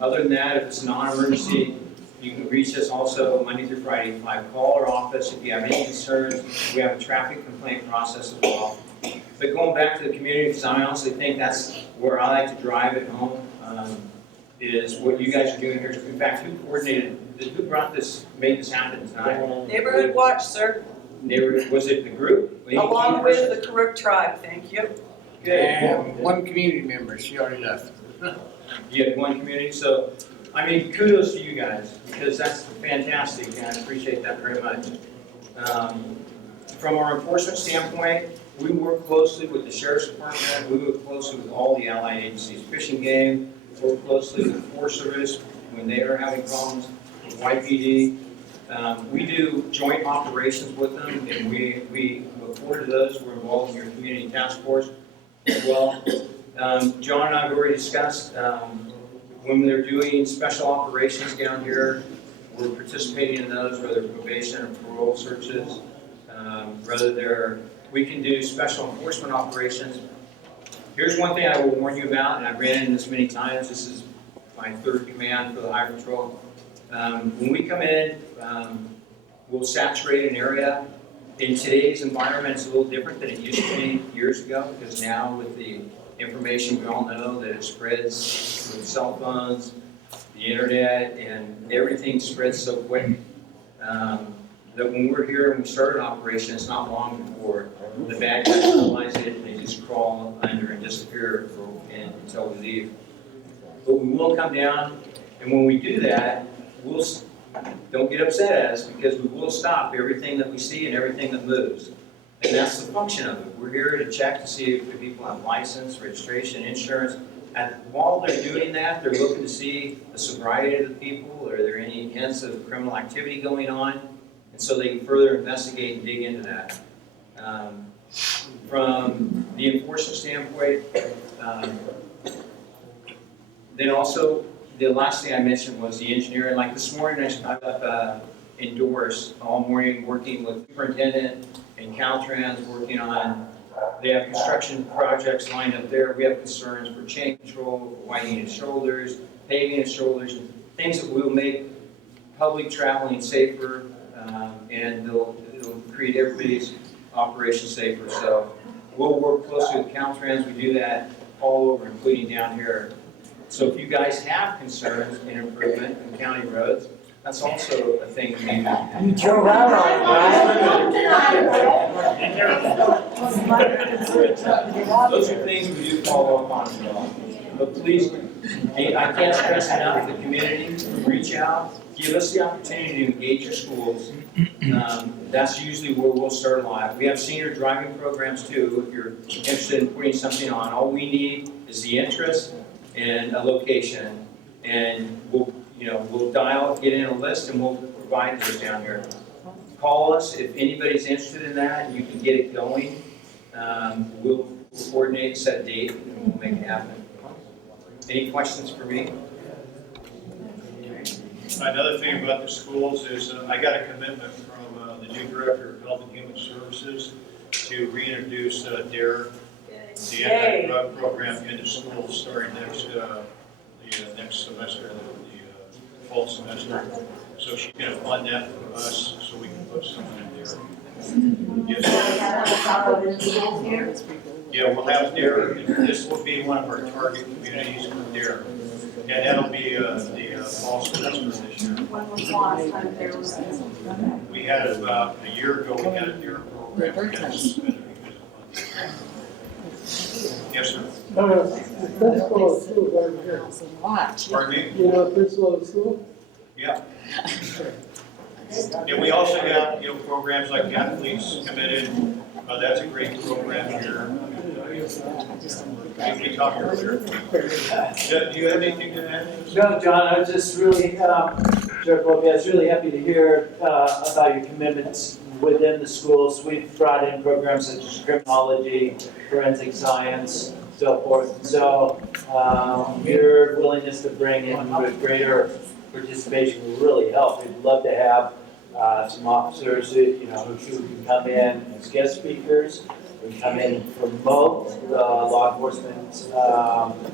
Other than that, if it's a non-emergency, you can reach us also Monday through Friday. Call our office if you have any concerns. We have a traffic complaint process as well. But going back to the community, because I honestly think that's where I like to drive it home, is what you guys are doing here. In fact, who made this happen tonight? Neighborhood Watch, sir, Was it the group? along with the Karuk tribe, thank you. Good. And one community member, she already left. You had one community, so, I mean, kudos to you guys, because that's fantastic, and I appreciate that very much. From our enforcement standpoint, we work closely with the Sheriff's Department, we work closely with all the allied agencies, Fish and Game, work closely with the Forest Service when they are having problems, with YPD. We do joint operations with them, and we look forward to those. We're involved in your community task force as well. John and I have already discussed when they're doing special operations down here, we're participating in those, whether probation or parole searches, we can do special enforcement operations. Here's one thing I will warn you about, and I've ran into this many times. This is my third command for the High Patrol. When we come in, we'll saturate an area. In today's environment, it's a little different than it used to be years ago, because now with the information, we all know that it spreads with cell phones, the internet, and everything spreads so quick. That when we're here and we start an operation, it's not long before the bad guys realize it and they just crawl under and disappear until we leave. But we will come down, and when we do that, don't get upset at us, because we will stop everything that we see and everything that moves. And that's the function of it. We're here to check to see if the people have license, registration, insurance. And while they're doing that, they're looking to see the sobriety of the people. Are there any hints of criminal activity going on? And so they can further investigate and dig into that. From the enforcement standpoint, then also, the last thing I mentioned was the engineering. Like this morning, I've endorsed all morning working with the superintendent and Caltrans working on, they have construction projects lined up there. We have concerns for chain control, widening of shoulders, paving of shoulders, and things that will make public traveling safer, and it'll create everybody's operation safer. So we'll work closely with Caltrans. We do that all over, including down here. So if you guys have concerns in improvement in county roads, that's also a thing we need to do. You drove out on Those are things we do follow up on as well. But please, I can't stress enough, the community, reach out, give us the opportunity to engage your schools. That's usually where we'll start live. We have senior driving programs too, if you're interested in putting something on. All we need is the interest and a location, and we'll dial, get in a list, and we'll provide those down here. Call us if anybody's interested in that, and you can get it going. We'll coordinate, set a date, and we'll make it happen. Any questions for me? Another thing about the schools is I got a commitment from the new Director of Health and Human Services to reintroduce DARE, the anti-drug program, into schools starting next semester, the fall semester. So she's going to fund that for us so we can put something in there. Yes. Yeah, we'll have DARE. This will be one of our target communities for DARE. And that'll be the fall semester this year. When was the last time there was? We had it about a year ago, we had a DARE program. Yes, sir. This little school over here. Pardon me? You know this little school? Yeah. And we also have, programs like Athletes Committed. That's a great program here. We talked earlier. Do you have anything to add? No, John, I was just really, Sheriff Lopey, I was really happy to hear about your commitments within the schools. We've brought in programs such as criminology, forensic science, so forth. So your willingness to bring in with greater participation will really help. We'd love to have some officers who can come in as guest speakers, who can come in and promote the law enforcement's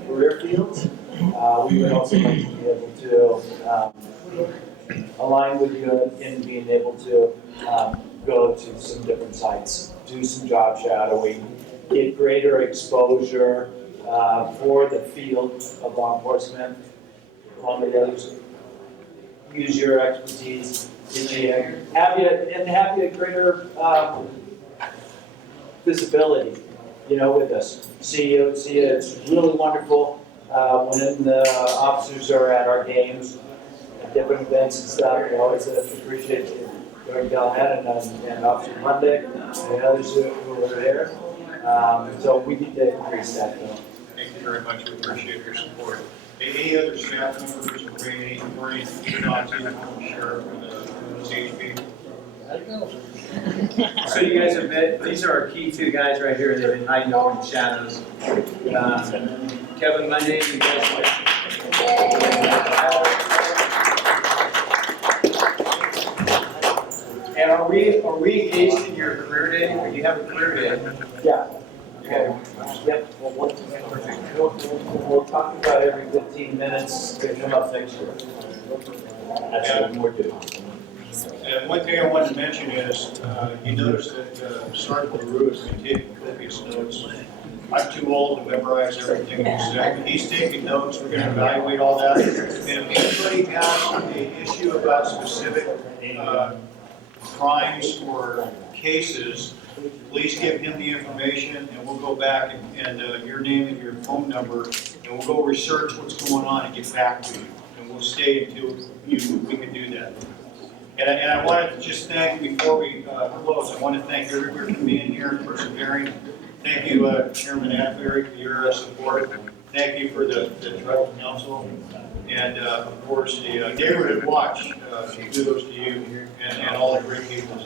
career fields. We would also like to be able to align with you in being able to go to some different sites, do some job shadowing, get greater exposure for the field of law enforcement, along with others. Use your expertise, have you greater visibility, with us. See you. It's really wonderful when the officers are at our games, at different events and stuff. We always appreciate Joey Callahan and Officer Monday and others who are there. So we need to increase that though. Thank you very much. We appreciate your support. Any other staff members or any thoughts you want to share with the CHP? So you guys have been, these are our key two guys right here that have been hiding over in the shadows. Kevin Monday, you guys. And are we engaged in your career day, or do you have a career day? Yeah. Okay. Yep. We'll talk about every 15 minutes to come up next year. That's what we're doing. And one thing I wanted to mention is, you notice that Sergeant LaRue has been taking copious notes. I'm too old to memorize everything he said, but he's taking notes. We're gonna evaluate all that. And if anybody has an issue about specific crimes or cases, please give him the information, and we'll go back and your name and your phone number, and we'll go research what's going on and get back to you. And we'll stay until we can do that. And I wanted to just thank, before we close, I want to thank everybody for being here and persevering. Thank you, Chairman Attebery, for your support. Thank you for the tribal council. And of course, the neighborhood watch, kudos to you and all the great people.